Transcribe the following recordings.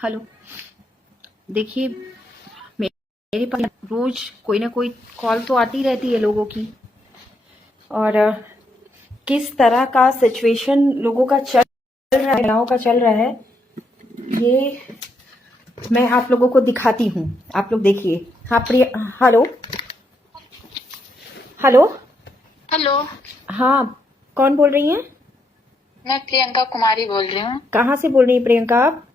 Hello. देखिए, मेरे पास रोज कोई ना कोई कॉल तो आती रहती है लोगों की। और किस तरह का सिचुएशन लोगों का चल रहा है, महिलाओं का चल रहा है, ये मैं आप लोगों को दिखाती हूँ। आप लोग देखिए। हाँ हेलो हेलो। हेलो। हाँ, कौन बोल रही हैं? मैं प्रियंका कुमारी बोल रही हूँ। कहाँ से बोल रही हैं प्रियंका आप?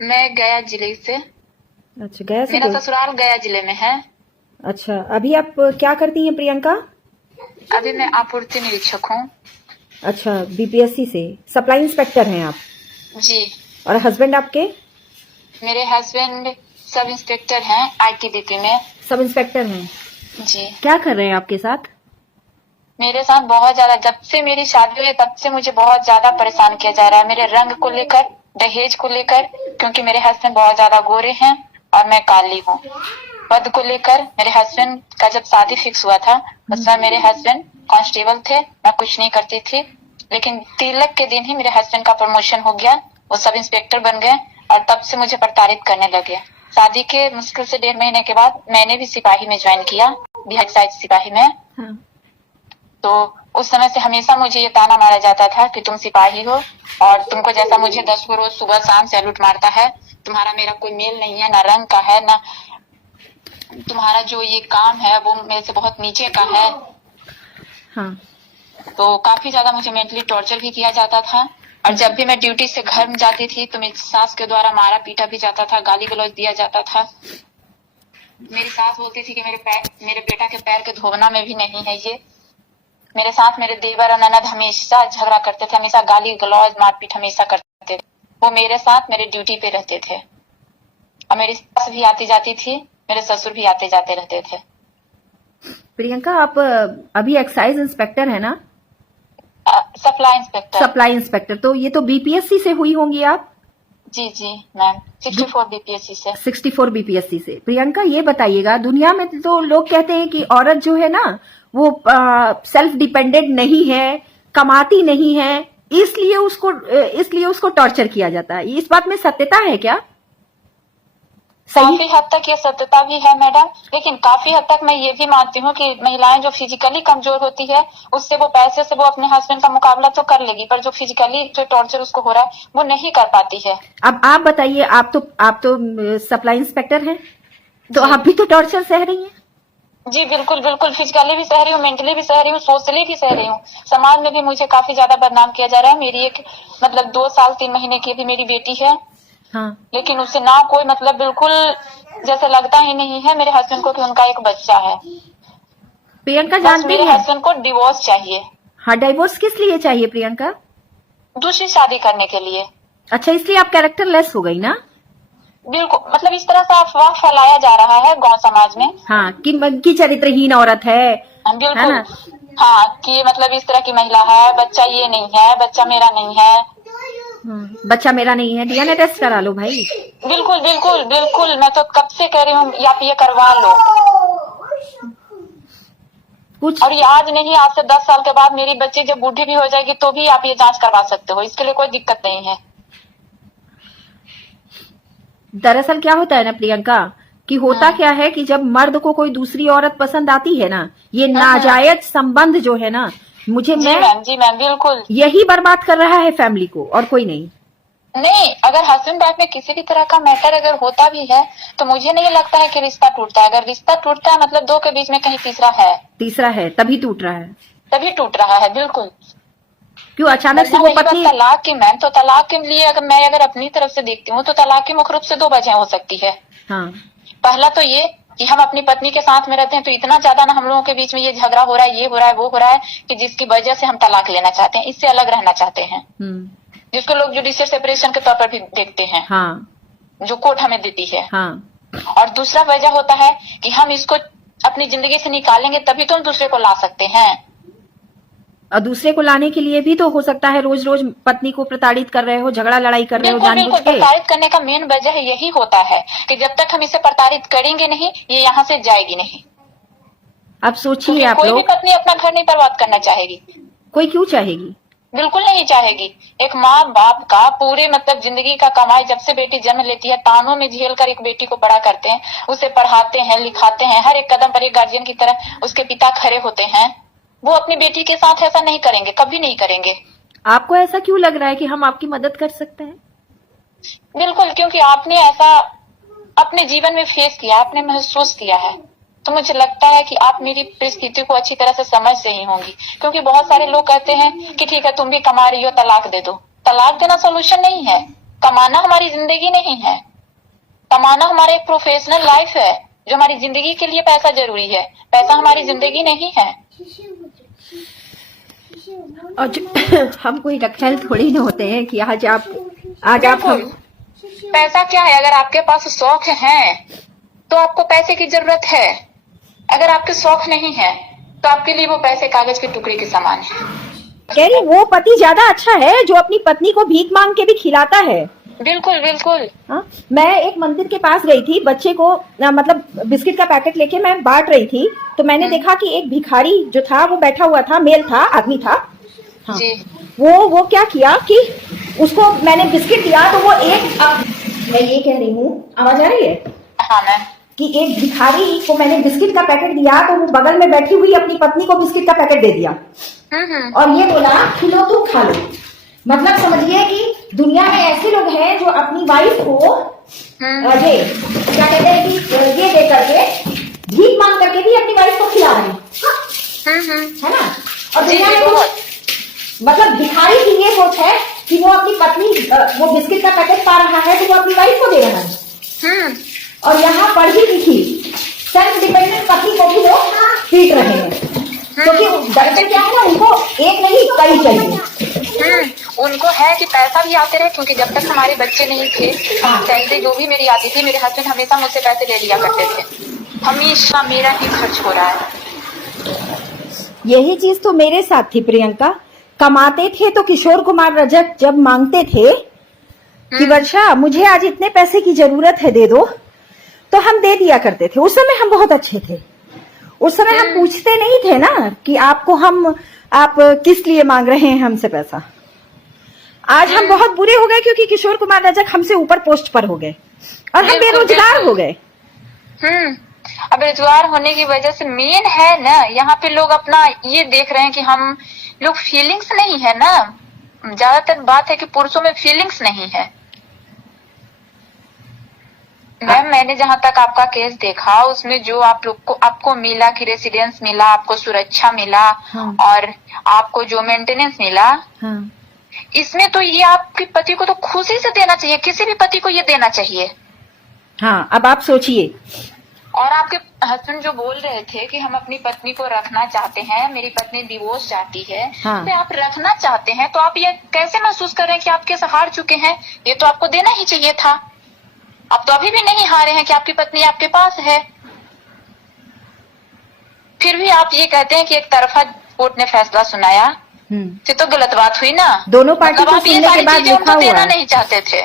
मैं गया जिले से। अच्छा, गया से मेरा बोल। ससुराल गया जिले में है। अच्छा, अभी आप क्या करती हैं प्रियंका? अभी मैं आपूर्ति निरीक्षक हूँ। अच्छा, बीपीएससी से सप्लाई इंस्पेक्टर हैं आप? जी। और हस्बैंड आपके? मेरे हस्बैंड सब इंस्पेक्टर हैं आईटीबीपी में। सब इंस्पेक्टर हैं। जी। क्या कर रहे हैं आपके साथ? मेरे साथ बहुत ज्यादा, जब से मेरी शादी हुई तब से मुझे बहुत ज्यादा परेशान किया जा रहा है, मेरे रंग को लेकर, दहेज को लेकर, क्योंकि मेरे हस्बैंड बहुत ज्यादा गोरे हैं और मैं काली हूँ। पद को लेकर मेरे हस्बैंड का जब शादी फिक्स हुआ था उस समय मेरे हस्बैंड कांस्टेबल थे, मैं कुछ नहीं करती थी। लेकिन तिलक के दिन ही मेरे हस्बैंड का प्रमोशन हो गया, वो सब इंस्पेक्टर बन गए और तब से मुझे प्रताड़ित करने लगे। शादी के मुश्किल से 1.5 महीने के बाद मैंने भी सिपाही में ज्वाइन किया, बिहार साइड सिपाही में। हाँ। तो उस समय से हमेशा मुझे ये ताना मारा जाता था कि तुम सिपाही हो और तुमको जैसा मुझे 10 को रोज सुबह शाम सैल्यूट मारता है, तुम्हारा मेरा कोई मेल नहीं है, ना रंग का है, ना तुम्हारा जो ये काम है वो मेरे से बहुत नीचे का है। हाँ। तो काफी ज्यादा मुझे मेंटली टॉर्चर भी किया जाता था। और जब भी मैं ड्यूटी से घर में जाती थी तो मेरी सास के द्वारा मारा पीटा भी जाता था, गाली गलौज दिया जाता था। मेरी सास बोलती थी कि मेरे बेटा के पैर के धोबना में भी नहीं है ये। मेरे साथ मेरे देवर और ननद हमेशा झगड़ा करते थे, हमेशा गाली गलौज मारपीट हमेशा करते थे। वो मेरे साथ मेरे ड्यूटी पे रहते थे और मेरी सास भी आती जाती थी, मेरे ससुर भी आते जाते रहते थे। प्रियंका, आप अभी एक्साइज इंस्पेक्टर है ना? Supply inspector. सप्लाई इंस्पेक्टर, तो ये तो बीपीएससी से हुई होंगी आप? जी जी मैम, 64 बीपीएससी से। 64 बीपीएससी से। प्रियंका, ये बताइएगा, दुनिया में तो लोग कहते हैं कि औरत जो है ना वो सेल्फ डिपेंडेंट नहीं है, कमाती नहीं है, इसलिए उसको टॉर्चर किया जाता है। इस बात में सत्यता है क्या? काफी हद तक ये सत्यता भी है मैडम, लेकिन काफी हद तक मैं ये भी मानती हूँ कि महिलाएं जो फिजिकली कमजोर होती है उससे वो पैसे से वो अपने हस्बैंड का मुकाबला तो कर लेगी, पर जो फिजिकली जो टॉर्चर उसको हो रहा है वो नहीं कर पाती है। अब आप बताइए, आप तो सप्लाई इंस्पेक्टर हैं, तो आप भी तो टॉर्चर सह रही हैं। जी बिल्कुल बिल्कुल, फिजिकली भी सह रही हूँ, मेंटली भी सह रही हूँ, सोशली भी सह रही हूँ। समाज में भी मुझे काफी ज्यादा बदनाम किया जा रहा है। मेरी एक 2 साल 3 महीने की भी मेरी बेटी है। हाँ। लेकिन उससे ना कोई बिल्कुल जैसे लगता ही नहीं है मेरे हस्बैंड को कि उनका एक बच्चा है। प्रियंका, बस जानती मेरे हैं? हस्बैंड को डिवोर्स चाहिए। हाँ, डाइवोर्स किस लिए चाहिए प्रियंका? दूसरी शादी करने के लिए। अच्छा, इसलिए आप कैरेक्टर लेस हो गई ना? बिल्कुल, इस तरह से अफवाह फैलाया जा रहा है गांव समाज में। हाँ, कि चरित्रहीन औरत है बिल्कुल। ना? हाँ, कि इस तरह की महिला है, बच्चा ये नहीं है, बच्चा मेरा नहीं है। बच्चा मेरा नहीं है, डीएनए टेस्ट करा लो भाई। बिल्कुल बिल्कुल बिल्कुल, मैं तो कब से कह रही हूँ आप ये करवा लो। कुछ और ये आज नहीं, आज से 10 साल के बाद मेरी बच्ची जब बूढ़ी भी हो जाएगी तो भी आप ये जांच करवा सकते हो, इसके लिए कोई दिक्कत नहीं है। दरअसल क्या होता है ना प्रियंका, कि होता क्या है कि जब मर्द को कोई दूसरी औरत पसंद आती है ना, ये नाजायज संबंध जो है ना, जी मैम बिल्कुल, यही बर्बाद कर रहा है फैमिली को, और कोई नहीं। नहीं, अगर हस्बैंड वाइफ में किसी भी तरह का मैटर अगर होता भी है तो मुझे नहीं लगता है कि रिश्ता टूटता है। अगर रिश्ता टूटता है दो के बीच में कहीं तीसरा है, तभी टूट रहा है। तभी टूट रहा है। बिल्कुल। क्यों अचानक से वो पत्नी? तलाक की मैम, तो तलाक के लिए अगर अपनी तरफ से देखती हूँ तो तलाक की मुख्य रूप से 2 वजह हो सकती है। हाँ। पहला तो ये कि हम अपनी पत्नी के साथ में रहते हैं तो इतना ज्यादा ना हम लोगों के बीच में ये झगड़ा हो रहा है, ये हो रहा है, वो हो रहा है, कि जिसकी वजह से हम तलाक लेना चाहते हैं, इससे अलग रहना चाहते हैं, जिसको लोग जुडिशियल सेपरेशन के तौर पर भी देखते हैं। हाँ। जो कोर्ट हमें देती है। हाँ। और दूसरा वजह होता है कि हम इसको अपनी जिंदगी से निकालेंगे तभी तो हम दूसरे को ला सकते हैं। और दूसरे को लाने के लिए भी तो हो सकता है रोज रोज पत्नी को प्रताड़ित कर रहे हो, झगड़ा लड़ाई कर रहे हो जानबूझ के। प्रताड़ित करने का मेन वजह यही होता है कि जब तक हम इसे प्रताड़ित करेंगे नहीं, ये यहाँ से जाएगी नहीं। अब सोचिए आप कोई लोग, भी पत्नी अपना घर नहीं बर्बाद करना चाहेगी। कोई क्यों चाहेगी? बिल्कुल नहीं चाहेगी। एक माँ बाप का पूरे मतलब जिंदगी का कमाई, जब से बेटी जन्म लेती है तानों में झेल कर एक बेटी को बड़ा करते हैं, उसे पढ़ाते हैं, लिखाते हैं, हर एक कदम पर एक गार्जियन की तरह उसके पिता खड़े होते हैं। वो अपनी बेटी के साथ ऐसा नहीं करेंगे, कभी नहीं करेंगे। आपको ऐसा क्यों लग रहा है कि हम आपकी मदद कर सकते हैं? बिल्कुल, क्योंकि आपने ऐसा अपने जीवन में फेस किया, आपने महसूस किया है, तो मुझे लगता है कि आप मेरी परिस्थिति को अच्छी तरह से समझ रही होंगी। क्योंकि बहुत सारे लोग कहते हैं कि ठीक है तुम भी कमा रही हो, तलाक दे दो। तलाक देना सोल्यूशन नहीं है। कमाना हमारी जिंदगी नहीं है। कमाना हमारा एक प्रोफेशनल लाइफ है, जो हमारी जिंदगी के लिए पैसा जरूरी है। पैसा हमारी जिंदगी नहीं है। और हम कोई नक्सल थोड़ी ना होते हैं कि आज आप बिल्कुल। पैसा क्या है? अगर आपके पास शौक है तो आपको पैसे की जरूरत है। अगर आपके शौक नहीं है तो आपके लिए वो पैसे कागज के टुकड़े के समान है। कह रही वो पति ज्यादा अच्छा है जो अपनी पत्नी को भीख मांग के भी खिलाता है। बिल्कुल बिल्कुल। हाँ, मैं एक मंदिर के पास गई थी, बच्चे को मतलब बिस्किट का पैकेट लेके मैं बांट रही थी, तो मैंने देखा कि एक भिखारी जो था वो बैठा हुआ था, मेल था, आदमी था। हाँ, जी। वो क्या किया कि उसको मैंने बिस्किट दिया तो वो मैं ये कह रही हूँ, आवाज आ रही है? हाँ मैम। कि एक भिखारी को मैंने बिस्किट का पैकेट दिया तो वो बगल में बैठी हुई अपनी पत्नी को बिस्किट का पैकेट दे दिया और ये बोला कि लो तुम खा लो। मतलब समझिए कि दुनिया में ऐसे लोग हैं जो अपनी वाइफ को ये क्या कहते हैं कि ये दे करके भीख मांग करके भी अपनी वाइफ को खिला रहे हैं, है ना? और दुनिया में मतलब भिखारी की ये सोच है कि वो अपनी पत्नी वो बिस्किट का पैकेट पा रहा है तो वो अपनी वाइफ को दे रहा है। और यहाँ पढ़ी लिखी सेल्फ डिपेंडेंट पति को भी लोग पीट रहे हैं, क्योंकि दरअसल क्या है ना, उनको एक नहीं कई चाहिए। उनको है कि पैसा भी आते रहे, क्योंकि जब तक हमारे बच्चे नहीं थे, सैलरी जो भी मेरी आती थी, मेरे हस्बैंड हमेशा मुझसे पैसे ले लिया करते थे। हमेशा मेरा ही खर्च हो रहा है। यही चीज तो मेरे साथ थी प्रियंका। कमाते थे तो किशोर कुमार रजक जब मांगते थे कि वर्षा मुझे आज इतने पैसे की जरूरत है दे दो, तो हम दे दिया करते थे। उस समय हम बहुत अच्छे थे। उस समय हम पूछते नहीं थे ना कि आप किस लिए मांग रहे हैं हमसे पैसा। आज हम बहुत बुरे हो गए क्योंकि किशोर कुमार रजक हमसे ऊपर पोस्ट पर हो गए और हम बेरोजगार हो गए। अब बेरोजगार होने की वजह से मेन है ना, यहाँ पे लोग अपना ये देख रहे हैं कि हम लोग फीलिंग्स नहीं है ना। ज्यादातर बात है कि पुरुषों में फीलिंग्स नहीं है। मैम मैंने जहां तक आपका केस देखा, उसमें जो आप लोग को आपको मिला कि रेसिडेंस मिला, आपको सुरक्षा मिला, और आपको जो मेंटेनेंस मिला, इसमें तो ये आपके पति को तो खुशी से देना चाहिए। किसी भी पति को ये देना चाहिए। हाँ, अब आप सोचिए। और आपके हस्बैंड जो बोल रहे थे कि हम अपनी पत्नी को रखना चाहते हैं, मेरी पत्नी डिवोर्स चाहती है, तो आप रखना चाहते हैं तो आप ये कैसे महसूस कर रहे हैं कि आप कैसे हार चुके हैं? ये तो आपको देना ही चाहिए था। आप तो अभी भी नहीं हारे हैं कि आपकी पत्नी आपके पास है। फिर भी आप ये कहते हैं कि एक तरफा कोर्ट ने फैसला सुनाया, ये तो गलत बात हुई ना। दोनों पार्टी को आप ये सुनने के सारी बाद चीजें उनको लिखा देना हुआ है। नहीं चाहते थे।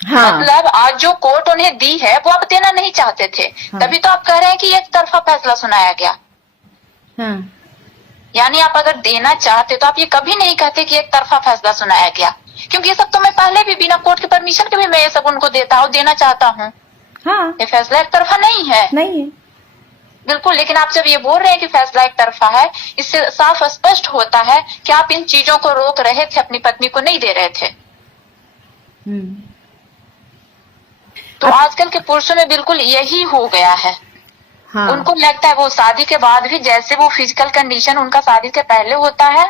हाँ। मतलब आज जो कोर्ट उन्हें दी है वो आप देना नहीं चाहते थे। तभी तो आप कह रहे हैं कि एक तरफा फैसला सुनाया गया। यानी आप अगर देना चाहते तो आप ये कभी नहीं कहते कि एक तरफा फैसला सुनाया गया, क्योंकि ये सब तो मैं पहले भी बिना कोर्ट के परमिशन के भी मैं ये सब उनको देना चाहता हूँ। हाँ। ये फैसला एक तरफा नहीं है। नहीं है। बिल्कुल। लेकिन आप जब ये बोल रहे हैं कि फैसला एक तरफा है, इससे साफ स्पष्ट होता है कि आप इन चीजों को रोक रहे थे, अपनी पत्नी को नहीं दे रहे थे। तो आजकल के पुरुषों में बिल्कुल यही हो गया है। हाँ। उनको लगता है वो शादी के बाद भी जैसे वो फिजिकल कंडीशन उनका शादी के पहले होता है,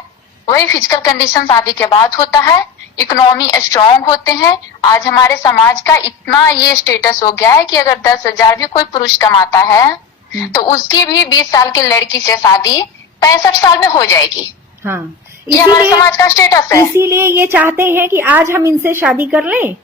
वही फिजिकल कंडीशन शादी के बाद होता है। इकोनॉमी स्ट्रांग होते हैं। आज हमारे समाज का इतना ये स्टेटस हो गया है कि अगर 10,000 भी कोई पुरुष कमाता है तो उसकी भी 20 साल की लड़की से शादी 65 साल में हो जाएगी। हाँ। ये हमारे समाज का स्टेटस है। इसीलिए ये चाहते हैं कि आज हम इनसे शादी कर लें,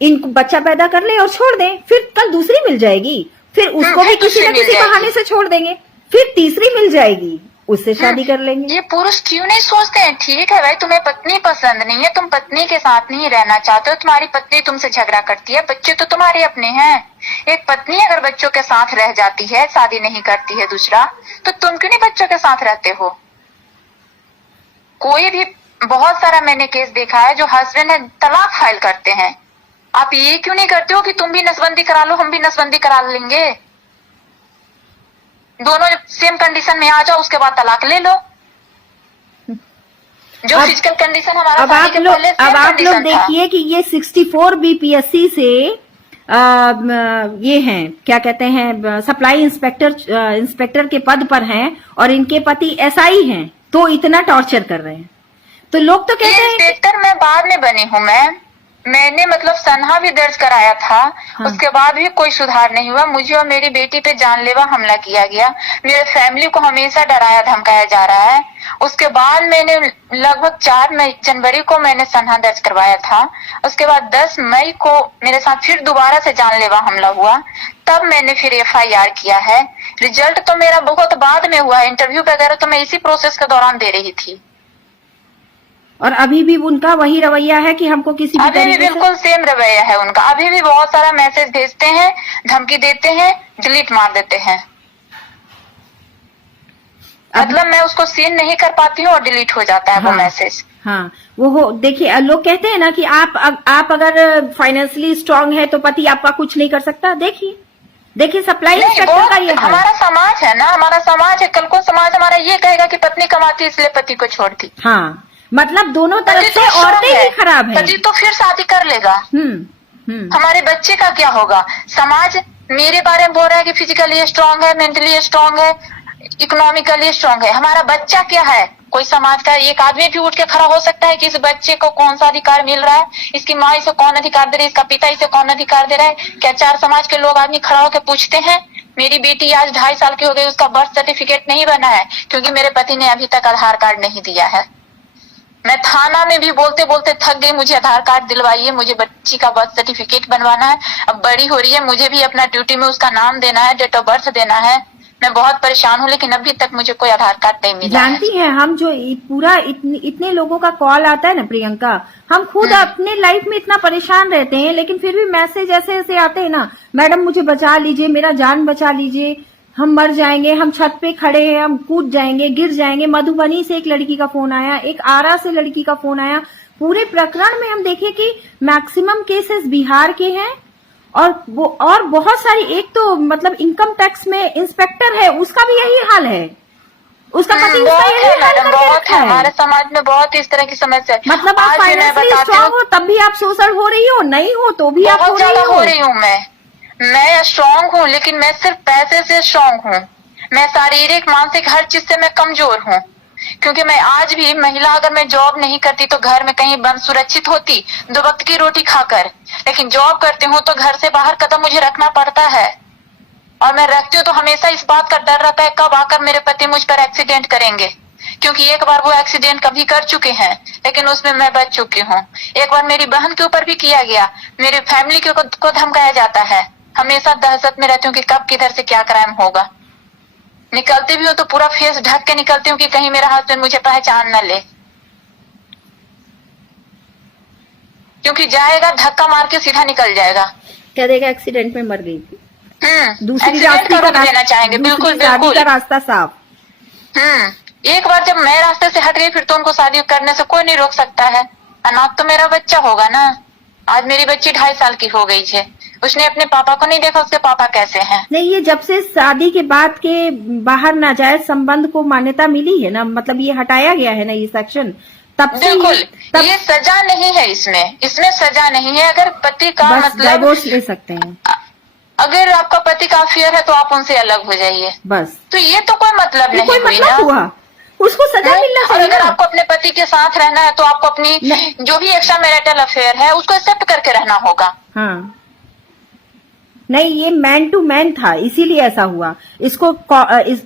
इनको बच्चा पैदा कर लें और छोड़ दें, फिर कल दूसरी मिल जाएगी, फिर उसको भी किसी न किसी बहाने से छोड़ देंगे, फिर तीसरी मिल जाएगी, उससे शादी कर लेंगे। ये पुरुष क्यों नहीं सोचते हैं? ठीक है भाई, तुम्हें पत्नी पसंद नहीं है, तुम पत्नी के साथ नहीं रहना चाहते हो, तुम्हारी पत्नी तुमसे झगड़ा करती है, बच्चे तो तुम्हारे अपने हैं। एक पत्नी अगर बच्चों के साथ रह जाती है, शादी नहीं करती है दूसरा, तो तुम क्यों नहीं बच्चों के साथ रहते हो? कोई भी बहुत सारा मैंने केस देखा है जो हस्बैंड है तलाक फाइल करते हैं। आप ये क्यों नहीं करते हो कि तुम भी नसबंदी करा लो, हम भी नसबंदी करा लेंगे, दोनों सेम कंडीशन में आ जाओ, उसके बाद तलाक ले लो। जो फिजिकल कंडीशन हमारा अब शादी आप के लोग पहले अब सेम आप लोग कंडीशन था। देखिए कि ये 64 बीपीएससी से ये हैं, क्या कहते हैं, सप्लाई इंस्पेक्टर के पद पर हैं और इनके पति एसआई हैं, तो इतना टॉर्चर कर रहे हैं। तो लोग तो कहते ये हैं कि इंस्पेक्टर मैं बाद में बनी हूँ, मैंने मतलब सनहा भी दर्ज कराया था। हाँ। उसके बाद भी कोई सुधार नहीं हुआ। मुझे और मेरी बेटी पे जानलेवा हमला किया गया। मेरे फैमिली को हमेशा डराया धमकाया जा रहा है। उसके बाद मैंने लगभग 4 जनवरी को मैंने सनहा दर्ज करवाया था। उसके बाद 10 मई को मेरे साथ फिर दोबारा से जानलेवा हमला हुआ, तब मैंने फिर एफआईआर किया है। रिजल्ट तो मेरा बहुत बाद में हुआ, इंटरव्यू वगैरह तो मैं इसी प्रोसेस के दौरान दे रही थी। और अभी भी उनका वही रवैया है कि हमको किसी भी अभी भी तरीके से बिल्कुल सेम रवैया है उनका। अभी भी बहुत सारा मैसेज भेजते हैं, धमकी देते हैं, डिलीट मार देते हैं। मतलब मैं उसको सीन नहीं कर पाती हूँ और डिलीट हो जाता है वो मैसेज। हाँ, वो हो, देखिए लोग कहते हैं ना कि आप अगर फाइनेंशियली स्ट्रांग है तो पति आपका कुछ नहीं कर सकता। देखिए सप्लाई इंस्पेक्टर का ये हाल। हमारा समाज है ना, हमारा समाज है। कल को समाज हमारा ये कहेगा कि पत्नी कमाती इसलिए पति को छोड़ती। हाँ, मतलब दोनों तरफ से तो औरतें ही खराब है। पति तो फिर शादी कर लेगा। हमारे बच्चे का क्या होगा? समाज मेरे बारे में बोल रहा है कि फिजिकली स्ट्रांग है, मेंटली स्ट्रांग है, इकोनॉमिकली स्ट्रांग है। हमारा बच्चा क्या है? कोई समाज का एक आदमी भी उठ के खड़ा हो सकता है कि इस बच्चे को कौन सा अधिकार मिल रहा है, इसकी माँ इसे कौन अधिकार दे रही है, इसका पिता इसे कौन अधिकार दे रहा है? क्या 4 समाज के लोग आदमी खड़ा होकर पूछते हैं? मेरी बेटी आज 2.5 साल की हो गई, उसका बर्थ सर्टिफिकेट नहीं बना है क्योंकि मेरे पति ने अभी तक आधार कार्ड नहीं दिया है। मैं थाना में भी बोलते बोलते थक गई, मुझे आधार कार्ड दिलवाइए, मुझे बच्ची का बर्थ सर्टिफिकेट बनवाना है। अब बड़ी हो रही है, मुझे भी अपना ड्यूटी में उसका नाम देना है, डेट ऑफ बर्थ देना है। मैं बहुत परेशान हूँ, लेकिन अभी तक मुझे कोई आधार कार्ड नहीं मिला। जानती हैं, हम जो पूरा इतने लोगों का कॉल आता है ना प्रियंका, हम खुद अपने लाइफ में इतना परेशान रहते हैं, लेकिन फिर भी मैसेज ऐसे ऐसे आते हैं ना, मैडम मुझे बचा लीजिए, मेरा जान बचा लीजिए, हम मर जाएंगे, हम छत पे खड़े हैं, हम कूद जाएंगे, गिर जाएंगे। मधुबनी से एक लड़की का फोन आया, एक आरा से लड़की का फोन आया। पूरे प्रकरण में हम देखें कि मैक्सिमम केसेस बिहार के हैं और बहुत सारी, एक तो मतलब इनकम टैक्स में इंस्पेक्टर है, उसका भी यही हाल है, उसका पति उसका यही हाल करके रखा है। हमारे समाज में बहुत इस तरह की समस्या है। मतलब आप फाइनेंशियली स्ट्रांग हो तब भी आप शोषण हो रही हो, नहीं हो तो भी आप बहुत ज्यादा हो रही हूँ। मैं स्ट्रांग हूँ, लेकिन मैं सिर्फ पैसे से स्ट्रांग हूँ। मैं शारीरिक मानसिक हर चीज से मैं कमजोर हूँ, क्योंकि मैं आज भी महिला, अगर मैं जॉब नहीं करती तो घर में कहीं बंद सुरक्षित होती 2 वक्त की रोटी खाकर, लेकिन जॉब करती हूँ तो घर से बाहर कदम मुझे रखना पड़ता है। और मैं रखती हूँ तो हमेशा इस बात का डर रहता है कब आकर मेरे पति मुझ पर एक्सीडेंट करेंगे, क्योंकि एक बार वो एक्सीडेंट कभी कर चुके हैं, लेकिन उसमें मैं बच चुकी हूँ। एक बार मेरी बहन के ऊपर भी किया गया, मेरी फैमिली को धमकाया जाता है। हमेशा दहशत में रहती हूँ कि कब किधर से क्या क्राइम होगा। निकलती भी हूँ तो पूरा फेस ढक के निकलती हूँ कि कहीं मेरा हस्बैंड मुझे पहचान न ले, क्योंकि जाएगा धक्का मार के सीधा निकल जाएगा। क्या देगा, एक्सीडेंट में मर गई थी। दूसरी शादी का देना चाहेंगे, बिल्कुल शादी का रास्ता साफ। एक बार जब मैं रास्ते से हट गई, फिर तो उनको शादी करने से कोई नहीं रोक सकता है। अनाथ तो मेरा बच्चा होगा ना। आज मेरी बच्ची 2.5 साल की हो गई है, उसने अपने पापा को नहीं देखा, उसके पापा कैसे हैं। नहीं, ये जब से शादी के बाद के बाहर नाजायज संबंध को मान्यता मिली है ना, मतलब ये हटाया गया है ना ये सेक्शन, तब से बिल्कुल ये सजा नहीं है, इसमें सजा नहीं है। अगर पति का मतलब डाइवोर्स ले सकते हैं, अगर आपका पति का अफेयर है तो आप उनसे अलग हो जाइए, बस। तो ये तो कोई मतलब नहीं हुई ना, हुआ उसको सजा मिलना चाहिए। और अगर आपको अपने पति के साथ रहना है तो आपको अपनी जो भी एक्स्ट्रा मैरिटल अफेयर है उसको एक्सेप्ट करके रहना होगा। हाँ, नहीं, ये मैन टू मैन था, इसीलिए ऐसा हुआ। इसको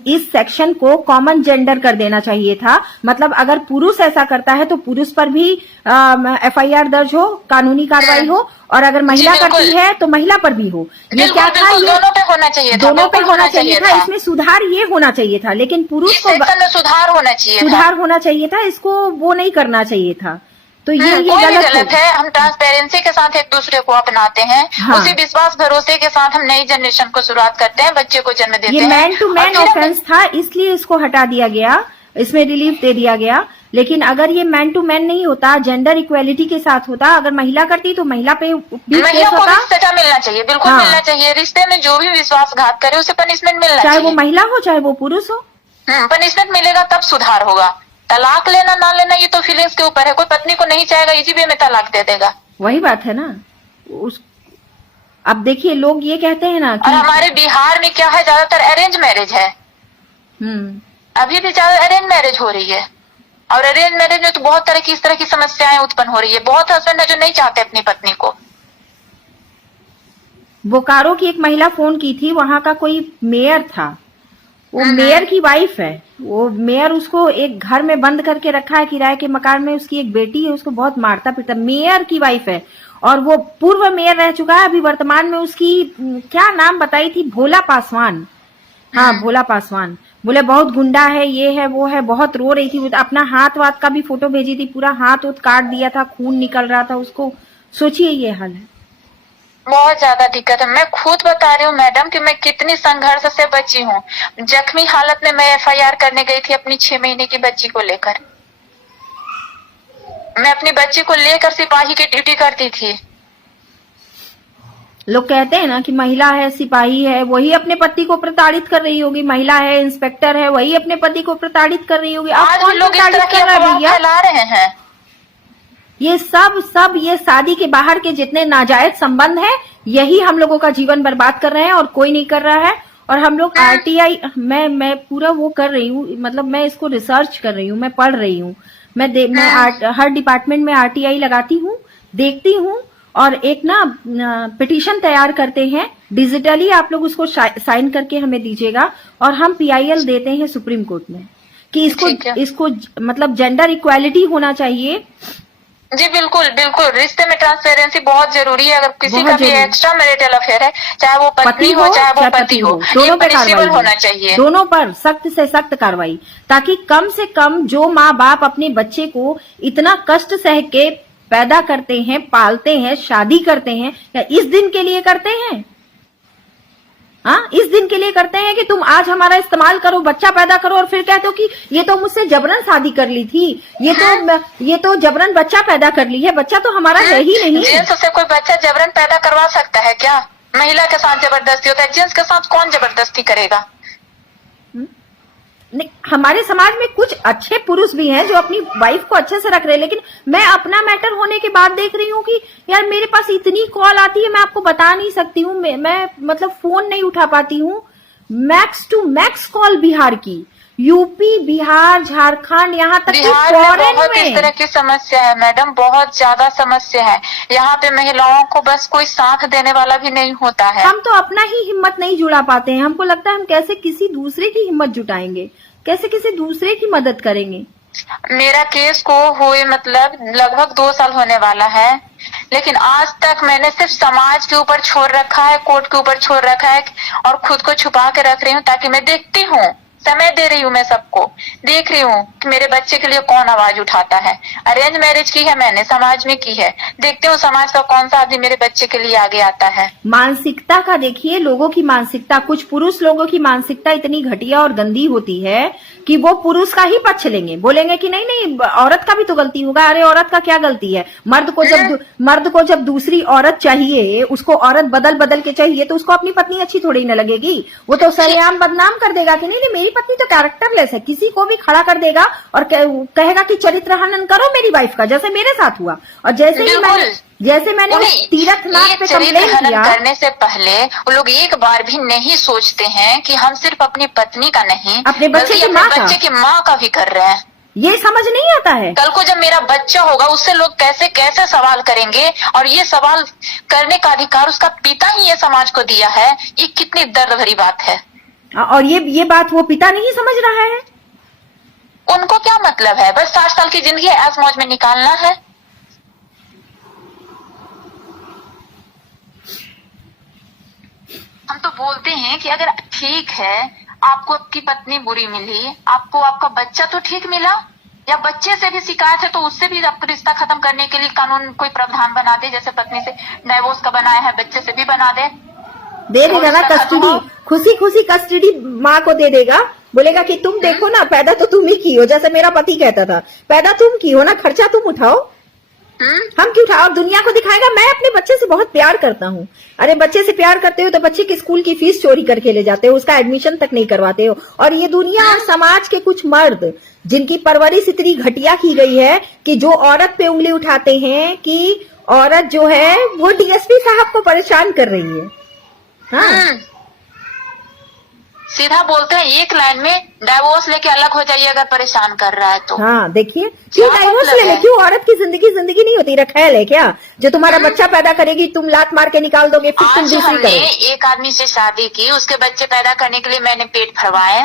इस सेक्शन को कॉमन जेंडर कर देना चाहिए था। मतलब अगर पुरुष ऐसा करता है तो पुरुष पर भी एफआईआर दर्ज हो, कानूनी कार्रवाई हो, और अगर महिला करती है तो महिला पर भी हो। ये क्या था, ये दोनों पे होना चाहिए था, दोनों पे होना चाहिए था। इसमें सुधार ये होना चाहिए था, लेकिन पुरुष को सुधार होना चाहिए था, इसको वो नहीं करना चाहिए था। तो ये गलत है। हम ट्रांसपेरेंसी के साथ एक दूसरे को अपनाते हैं, उसी विश्वास भरोसे के साथ हम नई जनरेशन को शुरुआत करते हैं, बच्चे को जन्म देते हैं। ये मैन टू मैन ऑफेंस था, इसलिए इसको हटा दिया गया, इसमें रिलीफ दे दिया गया। लेकिन अगर ये मैन टू मैन नहीं होता, जेंडर इक्वेलिटी के साथ होता, अगर महिला करती तो महिला पे भी महिला केस को होता। भी सजा मिलना चाहिए, बिल्कुल हाँ। मिलना चाहिए। रिश्ते में जो भी विश्वासघात करे उसे पनिशमेंट मिलना चाहे वो चाहिए। महिला हो चाहे वो पुरुष हो। पनिशमेंट मिलेगा तब सुधार होगा। तलाक लेना ना लेना ये तो फीलिंग्स के ऊपर है। कोई पत्नी को नहीं चाहेगा इजी वे में तलाक दे देगा। वही बात है ना। उस अब देखिए लोग ये कहते हैं ना और कि हमारे बिहार में क्या है, ज्यादातर अरेंज मैरिज है। अभी भी ज्यादा अरेंज मैरिज हो रही है। और अरेंज मैरिज में तो बहुत तरह की इस तरह की समस्याएं उत्पन्न हो रही है। बहुत हस्बैंड है जो नहीं चाहते अपनी पत्नी को। बोकारो की एक महिला फोन की थी, वहां का कोई मेयर था, वो मेयर की वाइफ है। वो मेयर उसको एक घर में बंद करके रखा है किराए के मकान में, उसकी एक बेटी है, उसको बहुत मारता पीटता। मेयर की वाइफ है और वो पूर्व मेयर रह चुका है। अभी वर्तमान में उसकी क्या नाम बताई थी, भोला पासवान। हाँ भोला पासवान। बोले बहुत गुंडा है, ये है वो है, बहुत रो रही थी। अपना हाथ वाथ का भी फोटो भेजी थी, पूरा हाथ उत काट दिया था, खून निकल रहा था उसको। सोचिए ये हाल है। बहुत ज्यादा दिक्कत है। मैं खुद बता रही हूँ मैडम कि मैं कितनी संघर्ष से बची हूँ। जख्मी हालत में मैं एफआईआर करने गई थी अपनी 6 महीने की बच्ची को लेकर। मैं अपनी बच्ची को लेकर सिपाही की ड्यूटी करती थी। लोग कहते हैं ना कि महिला है, सिपाही है, वही अपने पति को प्रताड़ित कर रही होगी। महिला है, इंस्पेक्टर है, वही अपने पति को प्रताड़ित कर रही होगी। आज भी लोग इस तरह की अफवाह फैला रहे हैं। ये सब ये शादी के बाहर के जितने नाजायज संबंध है, यही हम लोगों का जीवन बर्बाद कर रहे हैं और कोई नहीं कर रहा है। और हम लोग आरटीआई, मैं पूरा वो कर रही हूँ, मतलब मैं इसको रिसर्च कर रही हूँ, मैं पढ़ रही हूँ। मैं हर डिपार्टमेंट में आरटीआई लगाती हूँ, देखती हूँ और एक ना पिटीशन तैयार करते हैं डिजिटली। आप लोग उसको साइन करके हमें दीजिएगा और हम पीआईएल देते हैं सुप्रीम कोर्ट में कि इसको मतलब जेंडर इक्वालिटी होना चाहिए। जी बिल्कुल बिल्कुल। रिश्ते में ट्रांसपेरेंसी बहुत जरूरी है। अगर किसी का भी एक्स्ट्रा मैरिटल अफेयर है, चाहे वो पत्नी हो चाहे वो पति हो, दोनों पे पनिशेबल कार्रवाई होना चाहिए। दोनों पर सख्त से सख्त कार्रवाई, ताकि कम से कम जो माँ बाप अपने बच्चे को इतना कष्ट सह के पैदा करते हैं, पालते हैं, शादी करते हैं, या इस दिन के लिए करते हैं। हाँ, इस दिन के लिए करते हैं कि तुम आज हमारा इस्तेमाल करो, बच्चा पैदा करो और फिर कहते हो कि ये तो मुझसे जबरन शादी कर ली थी, ये तो जबरन बच्चा पैदा कर ली है। बच्चा तो हमारा है ही नहीं। जेंट्स से कोई बच्चा जबरन पैदा करवा सकता है क्या? महिला के साथ जबरदस्ती होता है, जेंट्स के साथ कौन जबरदस्ती करेगा? नहीं, हमारे समाज में कुछ अच्छे पुरुष भी हैं जो अपनी वाइफ को अच्छे से रख रहे हैं, लेकिन मैं अपना मैटर होने के बाद देख रही हूँ कि यार मेरे पास इतनी कॉल आती है, मैं आपको बता नहीं सकती हूँ। मैं मतलब फोन नहीं उठा पाती हूँ। Max to max call Bihar की, यूपी, बिहार, झारखंड, यहाँ तक कि फॉरेन बहुत में इस तरह की समस्या है मैडम, बहुत ज्यादा समस्या है। यहाँ पे महिलाओं को बस कोई साथ देने वाला भी नहीं होता है। हम तो अपना ही हिम्मत नहीं जुड़ा पाते हैं। हमको लगता है हम कैसे किसी दूसरे की हिम्मत जुटाएंगे, कैसे किसी दूसरे की मदद करेंगे। मेरा केस को हुए मतलब लगभग 2 साल होने वाला है, लेकिन आज तक मैंने सिर्फ समाज के ऊपर छोड़ रखा है, कोर्ट के ऊपर छोड़ रखा है और खुद को छुपा के रख रही हूँ, ताकि मैं देखती हूँ, समय दे रही हूँ, मैं सबको देख रही हूँ कि मेरे बच्चे के लिए कौन आवाज उठाता है। अरेंज मैरिज की है मैंने, समाज में की है, देखती हूँ समाज का कौन सा आदमी मेरे बच्चे के लिए आगे आता है। मानसिकता का देखिए, लोगों की मानसिकता, कुछ पुरुष लोगों की मानसिकता इतनी घटिया और गंदी होती है कि वो पुरुष का ही पक्ष लेंगे, बोलेंगे कि नहीं नहीं औरत का भी तो गलती होगा। अरे औरत का क्या गलती है? मर्द को जब दूसरी औरत चाहिए, उसको औरत बदल बदल के चाहिए, तो उसको अपनी पत्नी अच्छी थोड़ी न लगेगी। वो तो सरेआम बदनाम कर देगा कि नहीं नहीं मेरी पत्नी तो कैरेक्टरलेस है, किसी को भी खड़ा कर देगा और कहेगा कि चरित्र हनन करो मेरी वाइफ का, जैसे मेरे साथ हुआ। और जैसे मैंने उस तीर्थनाथ पे कंप्लेन किया, करने से पहले वो लोग एक बार भी नहीं सोचते हैं कि हम सिर्फ अपनी पत्नी का नहीं, अपने बच्चे की माँ का भी कर रहे हैं। ये समझ नहीं आता है। कल को जब मेरा बच्चा होगा उससे लोग कैसे कैसे सवाल करेंगे, और ये सवाल करने का अधिकार उसका पिता ही ये समाज को दिया है। ये कितनी दर्द भरी बात है। और ये बात वो पिता नहीं समझ रहा है। उनको क्या मतलब है? बस 60 साल की जिंदगी ऐश मौज में निकालना है। हम तो बोलते हैं कि अगर ठीक है, आपको आपकी पत्नी बुरी मिली, आपको आपका बच्चा तो ठीक मिला, या बच्चे से भी शिकायत है तो उससे भी आपका रिश्ता खत्म करने के लिए कानून कोई प्रावधान बना दे, जैसे पत्नी से डाइवोर्स का बनाया है, बच्चे से भी बना दे देगा ना कस्टडी, खुशी खुशी कस्टडी माँ को दे देगा बोलेगा कि तुम देखो ना, पैदा तो तुम ही की हो, जैसे मेरा पति कहता था, पैदा तुम की हो ना, खर्चा तुम उठाओ, हम क्यों उठाओ। और दुनिया को दिखाएगा मैं अपने बच्चे से बहुत प्यार करता हूँ। अरे बच्चे से प्यार करते हो तो बच्चे की स्कूल की फीस चोरी करके ले जाते हो, उसका एडमिशन तक नहीं करवाते हो। और ये दुनिया और समाज के कुछ मर्द जिनकी परवरिश इतनी घटिया की गई है कि जो औरत पे उंगली उठाते हैं कि औरत जो है वो डीएसपी साहब को परेशान कर रही है। हाँ, सीधा बोलते हैं एक लाइन में, डाइवोर्स लेके अलग हो जाइए अगर परेशान कर रहा है तो। हाँ देखिए, क्यों क्या डाइवोर्स मतलब ले ले, है? क्यों? औरत की जिंदगी जिंदगी नहीं होती, रखेल है क्या जो तुम्हारा बच्चा पैदा करेगी, तुम लात मार के निकाल दोगे, फिर तुम आज दूसरी हमने करो। एक आदमी से शादी की, उसके बच्चे पैदा करने के लिए मैंने पेट भरवाए,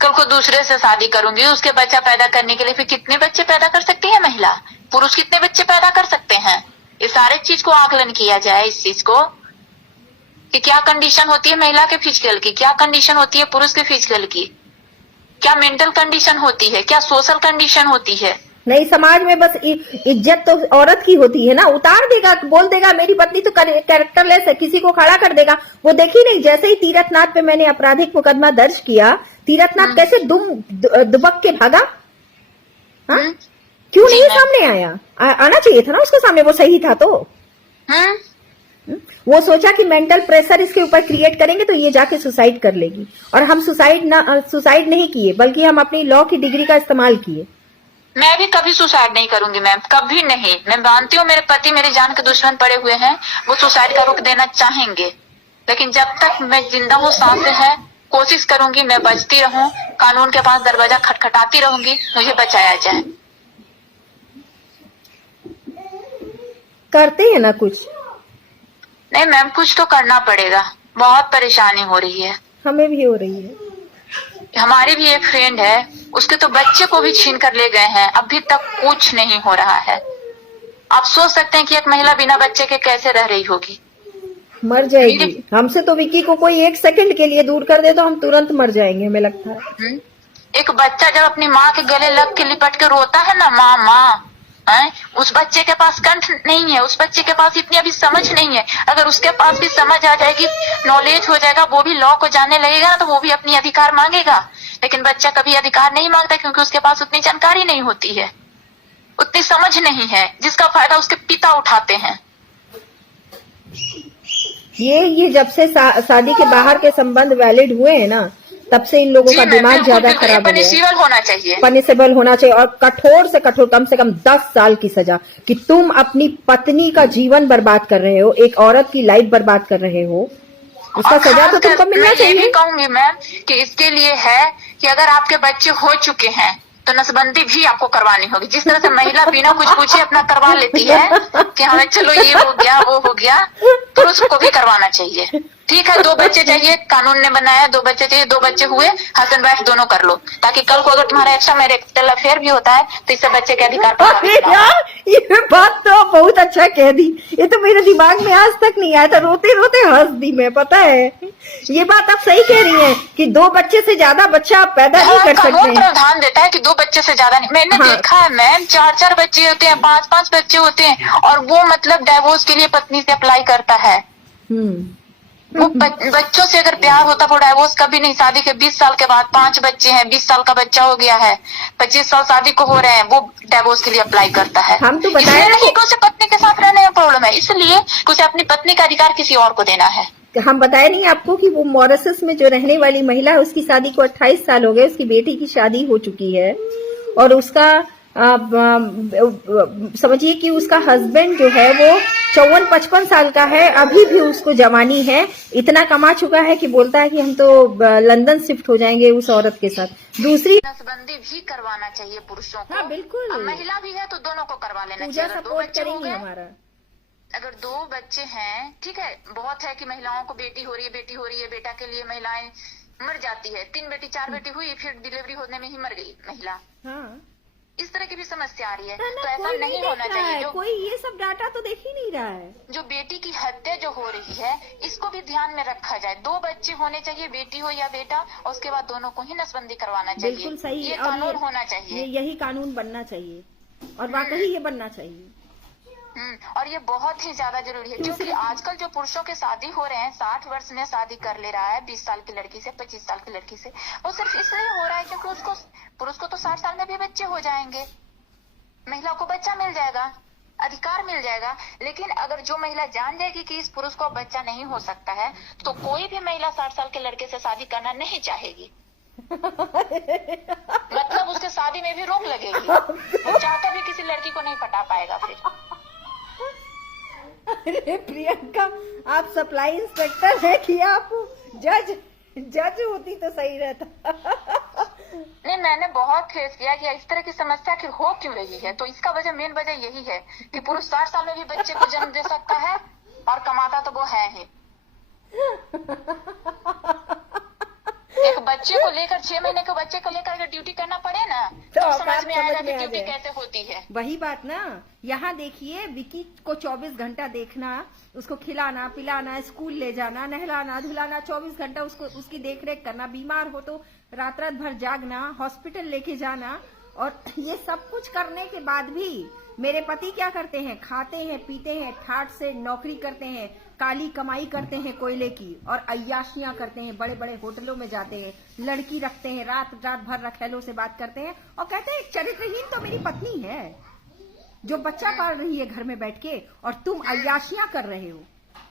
कल को दूसरे से शादी करूंगी, उसके बच्चा पैदा करने के लिए फिर कितने बच्चे पैदा कर सकती है महिला? पुरुष कितने बच्चे पैदा कर सकते हैं? इस सारे चीज को आकलन किया जाए, इस चीज को कि क्या कंडीशन होती है महिला के फिजिकल की, क्या कंडीशन होती है पुरुष के फिजिकल की, क्या मेंटल कंडीशन होती है, क्या सोशल कंडीशन होती है। नहीं, समाज में बस इज्जत तो औरत की होती है ना, उतार देगा, बोल देगा मेरी पत्नी तो कैरेक्टरलेस है, किसी को खड़ा कर देगा। वो देखी नहीं, जैसे ही तीरथनाथ पे मैंने आपराधिक मुकदमा दर्ज किया, तीरथनाथ कैसे दुबक के भागा। हाँ, क्यों नहीं सामने आया? आना चाहिए था ना उसके सामने, वो सही था तो। वो सोचा कि मेंटल प्रेशर इसके ऊपर क्रिएट करेंगे तो ये जाके सुसाइड कर लेगी, और हम सुसाइड नहीं किए, बल्कि हम अपनी लॉ की डिग्री का इस्तेमाल किए। मैं भी कभी सुसाइड नहीं करूंगी मैम, कभी नहीं। मैं मानती हूँ मेरे पति मेरी जान के दुश्मन पड़े हुए हैं, वो सुसाइड का रुख देना चाहेंगे, लेकिन जब तक मैं जिंदा हूँ, सांसें हैं, कोशिश करूंगी मैं बचती रहूं, कानून के पास दरवाजा खटखटाती रहूंगी, मुझे बचाया जाए। करते हैं ना कुछ? नहीं मैम, कुछ तो करना पड़ेगा, बहुत परेशानी हो रही है। हमें भी हो रही है। हमारी भी एक फ्रेंड है, उसके तो बच्चे को भी छीन कर ले गए हैं, अभी तक कुछ नहीं हो रहा है। आप सोच सकते हैं कि एक महिला बिना बच्चे के कैसे रह रही होगी। मर जाएगी। हमसे तो विक्की को कोई एक सेकंड के लिए दूर कर दे तो हम तुरंत मर जाएंगे, हमें लगता है। एक बच्चा जब अपनी माँ के गले लग के लिपट के रोता है ना, माँ माँ, उस बच्चे के पास कंठ नहीं है, उस बच्चे के पास इतनी अभी समझ नहीं है। अगर उसके पास भी समझ आ जाएगी, नॉलेज हो जाएगा, वो भी लॉ को जानने लगेगा ना, तो वो भी अपनी अधिकार मांगेगा। लेकिन बच्चा कभी अधिकार नहीं मांगता, क्योंकि उसके पास उतनी जानकारी नहीं होती है, उतनी समझ नहीं है, जिसका फायदा उसके पिता उठाते हैं। ये जब से शादी के बाहर के संबंध वैलिड हुए हैं ना, तब से इन लोगों का दिमाग ज्यादा खराब हो गया। पनिशेबल होना चाहिए, पनिशेबल होना चाहिए, और कठोर से कठोर, कम से कम 10 साल की सजा, कि तुम अपनी पत्नी का जीवन बर्बाद कर रहे हो, एक औरत की लाइफ बर्बाद कर रहे हो, उसका सजा तो तुमको मिलना चाहिए। मैं ये भी कहूंगी मैम कि इसके लिए है कि अगर आपके बच्चे हो चुके हैं तो नसबंदी भी आपको करवानी होगी। जिस तरह से महिला बिना कुछ पूछे अपना करवा लेती है कि हमें चलो ये हो गया वो हो गया, पुरुष को भी करवाना चाहिए। ठीक है, 2 बच्चे चाहिए, कानून ने बनाया 2 बच्चे चाहिए, 2 बच्चे हुए, हस्बैंड वाइफ दोनों कर लो, ताकि कल को अगर तुम्हारा एक्स्ट्रा मैरिटल अफेयर भी होता है तो इससे बच्चे के अधिकार यार, ये बात तो बहुत अच्छा कह दी, ये तो मेरे दिमाग में आज तक नहीं आया था, रोते रोते हंस दी मैं, पता है। ये बात आप सही कह रही हैं कि 2 बच्चे से ज्यादा बच्चा आप पैदा नहीं कर सकते। कानून प्रावधान देता है कि 2 बच्चे से ज्यादा नहीं। मैंने देखा है मैम, 4-4 बच्चे होते हैं, 5-5 बच्चे होते हैं, और वो मतलब डाइवोर्स के लिए पत्नी से अप्लाई करता है। वो बच्चों से अगर प्यार होता वो डाइवोर्स कभी नहीं। शादी के 20 साल के बाद 5 बच्चे हैं, 20 साल का बच्चा हो गया है, 25 साल शादी को हो रहे हैं, वो डाइवोर्स के लिए अप्लाई करता है। हम तो बताया नहीं कि उसे पत्नी के साथ रहने में प्रॉब्लम है, इसलिए उसे अपनी पत्नी का अधिकार किसी और को देना है। हम बताए नहीं आपको कि वो मॉरिशस में जो रहने वाली महिला है, उसकी शादी को 28 साल हो गए, उसकी बेटी की शादी हो चुकी है, और उसका समझिए कि उसका हस्बैंड जो है वो 54-55 साल का है, अभी भी उसको जवानी है, इतना कमा चुका है कि बोलता है कि हम तो लंदन शिफ्ट हो जाएंगे उस औरत के साथ। दूसरी नसबंदी भी करवाना चाहिए पुरुषों को। हाँ बिल्कुल, महिला भी है तो दोनों को करवा लेना पूजा चाहिए। सपोर्ट करेंगे हमारा। अगर 2 बच्चे हैं, ठीक है, बहुत है कि महिलाओं को बेटी हो रही है, बेटा के लिए महिलाएं मर जाती है, 3 बेटी 4 बेटी हुई, फिर डिलीवरी होने में ही मर गई महिला। हाँ, इस तरह की भी समस्या आ रही है, तो ऐसा नहीं होना चाहिए। जो कोई ये सब डाटा तो देख ही नहीं रहा है। जो बेटी की हत्या जो हो रही है, इसको भी ध्यान में रखा जाए। 2 बच्चे होने चाहिए, बेटी हो या बेटा, और उसके बाद दोनों को ही नसबंदी करवाना चाहिए। बिल्कुल सही, ये कानून होना चाहिए, यही कानून बनना चाहिए, और वाकई ये बनना चाहिए। और ये बहुत ही ज्यादा जरूरी है, क्योंकि आजकल जो पुरुषों के शादी हो रहे हैं, 60 वर्ष में शादी कर ले रहा है 20 साल की लड़की से, 25 साल की लड़की से, वो सिर्फ इसलिए हो रहा है क्योंकि उसको, पुरुष को तो 60 साल में भी बच्चे हो जाएंगे, महिला को बच्चा मिल जाएगा, अधिकार मिल जाएगा। लेकिन अगर जो महिला जान जाएगी कि इस पुरुष को अब बच्चा नहीं हो सकता है, तो कोई भी महिला 60 साल के लड़के से शादी करना नहीं चाहेगी। मतलब उसके शादी में भी रोक लगेगी, वो चाहकर भी किसी लड़की को नहीं पटा पाएगा फिर। अरे प्रियंका, आप सप्लाई इंस्पेक्टर है कि आप जज होती तो सही रहता। नहीं, मैंने बहुत फेस किया कि इस तरह की समस्या आखिर हो क्यों रही है। तो इसका वजह, मेन वजह यही है कि पुरुष 60 साल में भी बच्चे को जन्म दे सकता है और कमाता तो वो है ही। एक बच्चे को लेकर, 6 महीने के बच्चे को लेकर अगर ड्यूटी करना पड़े ना, तो समझ में आएगा कि ड्यूटी कैसे होती है। वही बात ना, यहाँ देखिए विकी को 24 घंटा देखना, उसको खिलाना पिलाना, स्कूल ले जाना, नहलाना धुलाना, 24 घंटा उसको उसकी देखरेख करना, बीमार हो तो रात रात भर जागना, हॉस्पिटल लेके जाना, और ये सब कुछ करने के बाद भी मेरे पति क्या करते हैं, खाते हैं पीते हैं, ठाट से नौकरी करते हैं, काली कमाई करते हैं कोयले की, और अय्याशियां करते हैं, बड़े बड़े होटलों में जाते हैं, लड़की रखते हैं, रात रात भर रखेलों से बात करते हैं, और कहते हैं चरित्रहीन तो मेरी पत्नी है जो बच्चा पाल रही है घर में बैठ के, और तुम अय्याशियां कर रहे हो,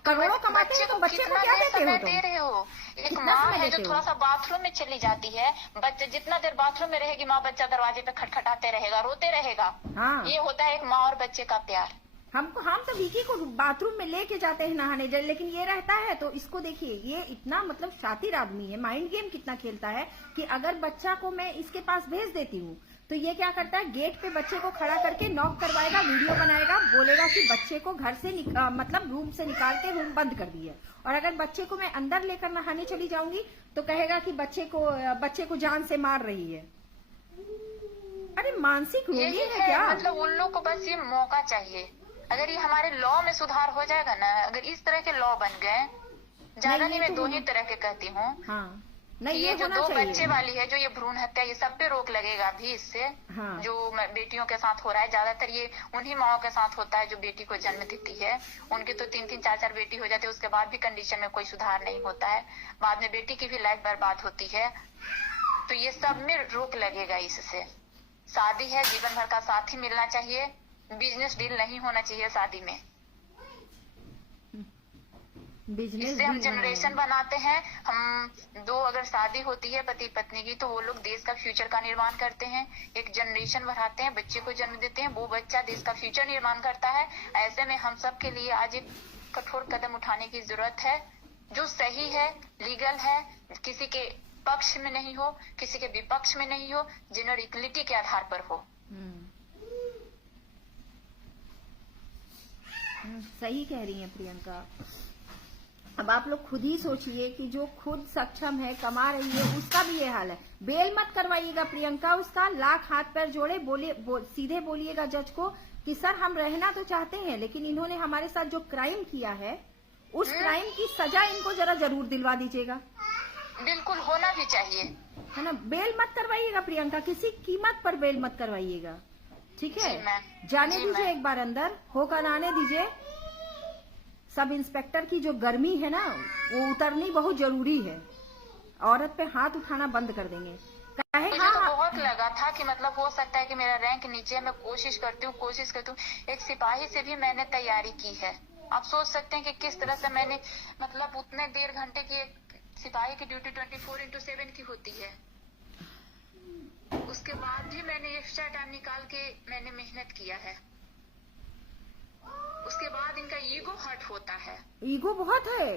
करोड़ों कमाते हैं, तो बच्चे को क्या देते हो दे रहे हो? एक कितना माँ समय है जो देते हो? थोड़ा सा बाथरूम में चली जाती है, बच्चे जितना देर बाथरूम में रहेगी, माँ बच्चा दरवाजे पे खटखटाते रहेगा, रोते रहेगा। हाँ, ये होता है एक माँ और बच्चे का प्यार। हम तो विकी को बाथरूम में लेके जाते हैं नहाने, लेकिन ये रहता है तो इसको देखिए, ये इतना मतलब शातिर आदमी है, माइंड गेम कितना खेलता है कि अगर बच्चा को मैं इसके पास भेज देती हूँ तो ये क्या करता है, गेट पे बच्चे को खड़ा करके नॉक करवाएगा, वीडियो बनाएगा, बोलेगा कि बच्चे को घर से मतलब रूम से निकाल के रूम बंद कर दिया। और अगर बच्चे को मैं अंदर लेकर नहाने चली जाऊंगी तो कहेगा कि बच्चे को जान से मार रही है। अरे मानसिक रोगी है क्या? मतलब उन लोग को बस ये मौका चाहिए। अगर ये हमारे लॉ में सुधार हो जाएगा ना, अगर इस तरह के लॉ बन गए, ज्यादा नहीं, मैं 2 ही तरह के कहती हूँ। हाँ, नहीं ये जो होना 2 चाहिए। बच्चे वाली है, जो ये भ्रूण हत्या, ये सब पे रोक लगेगा भी इससे। हाँ। जो बेटियों के साथ हो रहा है, ज्यादातर ये उन्हीं माओ के साथ होता है जो बेटी को जन्म देती है। उनकी तो 3-3, 4-4 बेटी हो जाती है, उसके बाद भी कंडीशन में कोई सुधार नहीं होता है, बाद में बेटी की भी लाइफ बर्बाद होती है। तो ये सब में रोक लगेगा इससे। शादी है, जीवन भर का साथी मिलना चाहिए, बिजनेस डील नहीं होना चाहिए शादी में। बिजनेस इससे हम जनरेशन बनाते हैं। हम अगर शादी होती है पति पत्नी की, तो वो लोग देश का फ्यूचर का निर्माण करते हैं, एक जनरेशन बढ़ाते हैं, बच्चे को जन्म देते हैं, वो बच्चा देश का फ्यूचर निर्माण करता है। ऐसे में हम सब के लिए आज एक कठोर कदम उठाने की जरूरत है, जो सही है, लीगल है, किसी के पक्ष में नहीं हो, किसी के विपक्ष में नहीं हो, जेंडर इक्वलिटी के आधार पर हो। सही कह रही हैं प्रियंका। अब आप लोग खुद ही सोचिए कि जो खुद सक्षम है, कमा रही है, उसका भी ये हाल है। बेल मत करवाइएगा प्रियंका उसका, लाख हाथ पैर जोड़े सीधे बोलिएगा जज को कि सर हम रहना तो चाहते हैं, लेकिन इन्होंने हमारे साथ जो क्राइम किया है, उस क्राइम की सजा इनको जरूर दिलवा दीजिएगा। बिल्कुल होना भी चाहिए, है ना। बेल मत करवाइएगा प्रियंका, किसी कीमत पर बेल मत करवाइएगा, ठीक है। जाने दीजिए एक बार अंदर, होकर आने दीजिए। सब इंस्पेक्टर की जो गर्मी है ना, वो उतरनी बहुत जरूरी है। औरत पे हाथ उठाना बंद कर देंगे। मुझे तो बहुत लगा था कि मतलब हो सकता है कि मेरा रैंक नीचे है, मैं कोशिश करती हूँ। एक सिपाही से भी मैंने तैयारी की है। आप सोच सकते हैं कि किस तरह से मैंने, मतलब उतने 1.5 घंटे की एक सिपाही की ड्यूटी 24/7 की होती है। उसके बाद भी मैंने एक्स्ट्रा टाइम निकाल के मैंने मेहनत किया है। उसके बाद इनका ईगो हर्ट होता है। ईगो बहुत है,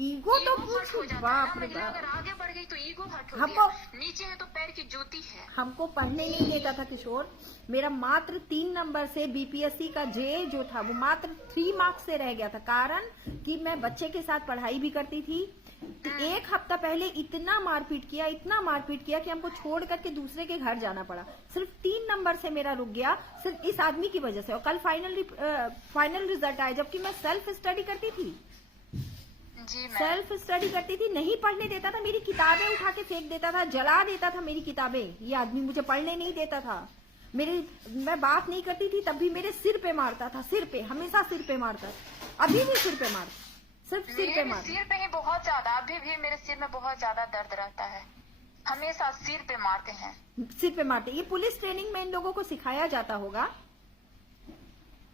ईगो तो पूछो, बाप रे बाप। अगर आगे बढ़ गई तो ईगो हर्ट होती है, नीचे है तो पैर की जूती है। हमको पढ़ने नहीं देता था किशोर। मेरा मात्र 3 नंबर से बीपीएससी का जे जो था वो मात्र 3 मार्क्स से रह गया था, कारण कि मैं बच्चे के साथ पढ़ाई भी करती थी। तो 1 हफ्ता पहले इतना मारपीट किया कि हमको छोड़ करके दूसरे के घर जाना पड़ा। सिर्फ 3 नंबर से मेरा रुक गया, सिर्फ इस आदमी की वजह से। और कल फाइनल रिजल्ट आया, जबकि मैं सेल्फ स्टडी करती थी। सेल्फ स्टडी करती थी, नहीं पढ़ने देता था, मेरी किताबें उठा के फेंक देता था, जला देता था मेरी किताबें। ये आदमी मुझे पढ़ने नहीं देता था। मैं बात नहीं करती थी तब भी मेरे सिर पे मारता था, सिर पे, हमेशा सिर पे मारता था, अभी भी सिर पे मारता, सिर्फ सिर पे मारता। सिर पे ही बहुत ज्यादा, अभी भी मेरे सिर में बहुत ज्यादा दर्द रहता है, हमेशा सिर पे मारते हैं। सिर पे मारते। ये पुलिस ट्रेनिंग में इन लोगों को सिखाया जाता होगा।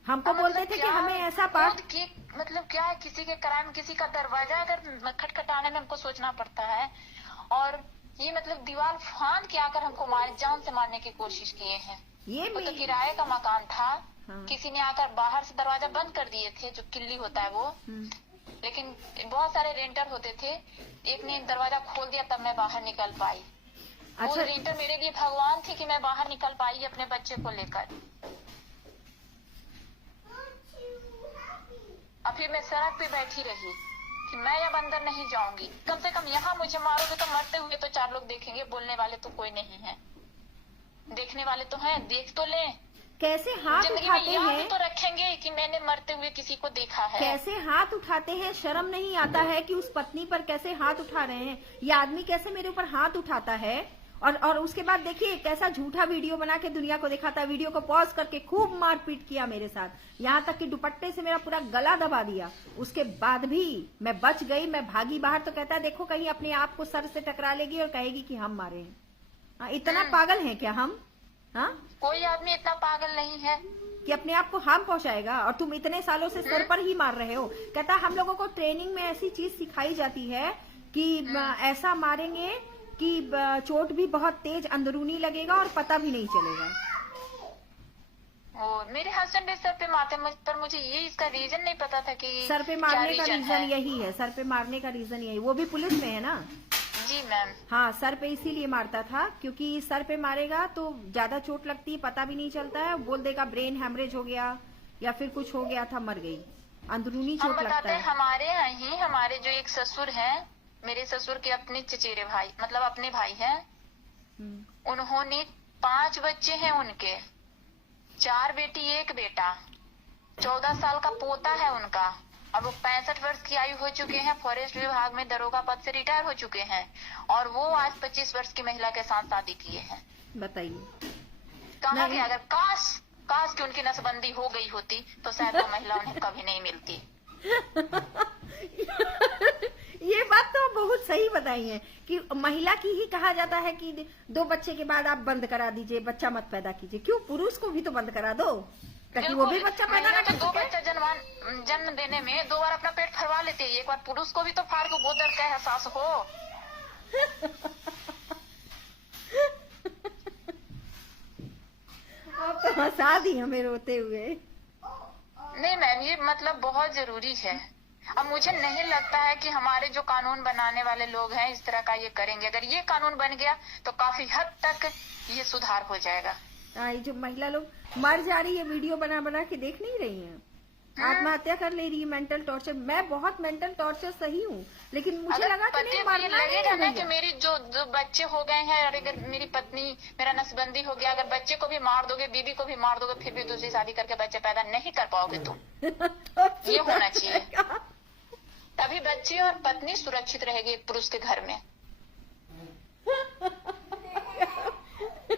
हमको बोलते थे कि हमें ऐसा पाठ की, मतलब क्या है, किसी के क्राइम, किसी का दरवाजा अगर खटखटाने में हमको सोचना पड़ता है, और ये मतलब दीवार फांद के आकर हमको जान से मारने की कोशिश किए हैं। ये वो तो किराए का मकान था। हाँ। किसी ने आकर बाहर से दरवाजा बंद कर दिए थे, जो किल्ली होता है वो। लेकिन बहुत सारे रेंटर होते थे, एक ने दरवाजा खोल दिया तब मैं बाहर निकल पाई। अच्छा। वो रेंटर मेरे लिए भगवान थी कि मैं बाहर निकल पाई अपने बच्चे को लेकर। अभी मैं सड़क पे बैठी रही कि मैं अब अंदर नहीं जाऊंगी, कम से कम यहाँ मुझे मारोगे तो मरते हुए तो 4 लोग देखेंगे, बोलने वाले तो कोई नहीं है, देखने वाले तो हैं, देख तो ले। कैसे हाथ उठाते हैं तो रखेंगे कि मैंने मरते हुए किसी को देखा है। कैसे हाथ उठाते हैं, शर्म नहीं आता है कि उस पत्नी पर कैसे हाथ उठा रहे हैं। ये आदमी कैसे मेरे ऊपर हाथ उठाता है, और उसके बाद देखिए कैसा झूठा वीडियो बना के दुनिया को दिखाता है। वीडियो को पॉज करके खूब मारपीट किया मेरे साथ, यहाँ तक कि दुपट्टे से मेरा पूरा गला दबा दिया। उसके बाद भी मैं बच गई, मैं भागी बाहर। तो कहता है देखो कहीं अपने आप को सर से टकरा लेगी और कहेगी कि हम मारे हैं। इतना पागल है क्या हम? हाँ, कोई आदमी इतना पागल नहीं है कि अपने आप को हार्म पहुंचाएगा, और तुम इतने सालों से सर पर ही मार रहे हो। कहता हम लोगों को ट्रेनिंग में ऐसी चीज सिखाई जाती है कि ऐसा मारेंगे कि चोट भी बहुत तेज अंदरूनी लगेगा और पता भी नहीं चलेगा। मेरे हस्बैंड भी सर पे मारते, पर मुझे ये इसका रीजन नहीं पता था कि सर पे मारने का रीजन यही है। सर पे मारने का रीजन यही, वो भी पुलिस में है ना। जी मैम। हाँ, सर पे इसीलिए मारता था क्योंकि सर पे मारेगा तो ज्यादा चोट लगती है, पता भी नहीं चलता है। बोल देगा ब्रेन हेमरेज हो गया या फिर कुछ हो गया था, मर गई, अंदरूनी चोट लगता है। हमारे यहाँ ही हमारे जो एक ससुर हैं, मेरे ससुर के अपने चचेरे भाई, मतलब अपने भाई हैं, उन्होंने 5 बच्चे हैं उनके, 4 बेटी 1 बेटा, 14 साल का पोता है उनका। अब वो 65 वर्ष की आयु हो चुके हैं, फॉरेस्ट विभाग में दरोगा पद से रिटायर हो चुके हैं, और वो आज 25 वर्ष की महिला के साथ शादी किए हैं। बताइए कहाँ के, अगर काश की उनकी नसबंदी हो गई होती तो शायद वो महिला उन्हें कभी नहीं मिलती। ये बात तो बहुत सही बताई है कि महिला की ही कहा जाता है कि 2 बच्चे के बाद आप बंद करा दीजिए, बच्चा मत पैदा कीजिए। क्यों, पुरुष को भी तो बंद करा दो ताकि वो भी बच्चा पैदा ना कर सके। 2 बच्चा जन्म देने में 2 बार अपना पेट फरवा लेते हैं, एक बार पुरुष को भी तो फाड़ को गोदर का एहसास हो। आप तो हंसा दी हमें रोते हुए। नहीं मैम, ये मतलब बहुत जरूरी है। अब मुझे नहीं लगता है कि हमारे जो कानून बनाने वाले लोग हैं इस तरह का ये करेंगे। अगर ये कानून बन गया तो काफी हद तक ये सुधार हो जाएगा। ये जो महिला लोग मर जा रही है, वीडियो बना बना के देख नहीं रही हैं, आत्महत्या कर ले रही है, मेंटल टॉर्चर। मैं बहुत मेंटल टॉर्चर सही हूँ, लेकिन मुझे लगा कि नहीं मारना लगेगा ना कि मेरी जो बच्चे हो गए हैं, और अगर मेरी पत्नी, मेरा नसबंदी हो गया, अगर बच्चे को भी मार दोगे, बीबी को भी मार दोगे, फिर भी दूसरी शादी करके बच्चे पैदा नहीं कर पाओगे तुम। ये होना चाहिए, तभी बच्चे और पत्नी सुरक्षित रहेगी एक पुरुष के घर में,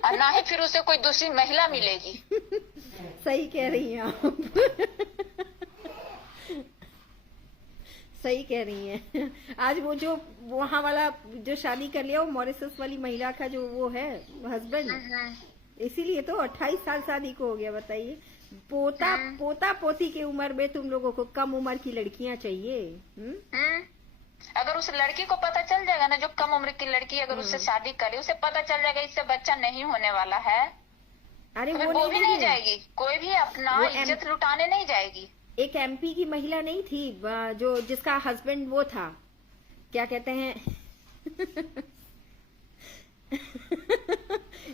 और ना ही फिर उसे कोई दूसरी महिला मिलेगी। सही कह रही हैं आप। सही कह रही हैं। आज वो जो वहाँ वाला जो शादी कर लिया, वो मॉरिशस वाली महिला का जो वो है हस्बैंड, इसीलिए तो 28 साल शादी को हो गया। बताइए, पोता पोती की उम्र में तुम लोगों को कम उम्र की लड़कियां चाहिए। अगर उस लड़की को पता चल जाएगा ना, जो कम उम्र की लड़की अगर उससे शादी करे, उसे पता चल जाएगा इससे बच्चा नहीं होने वाला है, अरे तो वो भी नहीं जाएगी, कोई भी अपना इज्जत लुटाने नहीं जाएगी। एक MP की महिला नहीं थी जो जिसका हस्बैंड वो था, क्या कहते हैं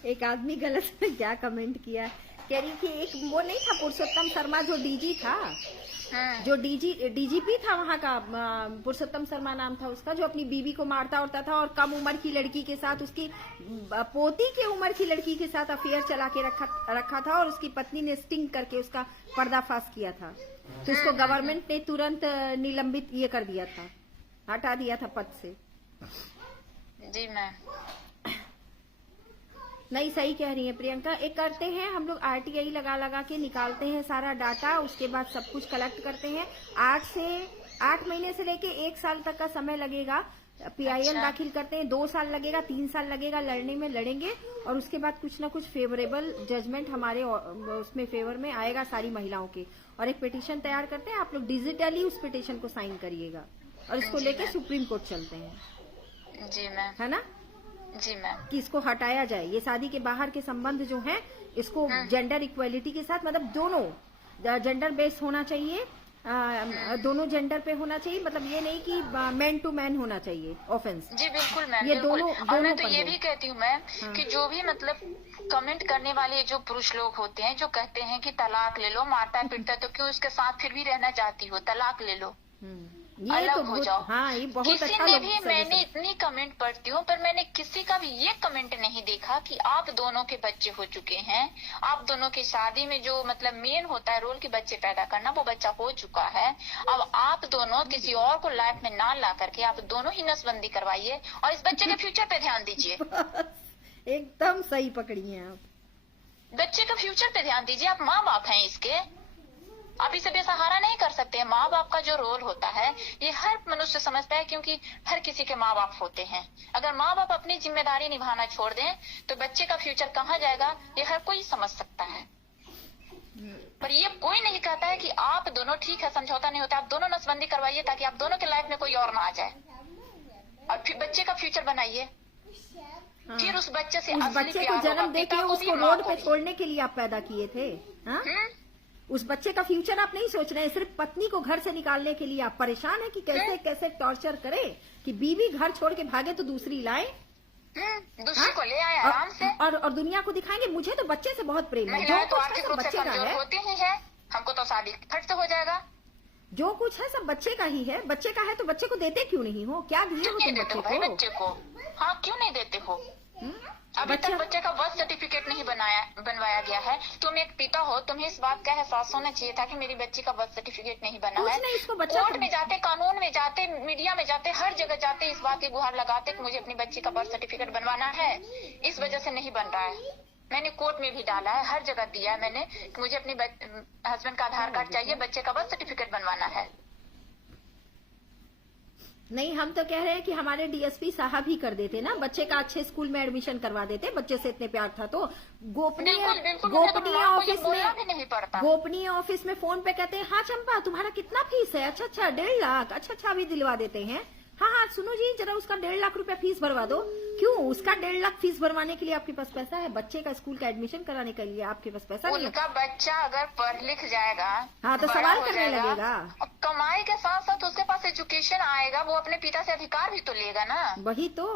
एक आदमी गलत क्या कमेंट किया, कह रही कि एक वो नहीं था पुरुषोत्तम शर्मा जो DG था, जो DGP था वहां का, पुरुषोत्तम शर्मा नाम था उसका, जो अपनी बीवी को मारता उड़ता था और कम उम्र की लड़की के साथ, उसकी पोती की उम्र की लड़की के साथ अफेयर चला के रखा था, और उसकी पत्नी ने स्टिंग करके उसका पर्दाफाश किया था। तो उसको गवर्नमेंट ने तुरंत निलंबित ये कर दिया था, हटा दिया था पद से। जी मैम। नहीं, सही कह रही है प्रियंका। एक करते हैं हम लोग, आरटीआई लगा लगा के निकालते हैं सारा डाटा, उसके बाद सब कुछ कलेक्ट करते हैं। 8 महीने से लेके 1 साल तक का समय लगेगा। पीआईएल अच्छा। दाखिल करते हैं, 2 साल लगेगा, 3 साल लगेगा, लड़ने में लड़ेंगे और उसके बाद कुछ ना कुछ फेवरेबल जजमेंट हमारे उसमें फेवर में आएगा सारी महिलाओं के। और एक पिटीशन तैयार करते हैं, आप लोग डिजिटली उस पिटीशन को साइन करिएगा और इसको जी लेके मैम। सुप्रीम कोर्ट चलते हैं, जी मैम। है ना, जी मैम। कि इसको हटाया जाए। ये शादी के बाहर के संबंध जो हैं, इसको जेंडर इक्वलिटी के साथ, मतलब दोनों जेंडर बेस्ड होना चाहिए, दोनों जेंडर पे होना चाहिए। मतलब ये नहीं कि मैन टू मैन होना चाहिए ऑफेंस। जी बिल्कुल मैम, ये बिल्कुल। दोनों और मैं तो पर ये हो। भी कहती हूँ मैम हाँ। कि जो भी मतलब कमेंट करने वाले जो पुरुष लोग होते हैं, जो कहते हैं कि तलाक ले लो, मारता है पीटता है तो क्यों उसके साथ फिर भी रहना चाहती हो, तलाक ले लो, ये अलग तो हो बहुत, जाओ। हाँ, ये बहुत किसी अच्छा ने लोग भी, सजेशन। मैंने इतनी कमेंट पढ़ती हूँ पर मैंने किसी का भी ये कमेंट नहीं देखा कि आप दोनों के बच्चे हो चुके हैं, आप दोनों की शादी में जो मतलब मेन होता है रोल के बच्चे पैदा करना, वो बच्चा हो चुका है। अब आप दोनों किसी और को लाइफ में ना ला करके आप दोनों ही नसबंदी करवाइए और इस बच्चे के फ्यूचर पे ध्यान दीजिए। एकदम सही पकड़ी हैं आप। बच्चे का फ्यूचर पे ध्यान दीजिए। आप माँ बाप हैं इसके, आप इसे बेसहारा नहीं कर सकते हैं। माँ बाप का जो रोल होता है ये हर मनुष्य समझता है, क्योंकि हर किसी के माँ बाप होते हैं। अगर माँ बाप अपनी जिम्मेदारी निभाना छोड़ दें तो बच्चे का फ्यूचर कहाँ जाएगा, ये हर कोई समझ सकता है। पर ये कोई नहीं कहता है कि आप दोनों, ठीक है समझौता नहीं होता, आप दोनों नसबंदी करवाइए ताकि आप दोनों के लाइफ में कोई और ना आ जाए और फिर बच्चे का फ्यूचर बनाइए। हाँ। फिर उस बच्चे से उस असली बच्चे को प्यार होगा, जन्म देके पिता को भी, उसको माँ रोड को पे भी। छोड़ने के लिए आप पैदा किए थे। हाँ? उस बच्चे का फ्यूचर आप नहीं सोच रहे हैं, सिर्फ पत्नी को घर से निकालने के लिए आप परेशान है कि कैसे कैसे टॉर्चर करे कि बीवी घर छोड़ के भागे तो दूसरी लाए, दूसरे को ले आए आराम से। और दुनिया को दिखाएंगे मुझे तो बच्चे से बहुत प्रेम है, जो महिलाएं तो कुछ है आर्थिक सब रूप से बच्चे का कमजोर है, होती ही है, हमको तो शादी फट से हो जाएगा। जो कुछ है सब बच्चे का ही है। बच्चे का है तो बच्चे को देते क्यों नहीं हो, क्या दिए क्यों हो नहीं तुम देते हो बच्चे भाई को? बच्चे को? हाँ, क्यों नहीं देते हो? अभी तक बच्चे का बर्थ सर्टिफिकेट नहीं बनवाया गया है। तुम एक पिता हो, तुम्हें इस बात का एहसास होना चाहिए था कि मेरी बच्ची का बर्थ सर्टिफिकेट नहीं बना कुछ है। नहीं, इसको बच्चा कोर्ट में जाते, कानून में जाते, मीडिया में जाते, हर जगह जाते, इस बात की गुहार लगाते कि मुझे अपनी बच्ची का बर्थ सर्टिफिकेट बनवाना है। इस वजह से नहीं बन रहा है। मैंने कोर्ट में भी डाला है, हर जगह दिया है मैंने कि मुझे अपने हस्बैंड का आधार कार्ड चाहिए, बच्चे का बर्थ सर्टिफिकेट बनवाना है। नहीं, हम तो कह रहे हैं कि हमारे डीएसपी साहब ही कर देते ना, बच्चे का अच्छे स्कूल में एडमिशन करवा देते। बच्चे से इतने प्यार था तो गोपनीय बिल्कुल बिल्कुल, गोपनीय ऑफिस बोलना में भी नहीं पड़ता। गोपनीय ऑफिस में फोन पे कहते हैं, हाँ चंपा तुम्हारा कितना फीस है? अच्छा 1.5 लाख। अच्छा अभी दिलवा देते हैं। हाँ सुनो जी, जरा उसका 1.5 लाख रुपया फीस भरवा दो। क्यों? उसका 1.5 लाख फीस भरवाने के लिए आपके पास पैसा है? बच्चे का स्कूल का एडमिशन कराने के लिए आपके पास पैसा नहीं है? उनका बच्चा अगर पढ़ लिख जाएगा, हाँ तो बड़ा सवाल हो करने जाएगा, लगेगा। और कमाई के साथ साथ उसके पास एजुकेशन आएगा, वो अपने पिता से अधिकार भी तो लेगा ना। वही तो।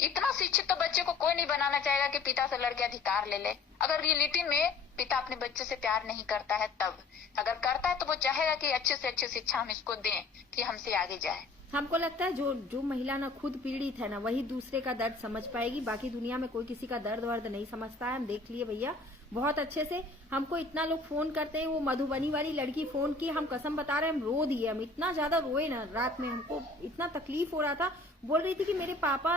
इतना शिक्षित तो बच्चे को कोई नहीं बनाना चाहेगा कि पिता से लड़के अधिकार ले ले। अगर रियलिटी में पिता अपने बच्चे से प्यार नहीं करता है तब, अगर करता है तो वो चाहेगा कि अच्छे से अच्छी शिक्षा हम इसको दें कि हमसे आगे जाए। हमको लगता है जो महिला ना खुद पीड़ित है ना, वही दूसरे का दर्द समझ पाएगी। बाकी दुनिया में कोई किसी का दर्द वर्द नहीं समझता है। हम देख लिए भैया बहुत अच्छे से। हमको इतना लोग फोन करते हैं, वो मधुबनी वाली लड़की फोन की, हम कसम बता रहे हैं, हम रो दिए। हम इतना ज्यादा रोए ना रात में, हमको इतना तकलीफ हो रहा था। बोल रही थी कि मेरे पापा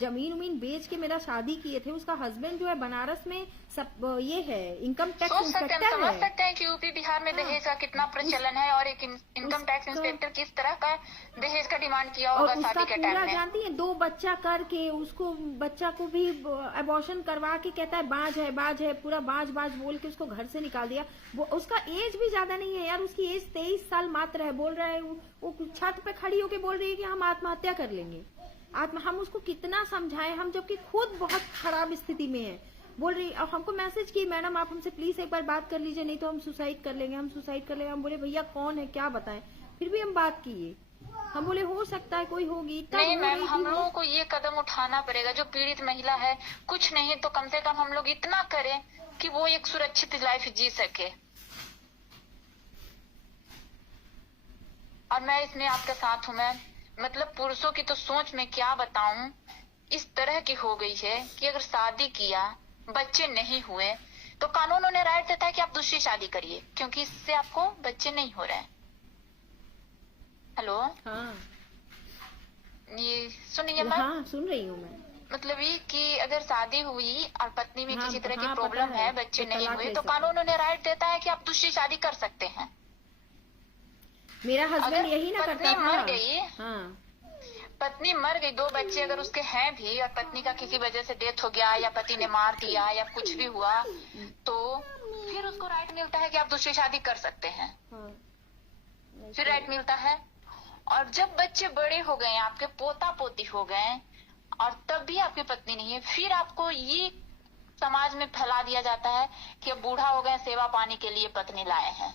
जमीन उमीन बेच के मेरा शादी किए थे। उसका हस्बैंड जो है बनारस में सब ये है, इनकम टैक्स सोच सकते हैं, इंस्पेक्टर समझ है। सकते हैं कि यूपी बिहार में दहेज का कितना प्रचलन है और एक इनकम टैक्स इंस्पेक्टर किस तरह का दहेज का डिमांड किया और होगा उसका शादी के टाइम पूरा में। जानती है, 2 बच्चा करके उसको बच्चा को भी अबॉर्शन करवा के कहता है बाज है, पूरा बाज बोल के उसको घर से निकाल दिया। वो उसका एज भी ज्यादा नहीं है यार, उसकी एज 23 साल मात्र है। बोल रहा है वो छत पे खड़ी होके बोल रही है कि हम आत्महत्या कर लेंगे। हम उसको कितना समझाएं, हम जबकि खुद बहुत खराब स्थिति में है। बोल रही, और हमको मैसेज की, मैडम आप हमसे प्लीज एक बार बात कर लीजिए, नहीं तो हम सुसाइड कर लेंगे। हम बोले भैया कौन है, क्या बताएं? फिर भी हम बात किए। हम बोले हो सकता है कोई होगी। नहीं मैम, हम लोगों को ये कदम उठाना पड़ेगा। जो पीड़ित महिला है, कुछ नहीं तो कम से कम हम लोग इतना करें कि वो एक सुरक्षित लाइफ जी सके। और मैं इसमें आपके साथ हूँ। मैं मतलब पुरुषों की तो सोच में क्या बताऊं, इस तरह की हो गई है कि अगर शादी किया, बच्चे नहीं हुए तो कानून उन्हें राइट देता है कि आप दूसरी शादी करिए, क्योंकि इससे आपको बच्चे नहीं हो रहे हैं। हेलो, हाँ ये सुनिए मैम। हाँ सुन रही हूँ मैं। मतलब ये कि अगर शादी हुई और पत्नी में हाँ किसी तरह की हाँ, पता प्रॉब्लम है है, बच्चे तो नहीं तलाक हुए, ले तो सकते। कानून उन्हें राइट देता है कि आप दूसरी शादी कर सकते हैं। मेरा हस्बैंड अगर यही ना करता पत्नी था। मर गई, हाँ पत्नी मर गई, दो बच्चे अगर उसके हैं भी और पत्नी का किसी वजह से डेथ हो गया या पति ने मार दिया या कुछ भी हुआ, तो फिर उसको राइट मिलता है कि आप दूसरी शादी कर सकते हैं, हाँ, फिर राइट मिलता है। और जब बच्चे बड़े हो गए, आपके पोता पोती हो गए और तब भी आपकी पत्नी नहीं है, फिर आपको ये समाज में फैला दिया जाता है कि अब बूढ़ा हो गए, सेवा पानी के लिए पत्नी लाए हैं।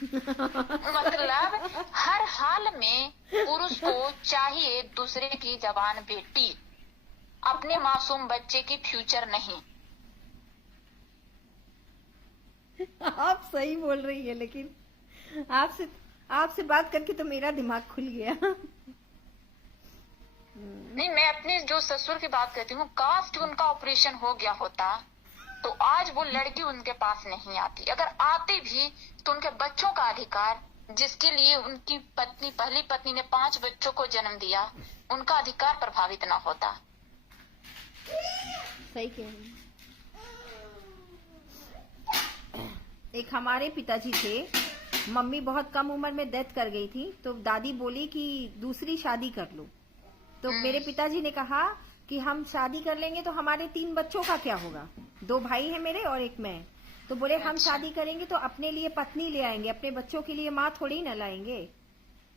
मतलब हर हाल में पुरुष को चाहिए दूसरे की जवान बेटी, अपने मासूम बच्चे की फ्यूचर नहीं। आप सही बोल रही है, लेकिन आपसे आपसे बात करके तो मेरा दिमाग खुल गया। नहीं, मैं अपने जो ससुर की बात करती हूँ, काश कि उनका ऑपरेशन हो गया होता तो आज वो लड़की उनके पास नहीं आती। अगर आती भी तो उनके बच्चों का अधिकार, जिसके लिए उनकी पत्नी, पहली पत्नी ने 5 बच्चों को जन्म दिया, उनका अधिकार प्रभावित न होता। सही कह रही हैं। एक हमारे पिताजी थे, मम्मी बहुत कम उम्र में डेथ कर गई थी, तो दादी बोली कि दूसरी शादी कर लो। तो मेरे पिताजी ने कहा कि हम शादी कर लेंगे तो हमारे 3 बच्चों का क्या होगा, 2 भाई हैं मेरे और एक मैं। तो बोले हम शादी करेंगे तो अपने लिए पत्नी ले आएंगे, अपने बच्चों के लिए माँ थोड़ी ना लाएंगे।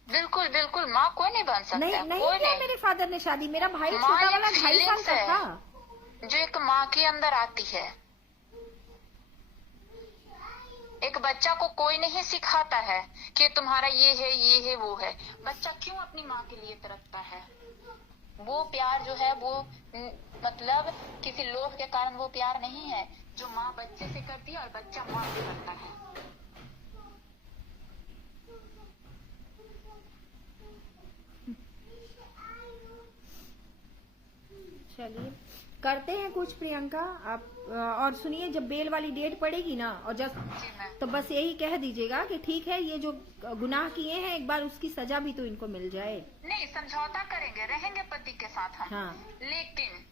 बिल्कुल बिल्कुल, माँ कोई नहीं बन सकता। नहीं नहीं कोई किया नहीं। मेरे फादर ने शादी, मेरा भाई माँ छोटा एक वाला 2.5 साल feelings का है। था। जो एक माँ के अंदर आती है, एक बच्चा को कोई नहीं सिखाता है कि तुम्हारा ये है वो है। बच्चा क्यों अपनी माँ के लिए तरसता है? वो प्यार जो है वो मतलब किसी लोभ के कारण वो प्यार नहीं है जो माँ बच्चे से करती है और बच्चा माँ से करता है। चलिए करते हैं कुछ प्रियंका आप। और सुनिए, जब बेल वाली डेट पड़ेगी ना, और जब जी मैम। तो बस यही कह दीजिएगा कि ठीक है, ये जो गुनाह किए हैं एक बार उसकी सजा भी तो इनको मिल जाए। नहीं, समझौता करेंगे, रहेंगे पति के साथ हम। हाँ। लेकिन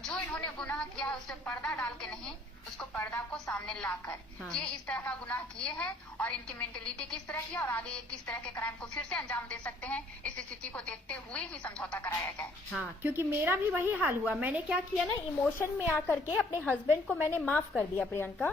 जो इन्होंने गुनाह किया है उससे पर्दा डाल के नहीं, उसको पर्दा को सामने लाकर हाँ। ये इस तरह का गुनाह किए हैं और इनकी मेंटेलिटी किस तरह की है और आगे ये किस तरह के क्राइम को फिर से अंजाम दे सकते हैं, इस स्थिति को देखते हुए ही समझौता कराया जाए। हाँ, क्योंकि मेरा भी वही हाल हुआ। मैंने क्या किया ना, इमोशन में आकर के अपने हस्बैंड को मैंने माफ कर दिया प्रियंका।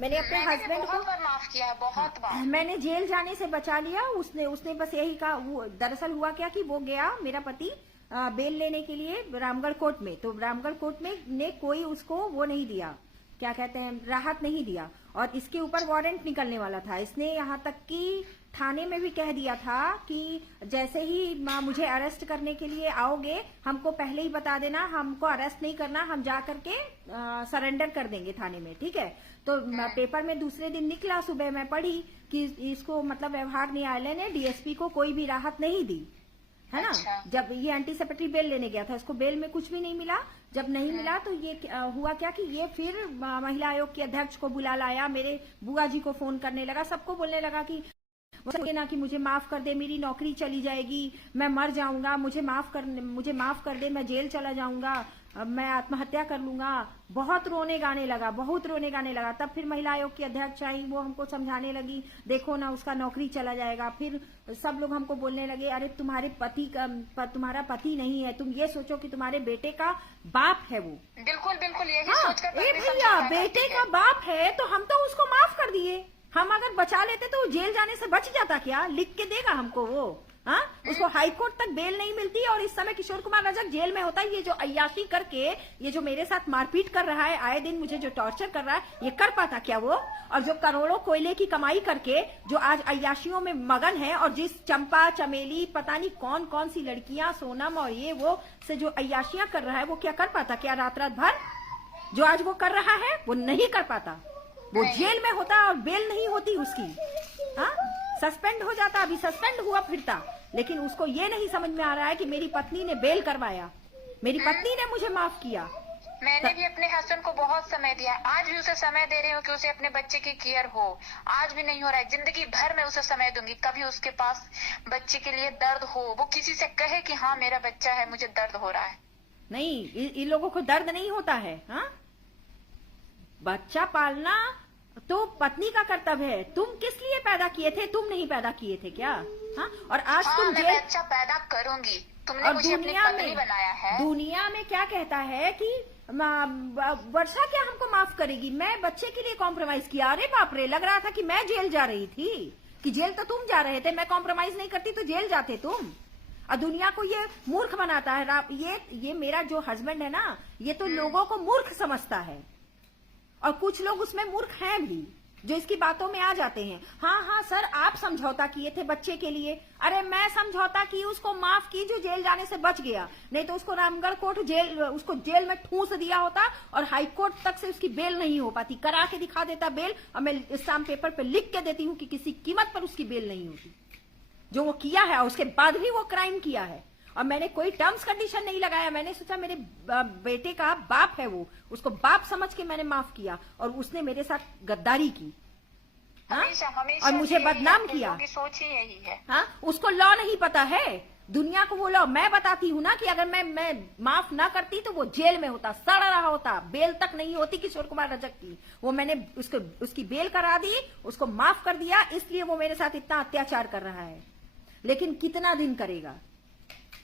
मैंने अपने मैंने भी हस्बैंड बहुत को बार माफ किया है, बहुत बार। मैंने जेल जाने से बचा लिया। उसने बस यही कहा। वो दरअसल हुआ क्या कि वो गया मेरा पति बेल लेने के लिए रामगढ़ कोर्ट में, तो रामगढ़ कोर्ट में ने कोई उसको वो नहीं दिया, क्या कहते हैं, राहत नहीं दिया, और इसके ऊपर वारंट निकलने वाला था। इसने यहाँ तक कि थाने में भी कह दिया था कि जैसे ही मुझे अरेस्ट करने के लिए आओगे हमको पहले ही बता देना, हमको अरेस्ट नहीं करना, हम जा करके सरेंडर कर देंगे थाने में, ठीक है। तो पेपर में दूसरे दिन निकला, सुबह मैं पढ़ी कि इसको मतलब व्यवहार न्यायालय ने डीएसपी को कोई भी राहत नहीं दी, है ना। अच्छा। जब ये एंटीसिपेटरी बेल लेने गया था, इसको बेल में कुछ भी नहीं मिला। जब नहीं मिला तो ये हुआ क्या कि ये फिर महिला आयोग के अध्यक्ष को बुला लाया, मेरे बुआ जी को फोन करने लगा, सबको बोलने लगा कि ना कि मुझे माफ कर दे, मेरी नौकरी चली जाएगी, मैं मर जाऊंगा, मुझे माफ कर दे, मैं जेल चला जाऊंगा, मैं आत्महत्या कर लूंगा। बहुत रोने गाने लगा। तब फिर महिला आयोग की अध्यक्ष आई, वो हमको समझाने लगी, देखो ना उसका नौकरी चला जाएगा। फिर सब लोग हमको बोलने लगे, अरे तुम्हारा पति नहीं है, तुम ये सोचो कि तुम्हारे बेटे का बाप है वो। बिल्कुल बिल्कुल, यही हाँ, सोचकर ए पत्नी भैया, समझौता बेटे करती का है। बाप है तो हम तो उसको माफ कर दिए। हम अगर बचा लेते तो जेल जाने से बच जाता क्या? लिख के देगा हमको वो। हाँ, उसको हाई कोर्ट तक बेल नहीं मिलती और इस समय किशोर कुमार रजक जेल में होता है। ये जो अय्याशी करके, ये जो मेरे साथ मारपीट कर रहा है, आए दिन मुझे जो टॉर्चर कर रहा है, ये कर पाता क्या वो? और जो करोड़ों कोयले की कमाई करके जो आज अय्याशियों में मगन है, और जिस चंपा चमेली पता नहीं कौन कौन सी लड़कियां, सोनम और ये वो से जो अय्याशियां कर रहा है, वो क्या कर पाता क्या रात भर? जो आज वो कर रहा है वो नहीं कर पाता। वो जेल में होता और बेल नहीं होती उसकी। हाँ, सस्पेंड हो जाता, अभी सस्पेंड हुआ फिरता। लेकिन उसको ये नहीं समझ में आ रहा है कि मेरी पत्नी ने बेल करवाया, मेरी पत्नी ने मुझे माफ किया। मैंने भी अपने हस्बैंड को बहुत समय दिया, आज भी उसे समय दे रही हूँ कि उसे अपने बच्चे की केयर हो। आज भी नहीं हो रहा है, जिंदगी भर में उसे समय दूंगी। कभी उसके पास बच्चे के लिए दर्द हो, वो किसी से कहे कि हाँ मेरा बच्चा है, मुझे दर्द हो रहा है, नहीं, इन लोगों को दर्द नहीं होता है। हाँ, बच्चा पालना तो पत्नी का कर्तव्य है। तुम किस लिए पैदा किए थे? तुम नहीं पैदा किए थे क्या? हाँ, और आज हाँ, तुम मैं जेल। बच्चा पैदा करूंगी, तुमने और मुझे अपनी दुनिया पत्नी में, बनाया है। दुनिया में क्या कहता है कि वर्षा क्या हमको माफ करेगी? मैं बच्चे के लिए कॉम्प्रोमाइज किया। अरे बाप रे, लग रहा था कि मैं जेल जा रही थी, कि जेल तो तुम जा रहे थे। मैं कॉम्प्रोमाइज नहीं करती तो जेल जाते तुम। और दुनिया को ये मूर्ख बनाता है। ये मेरा जो हस्बैंड है ना, ये तो लोगों को मूर्ख समझता है, और कुछ लोग उसमें मूर्ख हैं भी, जो इसकी बातों में आ जाते हैं। हाँ हाँ सर, आप समझौता किए थे बच्चे के लिए। अरे मैं समझौता की, उसको माफ की जो जेल जाने से बच गया, नहीं तो उसको रामगढ़ कोर्ट उसको जेल में ठूंस दिया होता, और हाई कोर्ट तक से उसकी बेल नहीं हो पाती। करा के दिखा देता बेल, और मैं स्टाम्प पेपर पे लिख के देती हूँ कि किसी कीमत पर उसकी बेल नहीं होती। जो वो किया है, उसके बाद भी वो क्राइम किया है, और मैंने कोई टर्म्स कंडीशन नहीं लगाया। मैंने सोचा मेरे बेटे का बाप है वो, उसको बाप समझ के मैंने माफ किया, और उसने मेरे साथ गद्दारी की। हाँ? हमेशा हमेशा और मुझे बदनाम किया। लोगों की सोच ही यही है। हाँ, उसको लॉ नहीं पता है, दुनिया को वो लॉ मैं बताती हूँ ना, कि अगर मैं माफ ना करती तो वो जेल में होता, सड़ रहा होता, बेल तक नहीं होती किशोर कुमार रजक की। वो मैंने उसकी बेल करा दी, उसको माफ कर दिया, इसलिए वो मेरे साथ इतना अत्याचार कर रहा है। लेकिन कितना दिन करेगा?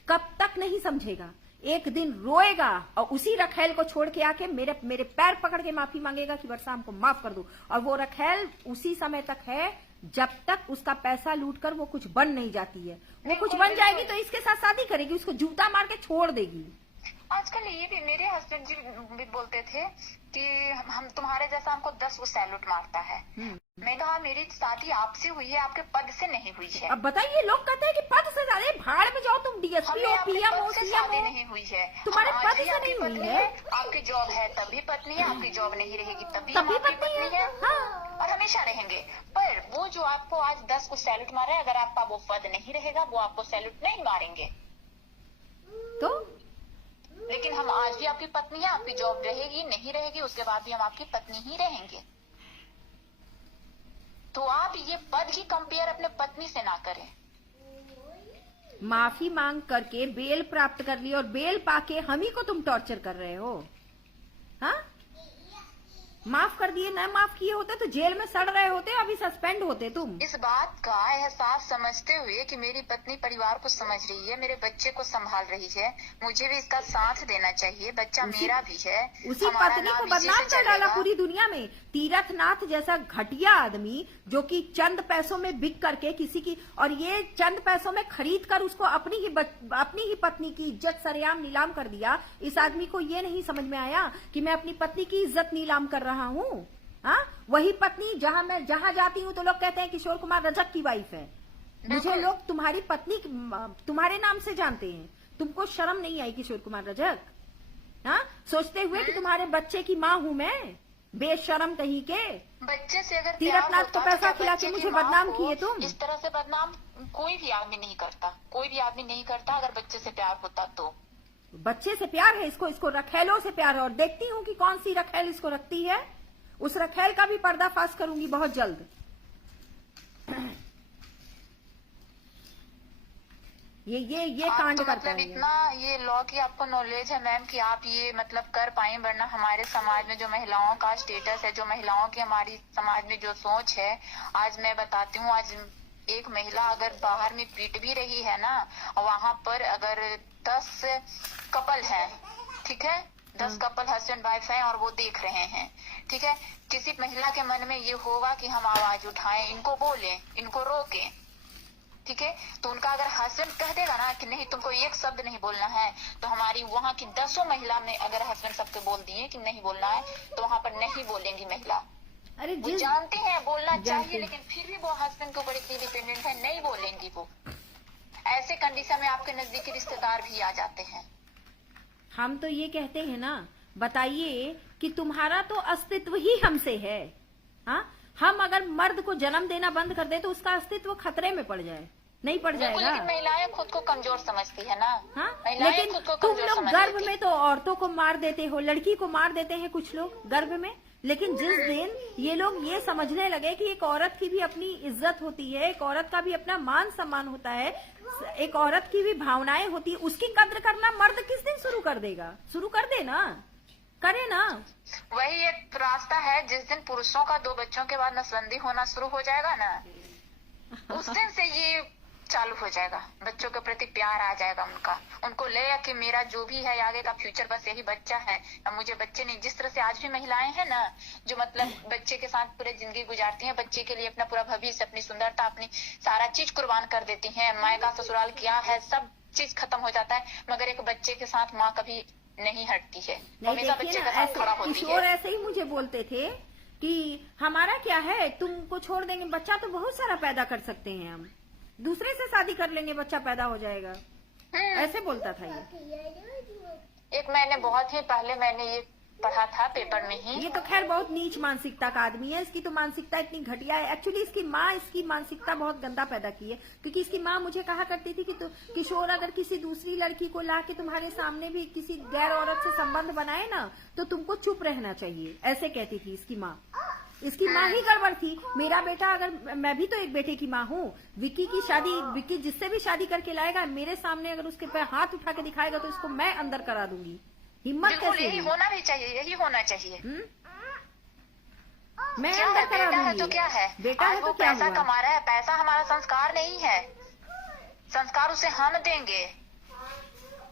कब तक नहीं समझेगा? एक दिन रोएगा, और उसी रखेल को छोड़ के आके मेरे पैर पकड़ के माफी मांगेगा कि वर्षा हमको माफ कर दो। और वो रखेल उसी समय तक है जब तक उसका पैसा लूटकर वो कुछ बन नहीं जाती है। वो कुछ बन जाएगी तो इसके साथ शादी करेगी, उसको जूता मार के छोड़ देगी। आजकल ये भी मेरे हस्बैंड जी भी बोलते थे कि हम तुम्हारे जैसा हमको 10 वो सैल्यूट मारता है। मैं कहा मेरी शादी आपसे हुई है, आपके पद से नहीं हुई है। अब बताइए, लोग कहते हैं कि पद से ज्यादा भाड़ में जाओ तुम, डीएसपी हो, पीएम हो, से सीएम शादी हो, नहीं हुई है। तुम्हारे आज पद भी से आपकी नहीं हुई पत्नी है। आपकी जॉब है तब भी पत्नी है, आपकी जॉब नहीं रहेगी तब भी तभी आपकी पत्नी पत्नी है। है। हाँ। और हमेशा रहेंगे। पर वो जो आपको आज 10 को सैल्यूट मारे, अगर आपका वो पद नहीं रहेगा वो आपको सैल्यूट नहीं मारेंगे। तो लेकिन हम आज भी आपकी पत्नी है, आपकी जॉब रहेगी नहीं रहेगी उसके बाद भी हम आपकी पत्नी ही रहेंगे। तो आप ये पद की कंपेयर अपने पत्नी से ना करें। माफी मांग करके बेल प्राप्त कर ली, और बेल पाके हम ही को तुम टॉर्चर कर रहे हो। हाँ, माफ कर दिए, ना माफ किए होते तो जेल में सड़ रहे होते, अभी सस्पेंड होते तुम। इस बात का एहसास समझते हुए कि मेरी पत्नी परिवार को समझ रही है, मेरे बच्चे को संभाल रही है, मुझे भी इसका साथ देना चाहिए। बच्चा मेरा भी है। उसी हमारा पत्नी को नाम इसी बदनाम से कर डाला चलेगा। पूरी दुनिया में। तीरथनाथ जैसा घटिया आदमी, जो कि चंद पैसों में बिक करके किसी की, और ये चंद पैसों में खरीद कर उसको अपनी ही पत्नी की इज्जत सरेआम नीलाम कर दिया। इस आदमी को ये नहीं समझ में आया कि मैं अपनी पत्नी की इज्जत नीलाम कर रहा हूँ। हाँ, वही पत्नी जहां जाती हूँ तो लोग कहते हैं किशोर कुमार रजक की वाइफ है। मुझे लोग तुम्हारी पत्नी तुम्हारे नाम से जानते हैं। तुमको शर्म नहीं आई किशोर कुमार रजक? हाँ, सोचते हुए कि तुम्हारे बच्चे की माँ हूँ मैं, बेशरम कहीं के। बच्चे से अगर तीरथनाथ को पैसा खिला के मुझे बदनाम किए तुम। इस तरह से बदनाम कोई भी आदमी नहीं करता, कोई भी आदमी नहीं करता। अगर बच्चे से प्यार होता तो बच्चे से प्यार है, इसको रखेलों से प्यार है। और देखती हूँ कि कौन सी रखेल इसको रखती है। उस रखेल का भी पर्दाफाश करूंगी बहुत जल्द। ये कांड तो करता मतलब है ये। इतना ये लॉ की आपको नॉलेज है मैम कि आप ये मतलब कर पाए, वरना हमारे समाज में जो महिलाओं का स्टेटस है, जो महिलाओं की हमारी समाज में जो सोच है, आज मैं बताती हूँ। आज एक महिला अगर बाहर में पीट भी रही है ना, वहां पर अगर 10 कपल है, ठीक है, 10 कपल हस्बैंड वाइफ है और वो देख रहे हैं, ठीक है, किसी महिला के मन में ये होगा कि हम आवाज उठाएं, इनको बोलें, इनको रोकें, ठीक है। तो उनका अगर हस्बैंड कह देगा ना कि नहीं तुमको एक शब्द नहीं बोलना है, तो हमारी वहाँ की 10 महिला में अगर हस्बैंड सबको बोल दिए कि नहीं बोलना है, तो वहाँ पर नहीं बोलेंगी महिला। अरे वो जानते हैं बोलना चाहिए, लेकिन फिर भी वो हस्बैंड के ऊपर इतनी डिपेंडेंट है, नहीं बोलेंगी वो। ऐसे कंडीशन में आपके नजदीकी रिश्तेदार भी आ जाते हैं। हम तो ये कहते हैं ना, बताइए कि तुम्हारा तो अस्तित्व ही हमसे है। हाँ, हम अगर मर्द को जन्म देना बंद कर दे तो उसका अस्तित्व खतरे में पड़ जाए, नहीं पड़ जाएगा। लेकिन महिलाएं खुद को कमजोर समझती है ना। हाँ, महिलाएं लेकिन खुद को तुम कमजोर लोग समझ गर्भ लेती। में तो औरतों को मार देते हो, लड़की को मार देते हैं कुछ लोग गर्भ में। लेकिन जिस दिन ये लोग ये समझने लगे कि एक औरत की भी अपनी इज्जत होती है, एक औरत का भी अपना मान सम्मान होता है, एक औरत की भी भावनाएं होती है, उसकी कद्र करना मर्द किस दिन शुरू कर देगा? शुरू कर दे ना, करे ना। वही एक रास्ता है, जिस दिन पुरुषों का 2 बच्चों के बाद नसबंदी होना शुरू हो जाएगा ना, उस दिन से ये चालू हो जाएगा। बच्चों के प्रति प्यार आ जाएगा उनका, उनको लगेगा कि मेरा जो भी है आगे का फ्यूचर बस यही बच्चा है। अब मुझे बच्चे नहीं, जिस तरह से आज भी महिलाएं हैं ना, जो मतलब बच्चे के साथ पूरे जिंदगी गुजारती हैं, बच्चे के लिए अपना पूरा भविष्य, अपनी सुंदरता, अपनी सारा चीज कुर्बान कर देती हैं। मायका ससुराल क्या है, सब चीज खत्म हो जाता है, मगर एक बच्चे के साथ माँ कभी नहीं हटती है, हमेशा बच्चे के साथ खड़ा होती किशोर है। ऐसे ही मुझे बोलते थे कि हमारा क्या है, तुमको छोड़ देंगे, बच्चा तो बहुत सारा पैदा कर सकते हैं, हम दूसरे से शादी कर लेंगे, बच्चा पैदा हो जाएगा, ऐसे बोलता था ये। एक मैंने बहुत ही पहले मैंने ये पढ़ा था पेपर में ही। ये तो खैर बहुत नीच मानसिकता का आदमी है, इसकी तो मानसिकता इतनी घटिया है। एक्चुअली इसकी माँ इसकी मानसिकता बहुत गंदा पैदा की है, क्योंकि इसकी माँ मुझे कहा करती थी कि तो किशोर अगर किसी दूसरी लड़की को ला के तुम्हारे सामने भी किसी गैर औरत से संबंध बनाए ना, तो तुमको चुप रहना चाहिए, ऐसे कहती थी इसकी माँ। इसकी माँ ही गड़बड़ थी। मेरा बेटा, अगर मैं भी तो एक बेटे की माँ हूँ, विक्की की शादी, विक्की जिससे भी शादी करके लाएगा, मेरे सामने अगर उसके पे हाथ उठा के दिखाएगा तो इसको मैं अंदर करा दूंगी। हिम्मत कैसे? यही होना भी चाहिए, यही होना चाहिए। मैं क्या अंदर है, करा बेटा है दूंगी। तो क्या है, बेटा आज है वो तो क्या पैसा हुआ? कमा रहा है, पैसा हमारा संस्कार नहीं है, संस्कार उसे हम देंगे।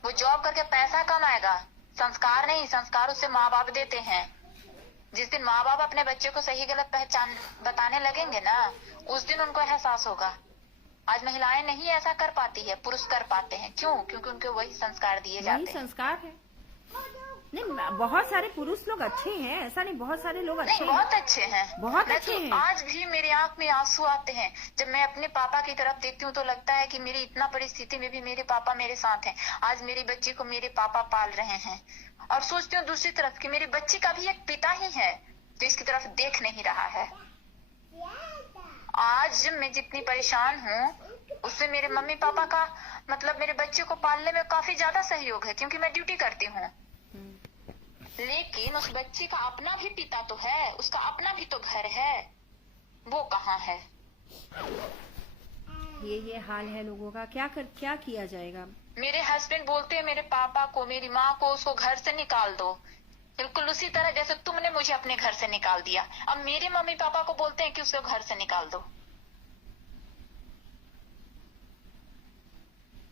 वो जॉब करके पैसा कमाएगा, संस्कार नहीं, संस्कार उसे माँ बाप देते हैं। जिस दिन माँ बाप अपने बच्चे को सही गलत पहचान बताने लगेंगे ना, उस दिन उनको एहसास होगा। आज महिलाएं नहीं ऐसा कर पाती है, पुरुष कर पाते हैं। क्यों? क्योंकि उनको वही संस्कार दिए वही जाते हैं। संस्कार है। नहीं, बहुत सारे पुरुष लोग अच्छे हैं, ऐसा नहीं, बहुत सारे लोग अच्छे नहीं, हैं, बहुत अच्छे हैं, बहुत मैं अच्छे तो हैं। आज भी मेरी आंख में आंसू आते हैं जब मैं अपने पापा की तरफ देखती हूँ, तो लगता है कि मेरी इतना परिस्थिति में भी मेरे पापा मेरे साथ हैं। आज मेरी बच्ची को मेरे पापा पाल रहे हैं, और सोचती हूँ दूसरी तरफ कि मेरी बच्ची का भी एक पिता ही है जो इसकी तरफ देख नहीं रहा है। आज मैं जितनी परेशान हूँ, उससे मेरे मम्मी पापा का मतलब मेरे बच्चे को पालने में काफी ज्यादा सहयोग है, क्योंकि मैं ड्यूटी करती हूँ। लेकिन उस बच्चे का अपना भी पिता तो है, उसका अपना भी तो घर है, वो कहाँ है? ये हाल है लोगों का। क्या किया जाएगा? मेरे हस्बैंड बोलते हैं मेरे पापा को, मेरी माँ को, उसको घर से निकाल दो, बिल्कुल उसी तरह जैसे तुमने मुझे अपने घर से निकाल दिया। अब मेरे मम्मी पापा को बोलते हैं कि उसको घर से निकाल दो।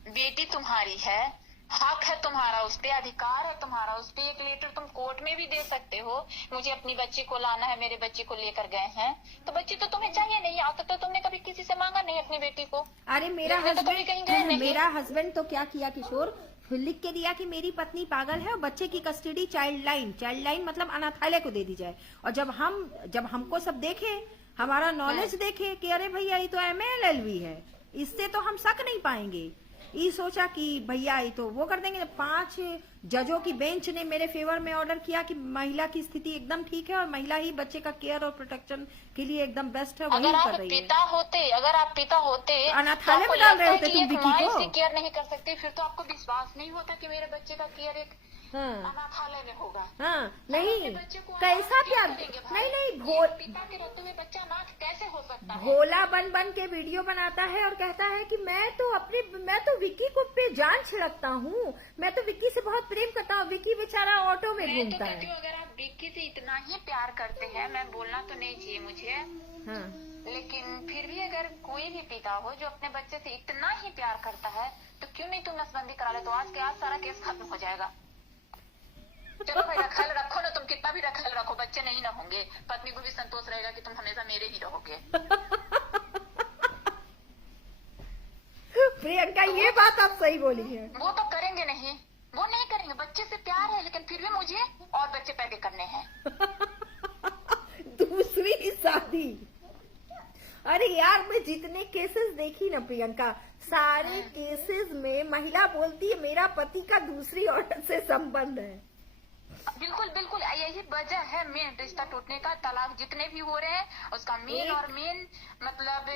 बेटी तुम्हारी है, हक है तुम्हारा उस पे, अधिकार है तुम्हारा उस पे। एक लेटर तुम कोर्ट में भी दे सकते हो, मुझे अपनी बच्ची को लाना है, मेरे बच्ची को लेकर गए हैं, तो बच्ची तो तुम्हें चाहिए नहीं। आज तक तो तुमने कभी किसी से मांगा नहीं अपनी बेटी को। अरे मेरा हस्बैंड तो क्या किया किशोर, लिख के दिया कि मेरी पत्नी पागल है और बच्चे की कस्टडी चाइल्ड लाइन मतलब अनाथालय को दे दी जाए। और जब हमको सब देखे, हमारा नॉलेज देखे कि अरे भैया ये तो MA-LLB है, इससे तो हम शक नहीं पाएंगे, ये सोचा कि भैया ये तो वो कर देंगे। 5 जजों की बेंच ने मेरे फेवर में ऑर्डर किया कि महिला की स्थिति एकदम ठीक है और महिला ही बच्चे का केयर और प्रोटेक्शन के लिए एकदम बेस्ट है, वही कर रही है। अगर आप पिता होते अनाथालय में डाल रहे होते तुम विकी को, केयर नहीं कर सकते, फिर तो आपको विश्वास नहीं होता कि मेरे बच्चे का केयर एक अनाथालय में होगा। हाँ, नहीं कैसा प्यार, नहीं पिता के रहते हुए बच्चा अनाथ कैसे हो सकता है? भोला बन के वीडियो बनाता है और कहता है कि मैं तो विक्की को पे जान छिड़कता हूँ, मैं तो विक्की से बहुत प्रेम करता हूँ। विक्की बेचारा ऑटो में घूमता है। अगर आप विक्की से इतना ही प्यार करते हैं, मैं बोलना तो नहीं चाहिए मुझे, हाँ, लेकिन फिर भी अगर कोई भी पिता हो जो अपने बच्चे से इतना ही प्यार करता है, तो क्यों नहीं तुम नसबंदी करा ले? तो आज के आज सारा केस खत्म हो जाएगा। चलो भाई, ख्याल रखो ना, तुम कितना भी ख्याल रखो, बच्चे नहीं ना होंगे, पत्नी को भी संतोष रहेगा कि तुम हमेशा मेरे ही रहोगे। प्रियंका, ये बात आप सही बोली है। वो तो करेंगे नहीं, वो नहीं करेंगे, बच्चे से प्यार है, लेकिन फिर भी मुझे और बच्चे पैदा करने हैं। दूसरी शादी। अरे यार, मैं जितने केसेस देखी ना प्रियंका, सारे केसेस में महिला बोलती है मेरा पति का दूसरी औरत से संबंध है। बिल्कुल बिल्कुल, यही वजह है मेन रिश्ता टूटने का। तलाक जितने भी हो रहे हैं, उसका मेन मतलब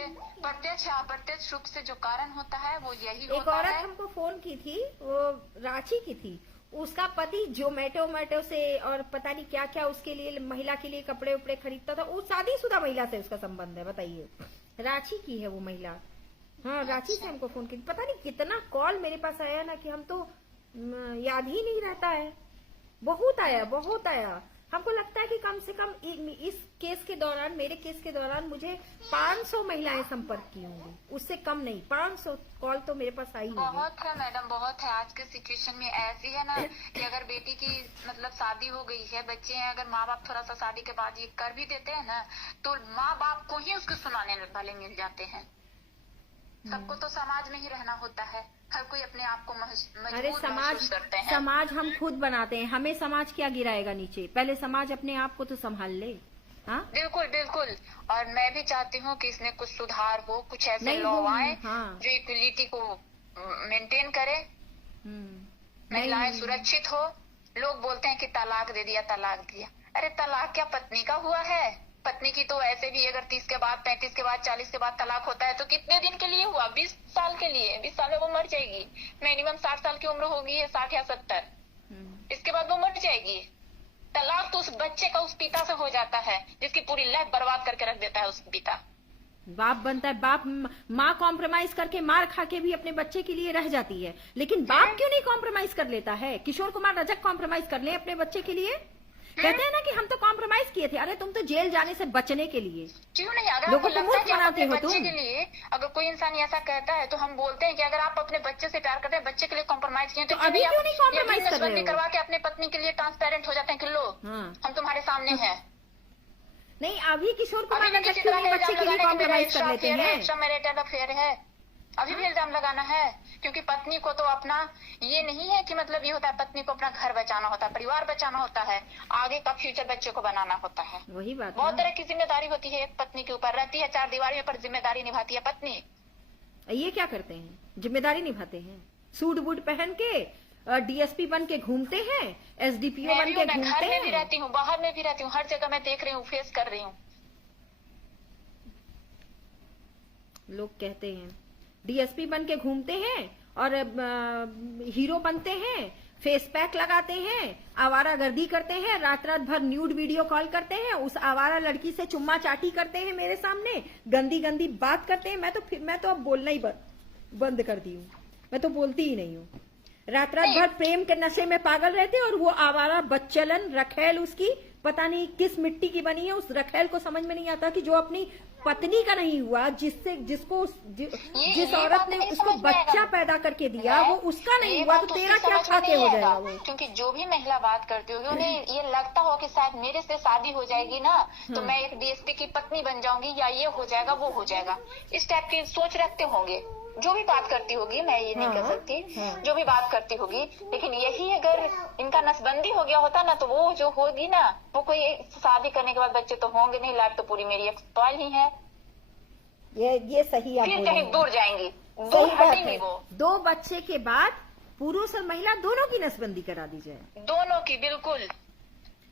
प्रत्यक्ष या अप्रत्यक्ष रूप से जो कारण होता है वो यही होता है। एक औरत हमको फोन की थी, वो रांची की थी, उसका पति जोमेटो से और पता नहीं क्या क्या उसके लिए महिला के लिए कपड़े उपड़े खरीदता था। वो शादीशुदा महिला से उसका संबंध है, बताइए। रांची की है वो महिला। हाँ, रांची से हमको फोन की, पता नहीं कितना कॉल मेरे पास आया ना कि हम तो याद ही नहीं रहता है। बहुत आया, बहुत आया। हमको लगता है कि कम से कम इस केस के दौरान, मेरे केस के दौरान मुझे 500 महिलाएं संपर्क की होंगी, उससे कम नहीं। 500 कॉल तो मेरे पास आई होगी। बहुत है मैडम, बहुत है। आज के सिचुएशन में ऐसी है ना कि अगर बेटी की मतलब शादी हो गई है, बच्चे हैं, अगर माँ बाप थोड़ा सा शादी के बाद ये कर भी देते हैं ना, तो माँ बाप को ही उसको सुनाने वाले मिल जाते हैं। सबको तो समाज में ही रहना होता है, हर कोई अपने आप को अरे मजबूर महसूस करते हैं। समाज हम खुद बनाते हैं, हमें समाज क्या गिराएगा नीचे। पहले समाज अपने आप को तो संभाल ले। हाँ, बिल्कुल बिल्कुल। और मैं भी चाहती हूँ कि इसमें कुछ सुधार हो, कुछ ऐसे नहीं लॉ हो। आए हाँ, जो इक्वलिटी को मेंटेन करे, महिलाएं नहीं। सुरक्षित हो। लोग बोलते हैं कि तलाक दे दिया, तलाक दिया। अरे तलाक क्या पत्नी का हुआ है? पत्नी की तो ऐसे भी अगर 30 के बाद, 35 के बाद, 40 के बाद तलाक होता है तो कितने दिन के लिए हुआ? 20 साल के लिए। 20 साल में वो मर जाएगी। मिनिमम 60 साल की उम्र होगी, या 60 या 70। इसके बाद वो मर जाएगी। तलाक तो उस बच्चे का उस पिता से हो जाता है जिसकी पूरी लाइफ बर्बाद करके रख देता है उस पिता। बाप बनता है, बाप। माँ कॉम्प्रोमाइज करके, मार खा के भी अपने बच्चे के लिए रह जाती है, लेकिन बाप क्यों नहीं कॉम्प्रोमाइज कर लेता है? किशोर कुमार रजक कॉम्प्रोमाइज कर ले अपने बच्चे के लिए? कहते हैं ना कि हम तो कॉम्प्रोमाइज किए थे। अरे तुम तो जेल जाने से बचने के लिए। क्यों नहीं? अगर लोगों आपको को लगता है मूर्ख कि आप बनाते अपने हो बच्चे तुम। के लिए, अगर कोई इंसान ऐसा कहता है तो हम बोलते हैं कि अगर आप अपने बच्चे से प्यार करते हैं, बच्चे के लिए कॉम्प्रोमाइज किए, तो अभी क्यों नहीं compromise कर रहे हो? करवा के अपने पत्नी के लिए ट्रांसपेरेंट हो जाते हैं कि लो हम तुम्हारे सामने हैं। नहीं, अभी किशोर कुमार अभी भी रजक किसी क्यों तरह नहीं का बच्चे इल्जाम के लिए लगाना है कि मेरा कॉम्प्रोमाइज कर लेते हैं? एक्स्ट्रा मैरिटल अफेयर है, अभी भी इल्जाम लगाना है। क्योंकि पत्नी को तो अपना ये नहीं है कि मतलब ये होता है, पत्नी को अपना घर बचाना होता है, परिवार बचाना होता है, आगे का फ्यूचर बच्चे को बनाना होता है। वही बात बहुत है। तरह की जिम्मेदारी होती है एक पत्नी के ऊपर, रहती है 4 दीवारी पर जिम्मेदारी निभाती है पत्नी। ये क्या करते हैं? जिम्मेदारी निभाते हैं, सूट बूट पहन के डीएसपी बन के घूमते हैं, एसडीपीओ बन के मैं घर घूमते में भी हैं। रहती हूँ, बाहर में भी रहती हूँ, हर जगह मैं देख रही हूँ, फेस कर रही हूँ। लोग कहते हैं डीएसपी बन के घूमते हैं और हीरो बनते हैं, फेस पैक लगाते हैं, आवारागर्दी करते हैं, रात रात भर न्यूड वीडियो कॉल करते हैं, उस आवारा लड़की से चुम्मा चाटी करते हैं मेरे सामने, गंदी गंदी बात करते हैं। मैं तो अब बोलना ही बंद कर दी हूँ, मैं तो बोलती ही नहीं हूँ। रात रात भर प्रेम के नशे में पागल रहते हैं, और वो आवारा बच्चलन रखेल उसकी पता नहीं किस मिट्टी की बनी है। उस रखेल को समझ में नहीं आता कि जो अपनी पत्नी का नहीं हुआ, जिस औरत ने उसको बच्चा पैदा करके दिया, वो उसका नहीं हुआ, तो तेरा क्या खाते हो जाएगा वो? क्योंकि जो भी महिला बात करती होगी उन्हें ये लगता हो कि शायद मेरे से शादी हो जाएगी ना तो मैं एक डीएसपी की पत्नी बन जाऊंगी, या ये हो जाएगा वो हो जाएगा, इस टाइप की सोच रखते होंगे। जो भी बात करती होगी, मैं ये नहीं कह सकती, जो भी बात करती होगी, लेकिन यही अगर इनका नसबंदी हो गया होता ना, तो वो जो होगी ना, वो कोई शादी करने के बाद बच्चे तो होंगे नहीं, लाइफ तो पूरी मेरी एक्सपायर ही है। ये सही आप फिर कहीं दूर जाएंगी, सही दूर बात हटेंगी है। वो। 2 बच्चे के बाद पुरुष और महिला दोनों की नसबंदी करा दी जाए। दोनों की, बिल्कुल।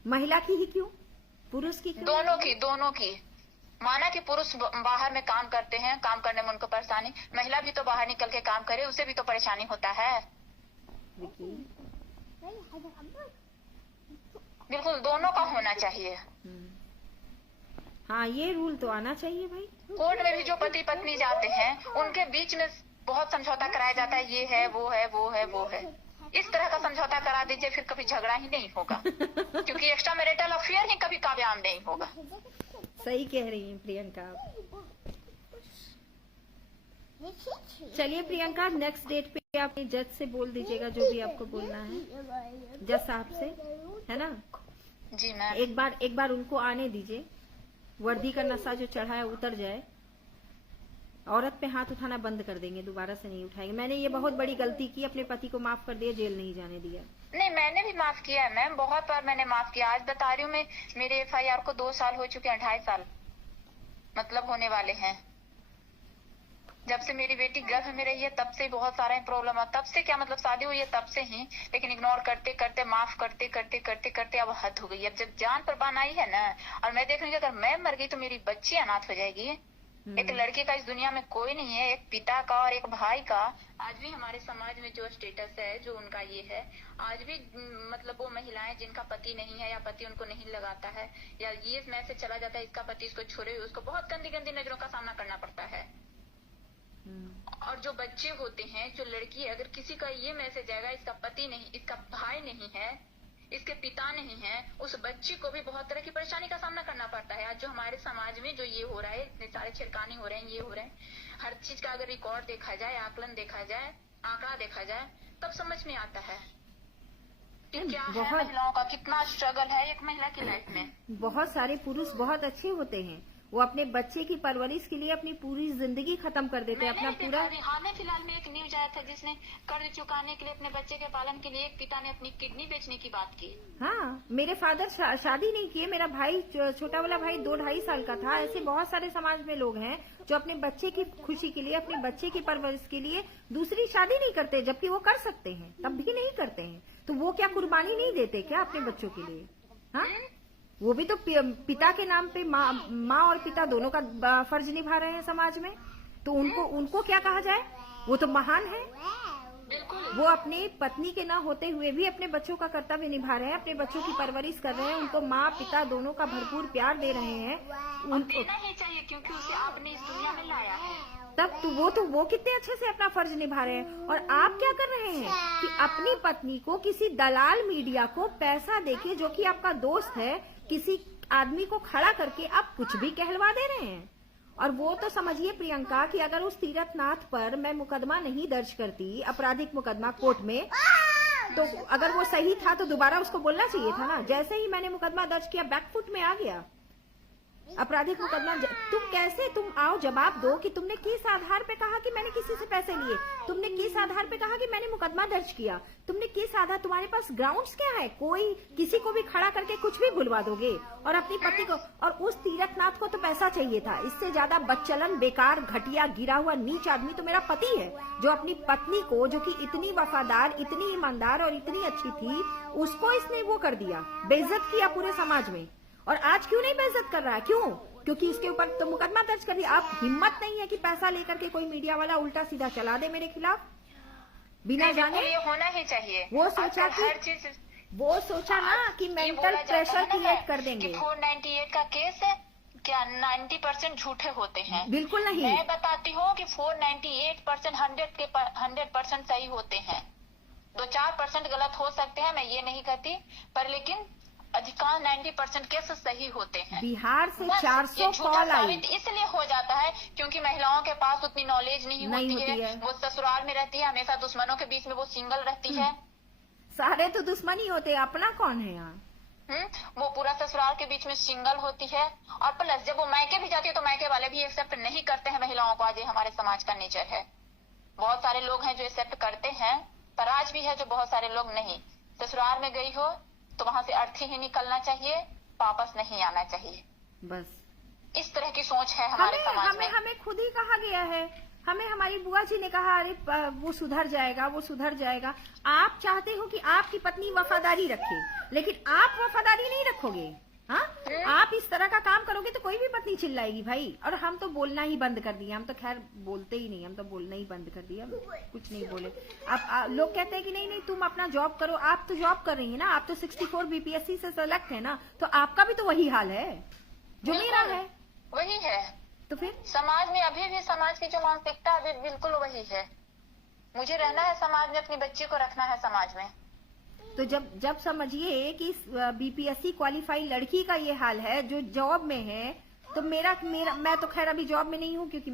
महिला की ही क्यों, पुरुष की क्यों? दोनों की। माना कि पुरुष बाहर में काम करते हैं, काम करने में उनको परेशानी, महिला भी तो बाहर निकल के काम करे, उसे भी तो परेशानी होता है। बिल्कुल, दोनों का होना चाहिए। हाँ, ये रूल तो आना चाहिए भाई। कोर्ट में भी जो पति पत्नी जाते हैं, उनके बीच में बहुत समझौता कराया जाता है, ये है वो है वो है वो है। इस तरह का समझौता करा दीजिए, फिर कभी झगड़ा ही नहीं होगा। क्योंकि एक्स्ट्रा मैरिटल अफेयर ही कभी कामयाब नहीं होगा। सही कह रही हैं प्रियंका। चलिए प्रियंका, नेक्स्ट डेट पे आप जज से बोल दीजिएगा जो भी आपको बोलना है, जज साहब से, है ना? जी मैम। एक बार उनको आने दीजिए, वर्दी का नशा जो चढ़ा है उतर जाए, औरत पे हाथ उठाना बंद कर देंगे, दोबारा से नहीं उठाएंगे। मैंने ये बहुत बड़ी गलती की, अपने पति को माफ कर दिया, जेल नहीं जाने दिया। नहीं, मैंने भी माफ किया है मैम, बहुत बार मैंने माफ किया। आज बता रही हूँ मैं, मेरे FIR को 2 साल हो चुके हैं, 2.5 साल मतलब होने वाले हैं। जब से मेरी बेटी गर्भ में रही है तब से बहुत सारा प्रॉब्लम है। तब से क्या मतलब, शादी हुई है तब से ही, लेकिन इग्नोर करते करते, माफ करते करते करते करते अब हद हो गई। अब जब जान पर बान आई है ना, और मैं देख रही हूँ अगर मैं मर गई तो मेरी बच्ची अनाथ हो जाएगी। एक लड़की का इस दुनिया में कोई नहीं है, एक पिता का और एक भाई का। आज भी हमारे समाज में जो स्टेटस है, जो उनका ये है, आज भी मतलब वो महिलाएं जिनका पति नहीं है या पति उनको नहीं लगाता है या ये मैसेज चला जाता है इसका पति इसको छोड़े हुए, उसको बहुत गंदी गंदी नजरों का सामना करना पड़ता है। और जो बच्चे होते हैं, जो लड़की, अगर किसी का ये मैसेज आएगा इसका पति नहीं, इसका भाई नहीं है, इसके पिता नहीं है, उस बच्चे को भी बहुत तरह की परेशानी का सामना करना पड़ता है। आज जो हमारे समाज में जो ये हो रहा है, इतने सारे छेड़खानी हो रहे हैं, ये हो रहे हैं, हर चीज का अगर रिकॉर्ड देखा जाए, आकलन देखा जाए, आंकड़ा देखा जाए, तब समझ में आता है कि क्या है महिलाओं का कितना स्ट्रगल है एक महिला की लाइफ में। बहुत सारे पुरुष बहुत अच्छे होते हैं, वो अपने बच्चे की परवरिश के लिए अपनी पूरी जिंदगी खत्म कर देते हैं, अपना पूरा। हाल में फिलहाल में एक न्यूज आया था जिसने कर्ज चुकाने के लिए अपने बच्चे के पालन के लिए एक पिता ने अपनी किडनी बेचने की बात की। हाँ, मेरे फादर शादी नहीं किए, मेरा भाई छोटा वाला भाई 2-2.5 साल का था। ऐसे बहुत सारे समाज में लोग हैं जो अपने बच्चे की खुशी के लिए, अपने बच्चे की परवरिश के लिए दूसरी शादी नहीं करते, जबकि वो कर सकते हैं, तब भी नहीं करते हैं। तो वो क्या कुर्बानी नहीं देते क्या अपने बच्चों के लिए? हाँ, वो भी तो पिता के नाम पे माँ और पिता दोनों का फर्ज निभा रहे हैं समाज में। तो उनको क्या कहा जाए? वो तो महान है। वो अपने पत्नी के ना होते हुए भी अपने बच्चों का कर्तव्य निभा रहे हैं, अपने बच्चों की परवरिश कर रहे हैं, उनको माँ पिता दोनों का भरपूर प्यार दे रहे हैं। उनको देना ही चाहिए क्योंकि उसे आपने इस दुनिया में लाया है। तब तो वो कितने अच्छे से अपना फर्ज निभा रहे हैं। और आप क्या कर रहे हैं कि अपनी पत्नी को किसी दलाल मीडिया को पैसा देके, जो कि आपका दोस्त है, किसी आदमी को खड़ा करके आप कुछ भी कहलवा दे रहे हैं। और वो तो समझिए प्रियंका कि अगर उस तीरथनाथ पर मैं मुकदमा नहीं दर्ज करती, आपराधिक मुकदमा कोर्ट में, तो अगर वो सही था तो दोबारा उसको बोलना चाहिए था ना। जैसे ही मैंने मुकदमा दर्ज किया, बैकफुट में आ गया आपराधिक मुकदमा। तुम आओ जवाब दो कि तुमने किस आधार पे कहा कि मैंने किसी से पैसे लिए, तुमने किस आधार पे कहा कि मैंने मुकदमा दर्ज किया, तुमने किस आधार, तुम्हारे पास ग्राउंड्स क्या है? कोई किसी को भी खड़ा करके कुछ भी बुलवा दोगे। और अपनी पत्नी को, और उस तीरथनाथ को तो पैसा चाहिए था। इससे ज्यादा बदचलन, बेकार, घटिया, गिरा हुआ नीच आदमी तो मेरा पति है, जो अपनी पत्नी को, जो कि इतनी वफादार, इतनी ईमानदार और इतनी अच्छी थी, उसको इसने वो कर दिया, बेइज्जत किया पूरे समाज में। और आज क्यों नहीं बेइज्जत कर रहा है? क्यों? क्योंकि इसके ऊपर तो मुकदमा दर्ज कर दिया। आप हिम्मत नहीं है कि पैसा लेकर के कोई मीडिया वाला उल्टा सीधा चला दे मेरे खिलाफ बिना जाने। ये होना ही चाहिए। वो सोचा कि हर चीज, वो सोचा ना कि मेंटल प्रेशर क्रिएट कर देंगे। 498 का केस है क्या 90% झूठे होते हैं? बिल्कुल नहीं। मैं बताती हूँ कि 498% 100% सही होते हैं। 2-4% गलत हो सकते हैं, मैं ये नहीं कहती, पर लेकिन अधिकांश 90% केस सही होते हैं। बिहार से 400 कॉल आई, इसलिए हो जाता है क्योंकि महिलाओं के पास उतनी नॉलेज नहीं होती है। वो ससुराल में रहती है, हमेशा दुश्मनों के बीच में वो सिंगल रहती है। सारे तो दुश्मन ही होते हैं, अपना कौन है यहाँ? वो पूरा ससुराल के बीच में सिंगल होती है। और प्लस जब वो मायके भी जाती है तो मायके वाले भी एक्सेप्ट नहीं करते हैं महिलाओं को। आज ये हमारे समाज का नेचर है। बहुत सारे लोग हैं जो एक्सेप्ट करते हैं, पर आज भी है जो बहुत सारे लोग नहीं। ससुराल में गई हो तो वहां से अर्थी ही निकलना चाहिए, वापस नहीं आना चाहिए। बस इस तरह की सोच है हमारे समाज में। हमें खुद ही कहा गया है, हमें हमारी बुआ जी ने कहा, अरे वो सुधर जाएगा, वो सुधर जाएगा। आप चाहते हो कि आपकी पत्नी वफादारी रखे, लेकिन आप वफादारी नहीं रखोगे। हाँ, आप इस तरह का काम करोगे तो कोई भी पत्नी चिल्लाएगी भाई। और हम तो बोलना ही बंद कर दिया, हम तो खैर बोलते ही नहीं, हम तो बोलना ही बंद कर दिया, कुछ नहीं बोले। अब लोग कहते हैं कि नहीं नहीं तुम अपना जॉब करो। आप तो जॉब कर रही है ना, आप तो 64 बीपीएससी से सेलेक्ट है ना, तो आपका भी तो वही हाल है जो मेरा है। वही है तो फिर समाज में अभी भी समाज की जो मानसिकता अभी बिल्कुल वही है। मुझे रहना है समाज में, अपनी बच्ची को रखना है समाज में। तो जब समझिए कि बीपीएससी क्वालिफाई लड़की का ये हाल है जो जॉब में है, तो मैं तो खैर अभी जॉब में नहीं हूँ क्योंकि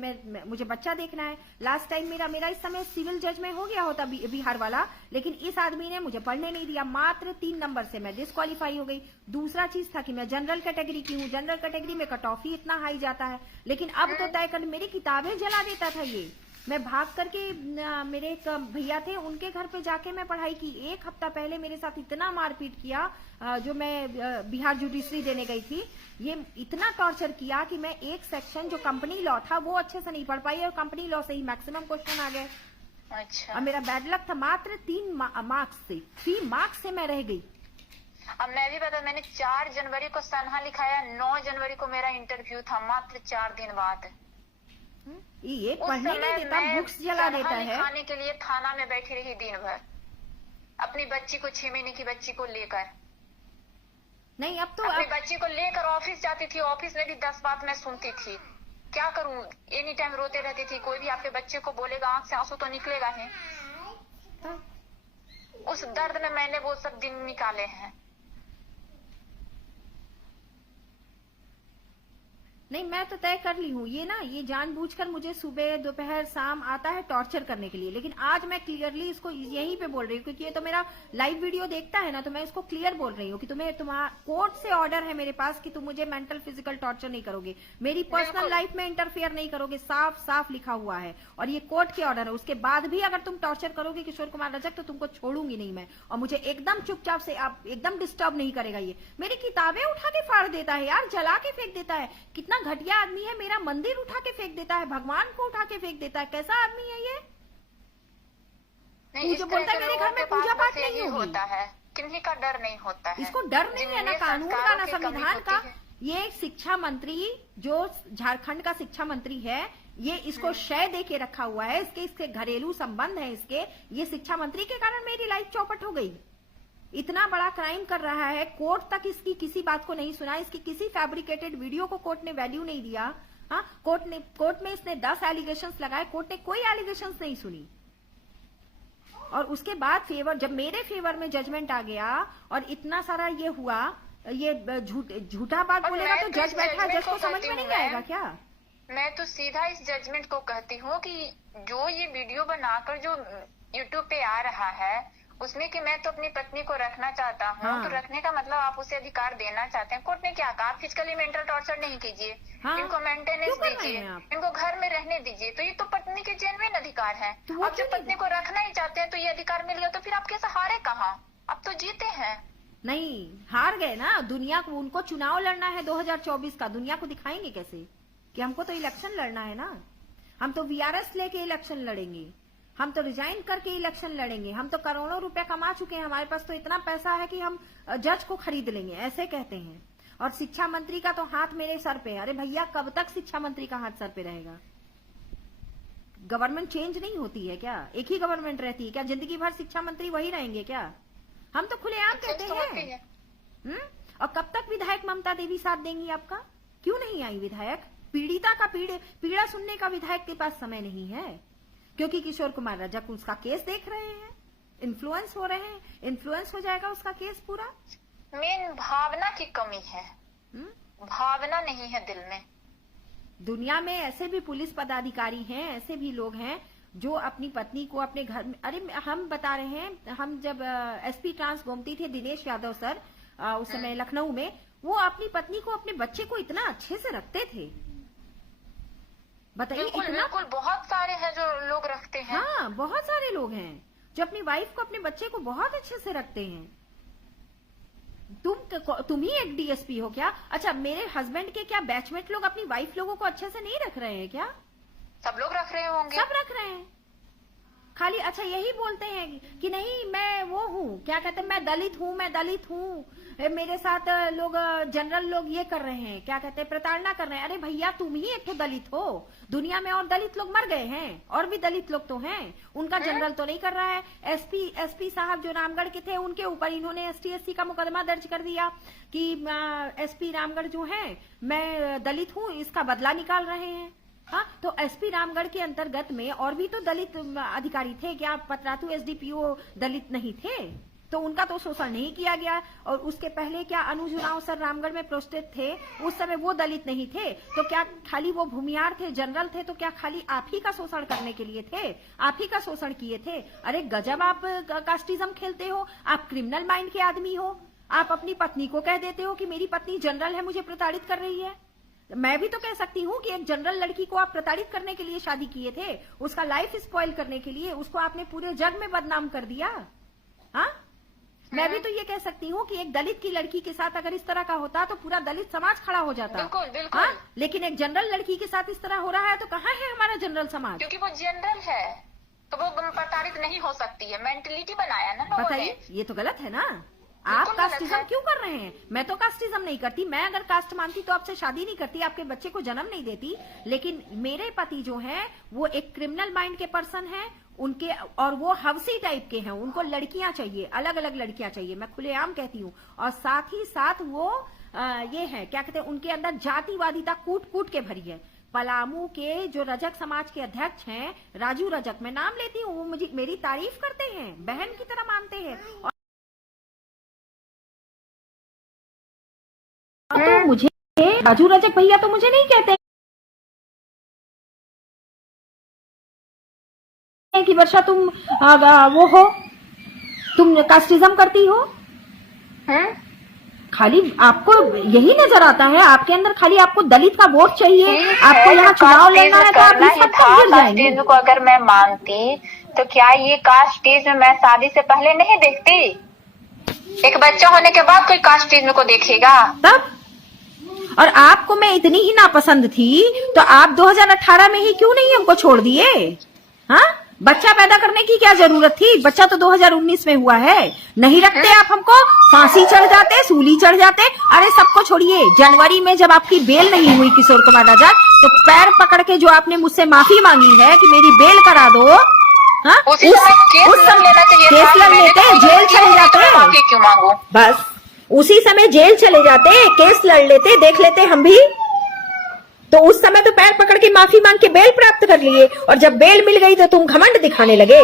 मुझे बच्चा देखना है। लास्ट टाइम मेरा इस समय सिविल जज में हो गया होता बिहार वाला, लेकिन इस आदमी ने मुझे पढ़ने नहीं दिया। मात्र 3 नंबर से मैं डिस्क्वालीफाई हो गई। दूसरा चीज था कि मैं जनरल कैटेगरी की हूँ, जनरल कैटेगरी में कट ऑफ ही इतना हाई जाता है। लेकिन अब तो तय कर, मेरी किताबें जला देता था ये। मैं भाग करके मेरे एक भैया थे, उनके घर पे जाके मैं पढ़ाई की। 1 हफ्ता पहले मेरे साथ इतना मारपीट किया, जो मैं बिहार जुडिशरी देने गई थी, ये इतना टॉर्चर किया कि मैं एक सेक्शन जो कंपनी लॉ था वो अच्छे से नहीं पढ़ पाई, और कंपनी लॉ से ही मैक्सिमम क्वेश्चन आ गए। अच्छा। और मेरा बैड लक था, मात्र 3 मार्क्स से मैं रह गई। अब मैं भी बता, मैंने 4 जनवरी को सनहा लिखाया, 9 जनवरी को मेरा इंटरव्यू था, मात्र 4 दिन बाद। ये उस पढ़ने समय नहीं देता, मैं बुक्स जला देता सरहद है। खाने के लिए थाना में बैठी रही दिन भर, अपनी बच्ची को 6 महीने की बच्ची को लेकर, नहीं अब तो अपनी अब बच्ची को लेकर ऑफिस जाती थी। ऑफिस में भी 10 बात मैं सुनती थी। क्या करूं, एनी टाइम रोते रहती थी। कोई भी आपके बच्चे को बोलेगा, आंख से आंसू तो निकलेगा ही। उस दर्द में मैंने वो सब दिन निकाले हैं। नहीं, मैं तो तय कर ली हूँ ये ना, ये जानबूझकर मुझे सुबह दोपहर शाम आता है टॉर्चर करने के लिए। लेकिन आज मैं क्लियरली इसको यहीं पे बोल रही हूँ, क्योंकि ये तो मेरा लाइव वीडियो देखता है ना, तो मैं इसको क्लियर बोल रही हूँ कि तुम्हारा कोर्ट से ऑर्डर है मेरे पास कि तुम मुझे मेंटल फिजिकल टॉर्चर नहीं करोगे, मेरी पर्सनल लाइफ में इंटरफेयर नहीं करोगे, साफ साफ लिखा हुआ है। और ये कोर्ट के ऑर्डर है। उसके बाद भी अगर तुम टॉर्चर करोगे किशोर कुमार रजक, तो तुमको छोड़ूंगी नहीं मैं। और मुझे एकदम चुपचाप से आप एकदम डिस्टर्ब नहीं करेगा। ये मेरी किताबें उठा के फाड़ देता है यार, जला के फेंक देता है। कितना घटिया आदमी है। मेरा मंदिर उठा के फेंक देता है, भगवान को उठा के फेंक देता है। कैसा आदमी है ये? नहीं, जो बोलता है मेरे घर में पूजा पाठ नहीं होता है, किन्हीं का डर नहीं होता है। इसको डर नहीं है ना कानून का ना संविधान का। ये शिक्षा मंत्री जो झारखंड का शिक्षा मंत्री है, ये इसको शय दे के रखा हुआ है। इसके घरेलू संबंध है इसके। ये शिक्षा मंत्री के कारण मेरी लाइफ चौपट हो गई। इतना बड़ा क्राइम कर रहा है, कोर्ट तक इसकी किसी बात को नहीं सुना। इसकी किसी फैब्रिकेटेड वीडियो को कोर्ट ने वैल्यू नहीं दिया। हाँ, कोर्ट में इसने 10 एलिगेशंस लगाए, कोर्ट ने कोई एलिगेशंस नहीं सुनी। और उसके बाद जब मेरे फेवर में जजमेंट आ गया और इतना सारा ये हुआ, ये झूठा बात बोलेगा तो जज बैठा, जज को समझ में नहीं आएगा क्या? मैं तो सीधा इस जजमेंट को कहती हूँ कि जो ये वीडियो बनाकर जो यूट्यूब पे आ रहा है, उसमें कि मैं तो अपनी पत्नी को रखना चाहता हूँ। हाँ। तो रखने का मतलब आप उसे अधिकार देना चाहते हैं। कोर्ट ने क्या कहा, फिजिकली मेंटल टॉर्चर नहीं कीजिए। हाँ। इनको मेंटेनेंस दीजिए, इनको घर में रहने दीजिए। तो ये तो पत्नी के जेन्युइन अधिकार है। तो आप जब पत्नी को रखना ही चाहते हैं तो ये अधिकार मिल गया, तो फिर आप कैसे हारे कहाँ? अब तो जीते हैं। नहीं, हार गए ना। दुनिया को, उनको चुनाव लड़ना है 2024 का। दुनिया को दिखाएंगे कैसे कि हमको तो इलेक्शन लड़ना है ना। हम तो वीआरएस लेके इलेक्शन लड़ेंगे, हम तो रिजाइन करके इलेक्शन लड़ेंगे। हम तो करोड़ों रुपए कमा चुके हैं, हमारे पास तो इतना पैसा है कि हम जज को खरीद लेंगे, ऐसे कहते हैं। और शिक्षा मंत्री का तो हाथ मेरे सर पे है। अरे भैया, कब तक शिक्षा मंत्री का हाथ सर पे रहेगा? गवर्नमेंट चेंज नहीं होती है क्या? एक ही गवर्नमेंट रहती है क्या? जिंदगी भर शिक्षा मंत्री वही रहेंगे क्या? हम तो खुलेआम कहते हैं। और कब तक विधायक ममता देवी साथ देंगी आपका? क्यों नहीं आई विधायक? पीड़िता का पीड़ा सुनने का विधायक के पास समय नहीं है, क्योंकि किशोर कुमार रजक उसका केस देख रहे हैं, इन्फ्लुएंस हो रहे हैं। इन्फ्लुएंस हो जाएगा उसका केस पूरा। मेन भावना की कमी है। भावना नहीं है दिल में। दुनिया में ऐसे भी पुलिस पदाधिकारी हैं, ऐसे भी लोग हैं जो अपनी पत्नी को अपने घर में, अरे हम बता रहे हैं, हम जब एसपी ट्रांस घूमती थे दिनेश यादव सर, उस समय लखनऊ में, वो अपनी पत्नी को, अपने बच्चे को इतना अच्छे से रखते थे। बताइए, बिल्कुल, इतना बिल्कुल बहुत सारे हैं जो लोग रखते हैं। हाँ, बहुत सारे लोग हैं जो अपनी वाइफ को, अपने बच्चे को बहुत अच्छे से रखते हैं। तुम ही एक डीएसपी हो क्या? अच्छा, मेरे हस्बैंड के क्या बैचमेट लोग अपनी वाइफ लोगों को अच्छे से नहीं रख रहे हैं क्या? सब लोग रख रहे होंगे। सब रख रहे हैं। खाली अच्छा यही बोलते हैं कि नहीं मैं वो हूँ, क्या कहते हैं, मैं दलित हूँ, मैं दलित हूँ, मेरे साथ लोग, जनरल लोग ये कर रहे हैं, क्या कहते हैं, प्रताड़ना कर रहे हैं। अरे भैया, तुम ही एक तो दलित हो। दुनिया में और दलित लोग मर गए हैं, और भी दलित लोग तो हैं, उनका जनरल तो नहीं कर रहा है। एसपी साहब जो रामगढ़ के थे, उनके ऊपर इन्होंने ST/SC का मुकदमा दर्ज कर दिया कि एसपी रामगढ़ जो है, मैं दलित हूँ, इसका बदला निकाल रहे हैं। हाँ, तो एसपी रामगढ़ के अंतर्गत में और भी तो दलित अधिकारी थे क्या? पतरातू SDPO दलित नहीं थे? तो उनका तो शोषण नहीं किया गया। और उसके पहले क्या अनुज उरांव सर रामगढ़ में पोस्टेड थे, उस समय वो दलित नहीं थे? तो क्या खाली वो भूमियार थे, जनरल थे, तो क्या खाली आप ही का शोषण करने के लिए थे? आप ही का शोषण किए थे? अरे गजब आप कास्टिज्म खेलते हो। आप क्रिमिनल माइंड के आदमी हो। आप अपनी पत्नी को कह देते हो कि मेरी पत्नी जनरल है, मुझे प्रताड़ित कर रही है। मैं भी तो कह सकती हूँ कि एक जनरल लड़की को आप प्रताड़ित करने के लिए शादी किए थे, उसका लाइफ स्पॉइल करने के लिए, उसको आपने पूरे जग में बदनाम कर दिया। हाँ, मैं भी तो ये कह सकती हूँ कि एक दलित की लड़की के साथ अगर इस तरह का होता तो पूरा दलित समाज खड़ा हो जाता। बिल्कुल, बिल्कुल। हाँ, लेकिन एक जनरल लड़की के साथ इस तरह हो रहा है तो कहाँ है हमारा जनरल समाज? क्योंकि वो जनरल है तो वो प्रताड़ित नहीं हो सकती है। मेंटलिटी बनाया ना लोगों ने। बताइए, ये तो गलत है ना। आप बिल्कुल गलत कास्टिज्म है। क्यों कर रहे हैं? मैं तो कास्टिज्म नहीं करती। मैं अगर कास्ट मानती तो आपसे शादी नहीं करती, आपके बच्चे को जन्म नहीं देती। लेकिन मेरे पति जो हैं वो एक क्रिमिनल माइंड के पर्सन हैं, उनके और वो हवसी टाइप के हैं। उनको लड़कियां चाहिए, अलग अलग लड़कियां चाहिए, मैं खुलेआम कहती हूँ। और साथ ही साथ वो ये है क्या कहते हैं, उनके अंदर जातिवादिता कूट कूट के भरी है। पलामू के जो रजक समाज के अध्यक्ष हैं, राजू रजक, मैं नाम लेती हूँ, वो मुझे मेरी तारीफ करते हैं, बहन की तरह मानते हैं। और तो मुझे राजू रजक भैया तो मुझे नहीं कहते हैं कि वर्षा तुम वो हो, तुम कास्टिज्म करती हो। खाली आपको यही नजर आता है, आपके अंदर खाली आपको दलित का वोट चाहिए, आपको यहाँ चुनाव लड़ना है तो आप इस सब पर गिर जाएंगे। कास्टिज्म को अगर मैं मानती तो क्या ये कास्टिज्म मैं शादी से पहले नहीं देखती? एक बच्चा होने के बाद कोई कास्टिज्म को देखेगा? तब और आपको मैं इतनी ही नापसंद थी तो आप 2018 में ही क्यों नहीं हमको छोड़ दिए? हाँ, बच्चा पैदा करने की क्या जरूरत थी? बच्चा तो 2019 में हुआ है। नहीं रखते आप हमको, फांसी चढ़ जाते, सूली चढ़ जाते। अरे सबको छोड़िए, जनवरी में जब आपकी बेल नहीं हुई किशोर कुमार रजक, तो पैर पकड़ के जो आपने मुझसे माफी मांगी है कि मेरी बेल करा दो, हाँ, उस समय केस लड़ लेते, जेल चले जाते। क्यों मांगू? बस उसी समय जेल चले जाते, केस लड़ लेते, देख लेते हम भी। तो उस समय तो पैर पकड़ के माफी मांग के बेल प्राप्त कर लिए, और जब बेल मिल गई तो तुम घमंड दिखाने लगे।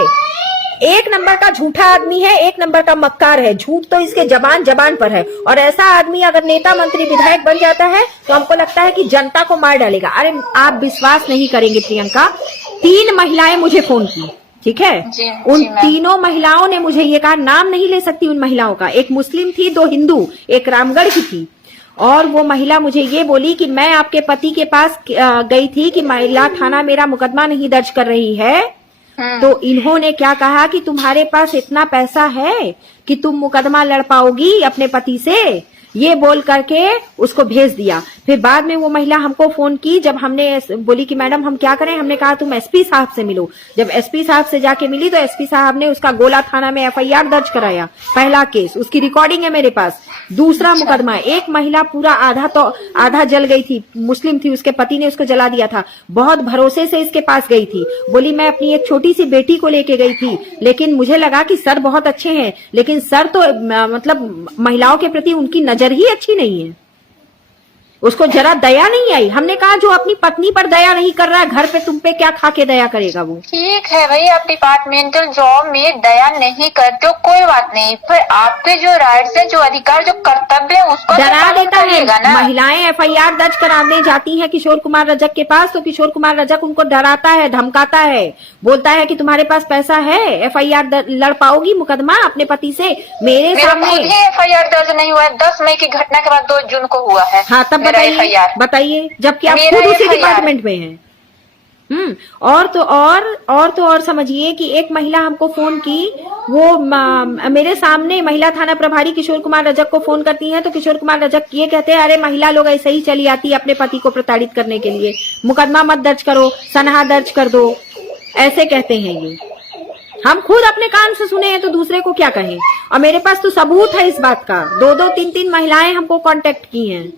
एक नंबर का झूठा आदमी है, एक नंबर का मक्कार है। झूठ तो इसके जबान पर है। और ऐसा आदमी अगर नेता मंत्री विधायक बन जाता है तो हमको लगता है कि जनता को मार डालेगा। अरे आप विश्वास नहीं करेंगे प्रियंका, 3 महिलाएं मुझे फोन की, ठीक है? उन तीनों महिलाओं ने मुझे ये कहा, नाम नहीं ले सकती उन महिलाओं का, एक मुस्लिम थी, 2 हिंदू, एक रामगढ़ की थी। और वो महिला मुझे ये बोली कि मैं आपके पति के पास गई थी कि महिला थाना मेरा मुकदमा नहीं दर्ज कर रही है, तो इन्होंने क्या कहा कि तुम्हारे पास इतना पैसा है कि तुम मुकदमा लड़ पाओगी अपने पति से, ये बोल करके उसको भेज दिया। फिर बाद में वो महिला हमको फोन की, जब हमने बोली कि मैडम हम क्या करें, हमने कहा तुम एसपी साहब से मिलो। जब एसपी साहब से जाके मिली तो एसपी साहब ने उसका गोला थाना में एफआईआर दर्ज कराया, पहला केस, उसकी रिकॉर्डिंग है मेरे पास। दूसरा मुकदमा, एक महिला पूरा आधा जल गई थी, मुस्लिम थी, उसके पति ने उसको जला दिया था। बहुत भरोसे से इसके पास गई थी, बोली मैं अपनी एक छोटी सी बेटी को लेके गई थी, लेकिन मुझे लगा कि सर बहुत अच्छे हैं, लेकिन सर तो मतलब महिलाओं के प्रति उनकी नजर ही अच्छी नहीं है, उसको जरा दया नहीं आई। हमने कहा जो अपनी पत्नी पर दया नहीं कर रहा है, घर पे तुम पे क्या खा के दया करेगा वो? ठीक है भाई, आप डिपार्टमेंटल जॉब में दया नहीं करते हो, कोई बात नहीं, पर आपके जो राइट्स है, जो अधिकार, जो कर्तव्य है, उसको डरा देता है ना। महिलाएं एफआईआर दर्ज कराने जाती हैं किशोर कुमार रजक के पास, तो किशोर कुमार रजक उनको डराता है, धमकाता है, बोलता है कि तुम्हारे पास पैसा है, एफआईआर लड़ पाओगी मुकदमा अपने पति से। मेरे सामने एफआईआर दर्ज नहीं हुआ है, 10 मई की घटना के बाद 2 जून को हुआ है। हाँ, तब बताइए, जबकि आप खुद उसी डिपार्टमेंट में हैं। और तो और समझिए कि एक महिला हमको फोन की, वो मेरे सामने महिला थाना प्रभारी किशोर कुमार रजक को फोन करती हैं, तो किशोर कुमार रजक ये कहते हैं, अरे महिला लोग ऐसे ही चली आती है अपने पति को प्रताड़ित करने के लिए, मुकदमा मत दर्ज करो, सनहा दर्ज कर दो, ऐसे कहते हैं ये। हम खुद अपने कान से सुने हैं तो दूसरे को क्या कहें? और मेरे पास तो सबूत है इस बात का। 2-2, 3-3 महिलाएं हमको कांटेक्ट की हैं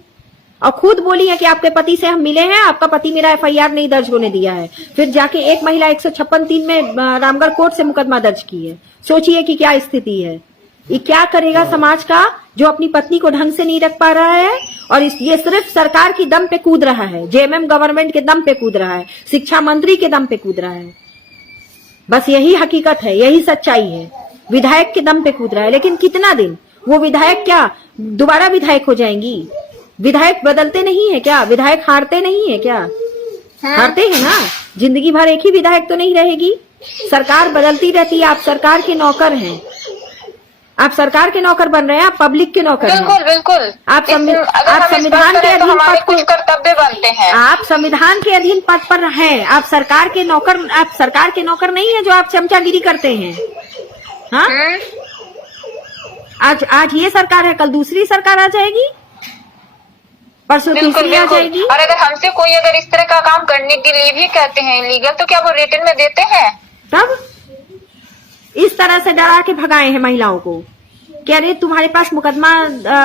और खुद बोली है कि आपके पति से हम मिले हैं, आपका पति मेरा एफआईआर नहीं दर्ज होने दिया है। फिर जाके एक महिला 156(3) में रामगढ़ कोर्ट से मुकदमा दर्ज की है। सोचिए कि क्या स्थिति है। ये क्या करेगा समाज का, जो अपनी पत्नी को ढंग से नहीं रख पा रहा है, और ये सिर्फ सरकार की दम पे कूद रहा है, जेएमएम गवर्नमेंट के दम पे कूद रहा है, शिक्षा मंत्री के दम पे कूद रहा है। बस यही हकीकत है, यही सच्चाई है। विधायक के दम पे कूद रहा है, लेकिन कितना दिन? वो विधायक क्या दोबारा विधायक हो जाएंगी? विधायक बदलते नहीं है क्या? विधायक हारते नहीं है क्या? हारते हैं ना। जिंदगी भर एक ही विधायक तो नहीं रहेगी, सरकार बदलती रहती है। आप सरकार के नौकर हैं, आप सरकार के नौकर बन रहे हैं, आप पब्लिक के नौकर हैं। बिल्कुल बिल्कुल। आप संविधान के अधीन पद कुछ कर्तव्य बनते हैं। आप संविधान के अधीन पद पर हैं, आप सरकार के नौकर नहीं है जो आप चमचागिरी करते हैं। हाँ, आज ये सरकार है, कल दूसरी सरकार आ जाएगी, परसों तीसरी आ जाएगी। और अगर हमसे कोई अगर इस तरह का काम करने के लिए भी कहते हैं इलीगल, तो क्या वो रिटर्न में देते हैं? तब इस तरह से डरा के भगाए हैं महिलाओं को। कि अरे तुम्हारे पास मुकदमा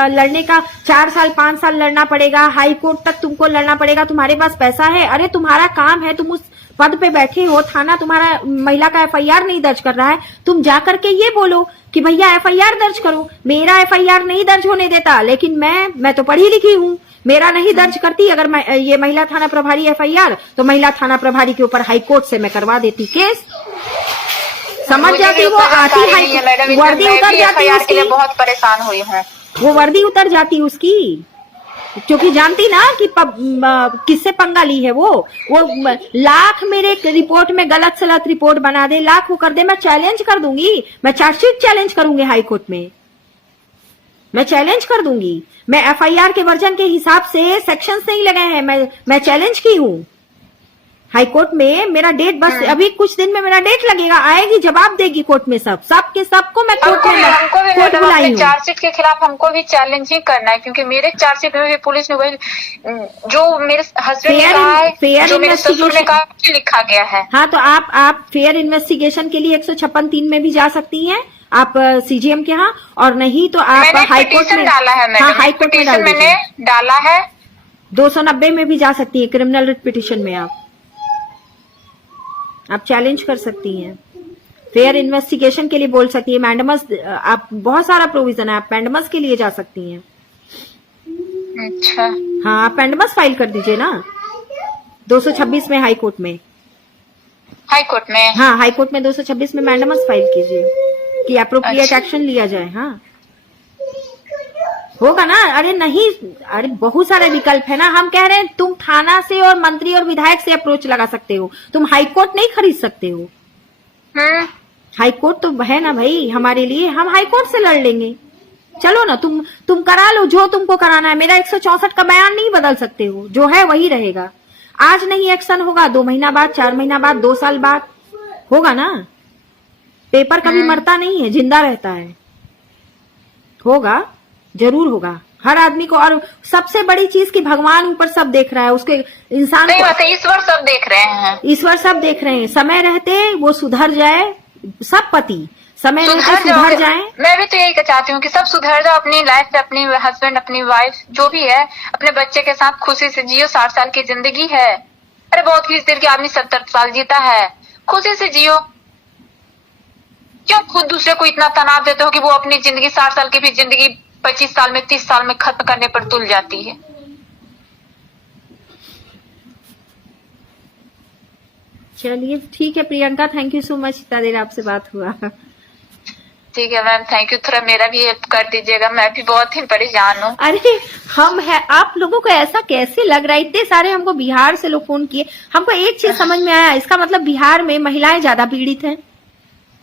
लड़ने का 4 साल 5 साल लड़ना पड़ेगा, हाई कोर्ट तक तुमको लड़ना पड़ेगा, तुम्हारे पास पैसा है। अरे तुम्हारा काम है, तुम उस पद पे बैठे हो, थाना तुम्हारा महिला का एफआईआर नहीं दर्ज कर रहा है, तुम जा करके ये बोलो कि भैया एफआईआर दर्ज करो। मेरा एफआईआर नहीं दर्ज होने देता, लेकिन मैं तो पढ़ी लिखी हूँ, मेरा नहीं दर्ज करती। अगर मैं ये महिला थाना प्रभारी एफआईआर, तो महिला थाना प्रभारी के ऊपर हाई कोर्ट से मैं करवा देती केस। समझ जाती, वो आती है, वर्दी उतर जाती उसकी, बहुत परेशान हुई हूँ। वो वर्दी उतर जाती उसकी, क्योंकि जानती ना कि किससे पंगा ली है। वो लाख मेरे रिपोर्ट में गलत सलत रिपोर्ट बना दे, लाख वो कर दे, मैं चैलेंज कर दूंगी, मैं चार्जशीट चैलेंज करूंगी हाई कोर्ट में, मैं चैलेंज कर दूंगी। मैं एफआईआर के वर्जन के हिसाब से सेक्शंस नहीं लगाए हैं, मैं चैलेंज की हूँ हाई कोर्ट में। मेरा डेट बस अभी कुछ दिन में मेरा डेट लगेगा, आएगी, जवाब देगी कोर्ट में, सब के सबको मैं कोर्ट में कोर्ट बुलाई हूँ। चार्जशीट के खिलाफ हमको भी चैलेंज ही करना है, क्योंकि मेरे चार्जशीट में भी पुलिस ने वही जो मेरे हस्बैंड ने कहा है, जो मेरे ससुर ने कहा है, लिखा गया है। हाँ, तो आप फेयर इन्वेस्टिगेशन के लिए 156(3) में भी जा सकती हैं आप सीजीएम के यहाँ, और नहीं तो आप हाई कोर्ट में डाला है। हाँ, हाई कोर्ट में मैंने डाला है। 290 में भी जा सकती है, क्रिमिनल रिट पिटिशन में आप चैलेंज कर सकती हैं। फेयर इन्वेस्टिगेशन के लिए बोल सकती है, मैंडमस, आप बहुत सारा प्रोविजन है, आप मैंडमस के लिए जा सकती हैं। अच्छा, हाँ, आप मैंडमस फाइल कर दीजिए ना 226 में हाई कोर्ट में। हाई कोर्ट में, हाँ, हाई कोर्ट में 226 में मैंडमस फाइल कीजिए कि अप्रोप्रिएट एक्शन लिया जाए। हाँ, होगा ना। अरे नहीं, अरे बहुत सारे विकल्प है ना। हम कह रहे हैं तुम थाना से और मंत्री और विधायक से अप्रोच लगा सकते हो, तुम हाई कोर्ट नहीं खरीद सकते हो। हाई कोर्ट तो है ना भाई हमारे लिए, हम हाई कोर्ट से लड़ लेंगे। चलो ना, तुम करा लो जो तुमको कराना है। मेरा 164 का बयान नहीं बदल सकते हो, जो है वही रहेगा। आज नहीं एक्शन होगा, 2 महीना बाद, 4 महीना बाद, 2 साल बाद होगा ना। पेपर कभी मरता नहीं है, जिंदा रहता है। होगा, जरूर होगा हर आदमी को। और सबसे बड़ी चीज कि भगवान ऊपर सब देख रहा है, उसके इंसान को, ईश्वर सब देख रहे हैं, ईश्वर सब देख रहे हैं। समय रहते वो सुधर जाए, सब पति समय रहते सुधर जाए। मैं भी तो यही चाहती हूँ कि सब सुधर जाओ, अपनी लाइफ में अपनी हस्बैंड, अपनी वाइफ, जो भी है, अपने बच्चे के साथ खुशी से जियो। 60 साल की जिंदगी है। अरे बहुत ही देर के आदमी 70 साल जीता है, खुशी से जियो। क्यों खुद दूसरे को इतना तनाव देते हो कि वो अपनी जिंदगी 60 साल की भी जिंदगी 25 साल में, 30 साल में खत्म करने पर तुल जाती है। चलिए ठीक है Priyanka, thank you so much, इतना देर आपसे बात हुआ। ठीक है मैम, थैंक यू। थोड़ा मेरा भी हेल्प कर दीजिएगा, मैं भी बहुत ही परेशान हूँ। अरे हम है, आप लोगों को ऐसा कैसे लग रहा है? इतने सारे हमको बिहार से लोग फोन किए, हमको एक चीज समझ में आया, इसका मतलब बिहार में महिलाएं ज्यादा पीड़ित हैं।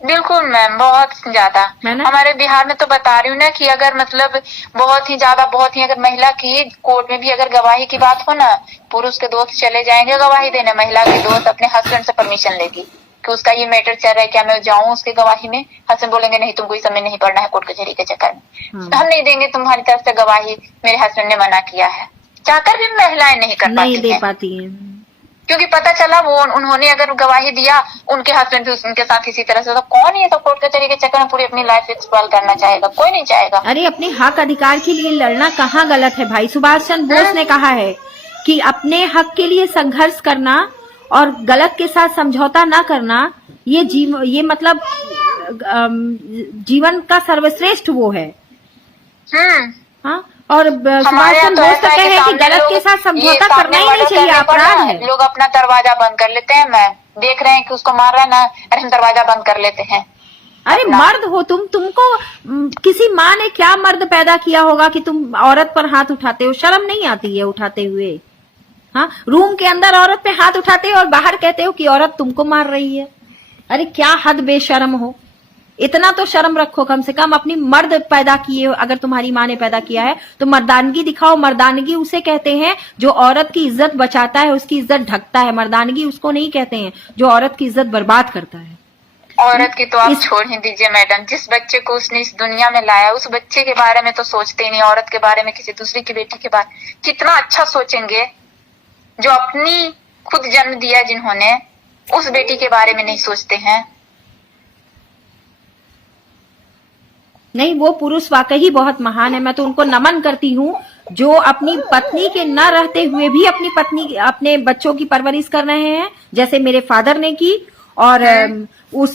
बिल्कुल मैम, बहुत ज्यादा। हमारे बिहार में तो बता रही हूँ ना कि अगर मतलब बहुत ही ज्यादा, बहुत ही, अगर महिला की कोर्ट में भी अगर गवाही की बात हो ना, पुरुष के दोस्त चले जाएंगे गवाही देने, महिला के दोस्त अपने हस्बैंड से परमिशन लेगी कि उसका ये मैटर चल रहा है, क्या मैं जाऊं उसकी गवाही में। हस्बैंड बोलेंगे नहीं, तुमको इस समय नहीं पढ़ना है कोर्ट कचहरी के चक्कर में, हम नहीं देंगे तुम्हारी तरफ से गवाही, मेरे हस्बैंड ने मना किया है। चाहकर भी महिलाएं नहीं दे पाती है, क्योंकि पता चला वो उन्होंने अगर गवाही दिया, उनके हस्बैंड भी उनके साथ इसी तरह से, तो कौन ये सब कोर्ट कचहरी के चक्कर में पूरी अपनी लाइफ एक्सप्लोर करना चाहेगा? कोई नहीं चाहेगा। अरे अपने हक अधिकार के लिए लड़ना कहाँ गलत है भाई? सुभाष चंद्र बोस ने कहा है कि अपने हक के लिए संघर्ष करना और गलत के साथ समझौता ना करना, ये मतलब जीवन का सर्वश्रेष्ठ वो है। हाँ, और सुभाष चंद्र बोस का कहना है कि गलत के साथ समझौता करना ही नहीं चाहिए, अपराध है। लोग अपना दरवाजा बंद कर लेते हैं। मैं देख रहे हैं कि उसको मार रहा है ना, अरे हम दरवाजा बंद कर लेते हैं। अरे मर्द हो तुमको किसी माँ ने क्या मर्द पैदा किया होगा कि तुम औरत पर हाथ उठाते हो? शर्म नहीं आती है उठाते हुए? हाँ, रूम के अंदर औरत पे हाथ उठाते हो और बाहर कहते हो कि औरत तुमको मार रही है। अरे क्या हद बेशर्म हो, इतना तो शर्म रखो कम से कम। अपनी मर्द पैदा किए हो, अगर तुम्हारी माँ ने पैदा किया है तो मर्दानगी दिखाओ। मर्दानगी उसे कहते हैं जो औरत की इज्जत बचाता है, उसकी इज्जत ढकता है। मर्दानगी उसको नहीं कहते हैं जो औरत की इज्जत बर्बाद करता है। औरत की तो आप छोड़ ही दीजिए मैडम, जिस बच्चे को उसने इस दुनिया में लाया, उस बच्चे के बारे में तो सोचते ही नहीं। औरत के बारे में, किसी दूसरी की बेटी के बारे में कितना अच्छा सोचेंगे। जो अपनी खुद जन्म दिया जिन्होंने, उस बेटी के बारे में नहीं सोचते हैं। नहीं, वो पुरुष वाकई बहुत महान है। मैं तो उनको नमन करती हूँ जो अपनी पत्नी के न रहते हुए भी अपने बच्चों की परवरिश कर रहे हैं, जैसे मेरे फादर ने की। और वो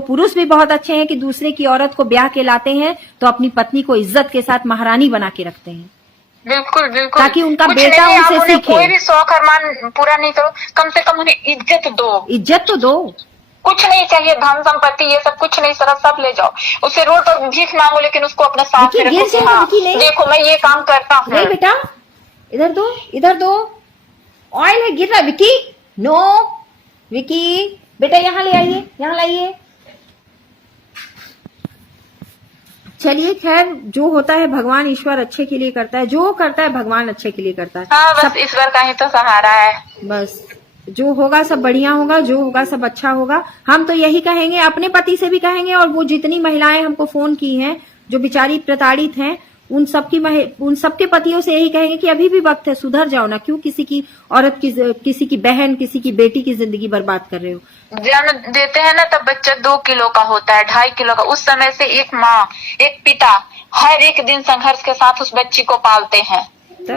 पुरुष भी बहुत अच्छे हैं कि दूसरे की औरत को ब्याह के लाते हैं तो अपनी पत्नी को इज्जत के साथ महारानी बना के रखते हैं। बिल्कुल बिल्कुल, ताकि उनका कुछ बेटा नहीं, उनसे आप उन्हें सीखे। कोई भी शौक अरमान पूरा नहीं करो, कम से कम उन्हें इज्जत दो। इज्जत तो दो। कुछ नहीं चाहिए, धन संपत्ति ये सब कुछ नहीं, सब ले जाओ। उसे रोड पर भीख मांगो, लेकिन उसको अपना साथ में रखो कि हाँ देखो मैं ये काम करता हूँ। नहीं बेटा, इधर दो, इधर दो, ऑयल है गिर रहा है। विकी, नो विकी, बेटा यहाँ ले आइए, यहाँ लाइए। चलिए खैर, जो होता है भगवान ईश्वर अच्छे के लिए करता है, जो करता है भगवान अच्छे के लिए करता है। हाँ, बस ईश्वर का ही तो सहारा है। बस जो होगा सब बढ़िया होगा, जो होगा सब अच्छा होगा। हम तो यही कहेंगे, अपने पति से भी कहेंगे, और वो जितनी महिलाएं हमको फोन की हैं जो बेचारी प्रताड़ित हैं, उन सबके पतियों से यही कहेंगे कि अभी भी वक्त है, सुधर जाओ ना। क्यों किसी की औरत की, किसी की बहन, किसी की बेटी की जिंदगी बर्बाद कर रहे हो। जन्म देते हैं ना तब बच्चा 2 किलो का होता है, 2.5 किलो का। उस समय से एक माँ, एक पिता हर एक दिन संघर्ष के साथ उस बच्ची को पालते हैं।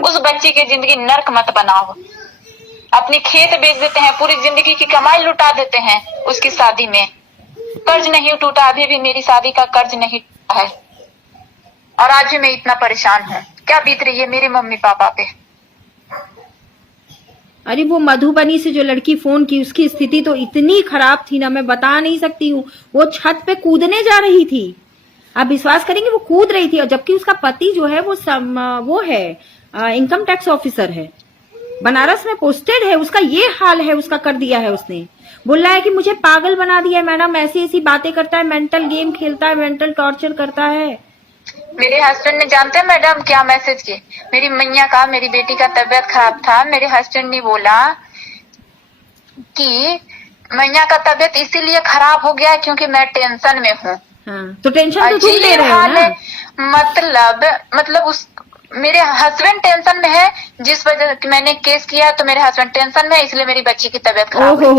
उस बच्ची की जिंदगी नर्क मत बनाओ। अपनी खेत बेच देते हैं, पूरी जिंदगी की कमाई लुटा देते हैं उसकी शादी में। कर्ज नहीं टूटा, अभी भी मेरी शादी का कर्ज नहीं टूटा है, और आज भी मैं इतना परेशान हूँ। क्या बीत रही है मेरे मम्मी पापा पे। अरे वो मधुबनी से जो लड़की फोन की, उसकी स्थिति तो इतनी खराब थी ना, मैं बता नहीं सकती हूँ। वो छत पे कूदने जा रही थी, आप विश्वास करेंगे, वो कूद रही थी। और जबकि उसका पति जो है वो है इनकम टैक्स ऑफिसर है, बनारस में पोस्टेड है। उसका ये हाल है, उसका कर दिया है उसने। बोल रहा है कि मुझे पागल बना दिया है मैडम, ऐसी ऐसी बातें करता है, मेंटल गेम खेलता है, मेंटल टॉर्चर करता है। मेरे हस्बैंड ने, जानते हैं मैडम क्या मैसेज किए, मेरी मैया का, मेरी बेटी का तबीयत खराब था, मेरे हस्बैंड ने बोला कि मैया का तबीयत इसीलिए खराब हो गया क्योंकि मैं टेंशन में हूँ। हाँ, तो टेंशन तो तुम ले रहे हो ना। मतलब मेरे हस्बैंड टेंशन में है, जिस वजह से मैंने केस किया तो मेरे हस्बैंड टेंशन में है, इसलिए मेरी बच्ची की तबीयत खराब है।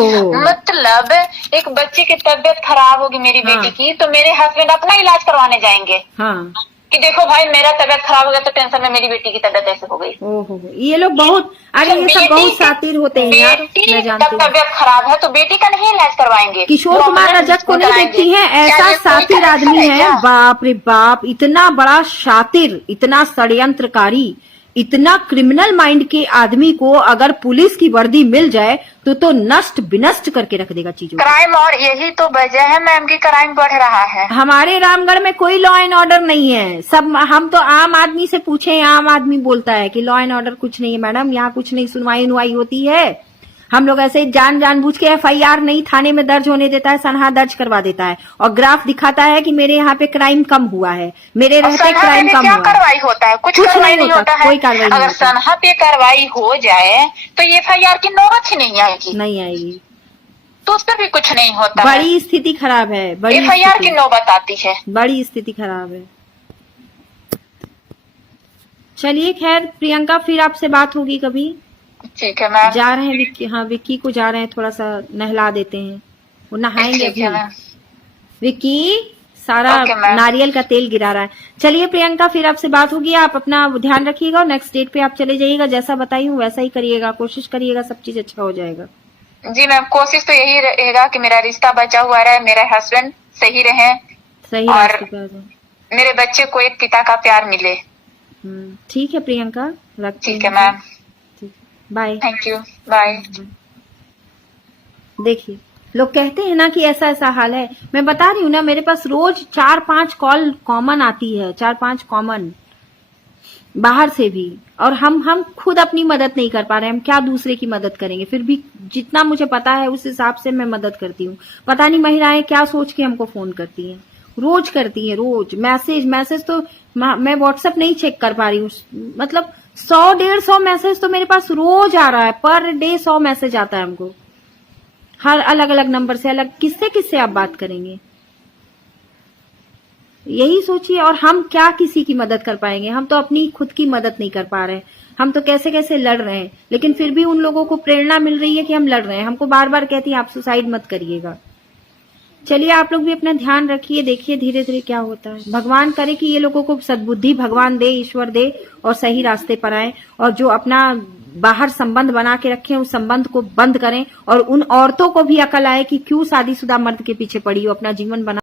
मतलब एक बच्ची की तबीयत खराब होगी मेरी बेटी की, तो मेरे हस्बैंड अपना इलाज करवाने जाएंगे। हाँ, कि देखो भाई मेरा तबीयत खराब हो गया तो टेंशन में मेरी बेटी की तबीयत ऐसे हो गई। ओहो, ये लोग बहुत, अरे ये सब बहुत शातिर होते हैं यार, मैं जानती हूँ। तबीयत खराब है तो बेटी का नहीं इलाज करवाएंगे। किशोर कुमार रजक को नहीं देखती हैं, ऐसा शातिर आदमी है, बाप रे बाप, इतना बड़ा शातिर, इतना षड्यंत्रकारी, इतना क्रिमिनल माइंड के आदमी को अगर पुलिस की वर्दी मिल जाए तो नष्ट विनष्ट करके रख देगा चीजों। क्राइम, और यही तो वजह है मैम की क्राइम बढ़ रहा है। हमारे रामगढ़ में कोई लॉ एंड ऑर्डर नहीं है। सब हम तो आम आदमी से पूछे, आम आदमी बोलता है कि लॉ एंड ऑर्डर कुछ नहीं है मैडम, यहाँ कुछ नहीं, सुनवाई उनवाई होती है। हम लोग ऐसे जानबूझ के FIR नहीं थाने में दर्ज होने देता है, सनहा दर्ज करवा देता है, और ग्राफ दिखाता है कि मेरे यहाँ पे क्राइम कम हुआ है, मेरे रहते क्राइम कम हुआ है। कार्रवाई होता है, कुछ नहीं होता है, कोई कार्रवाई नहीं। अगर सनहा पे कार्रवाई हो जाए तो FIR की नौबत ही नहीं आएगी, नहीं आएगी, तो उस पर भी कुछ नहीं होता। बड़ी स्थिति खराब है, बड़ी FIR की नौबत आती है, बड़ी स्थिति खराब है। चलिए खैर प्रियंका, फिर आपसे बात होगी कभी। ठीक है मैम। जा रहे हैं विक्की, हाँ विक्की को जा रहे हैं, थोड़ा सा नहला देते हैं, वो नहाएंगे अभी। विक्की सारा नारियल का तेल गिरा रहा है। चलिए प्रियंका, फिर आपसे बात होगी, आप अपना ध्यान रखिएगा और नेक्स्ट डेट पे आप चले जाइएगा, जैसा बताई हूँ वैसा ही करिएगा, कोशिश करिएगा, सब चीज अच्छा हो जाएगा। जी मैम, कोशिश तो यही रहेगा कि मेरा रिश्ता बचा हुआ रहे, मेरे हस्बैंड सही रहे, सही और मेरे बच्चे को एक पिता का प्यार मिले। ठीक है प्रियंका, रखते हैं। ठीक है ma'am, bye. Thank you, bye. देखिए लोग कहते हैं ना कि ऐसा ऐसा हाल है, मैं बता रही हूँ ना, मेरे पास रोज 4-5 कॉल कॉमन आती है, 4-5 कॉमन बाहर से भी, और हम खुद अपनी मदद नहीं कर पा रहे, हम क्या दूसरे की मदद करेंगे। फिर भी जितना मुझे पता है उस हिसाब से मैं मदद करती हूँ। पता नहीं महिलाएं क्या सोच के हमको फोन करती हैं, रोज करती हैं, रोज मैसेज तो मैं व्हाट्सएप नहीं चेक कर पा रही हूँ, मतलब 100-150 मैसेज तो मेरे पास रोज आ रहा है, पर डे 100 मैसेज आता है हमको, हर अलग अलग नंबर से। अलग किससे आप बात करेंगे, यही सोचिए। और हम क्या किसी की मदद कर पाएंगे, हम तो अपनी खुद की मदद नहीं कर पा रहे हैं, हम तो कैसे कैसे लड़ रहे हैं, लेकिन फिर भी उन लोगों को प्रेरणा मिल रही है कि हम लड़ रहे हैं। हमको बार बार कहती है आप सुसाइड मत करिएगा, चलिए आप लोग भी अपना ध्यान रखिए, देखिए धीरे धीरे क्या होता है। भगवान करे कि ये लोगों को सद्बुद्धि भगवान दे, ईश्वर दे और सही रास्ते पर आए, और जो अपना बाहर संबंध बना के रखे उस संबंध को बंद करें, और उन औरतों को भी अकल आए कि क्यों शादीशुदा मर्द के पीछे पड़ी हो, अपना जीवन बना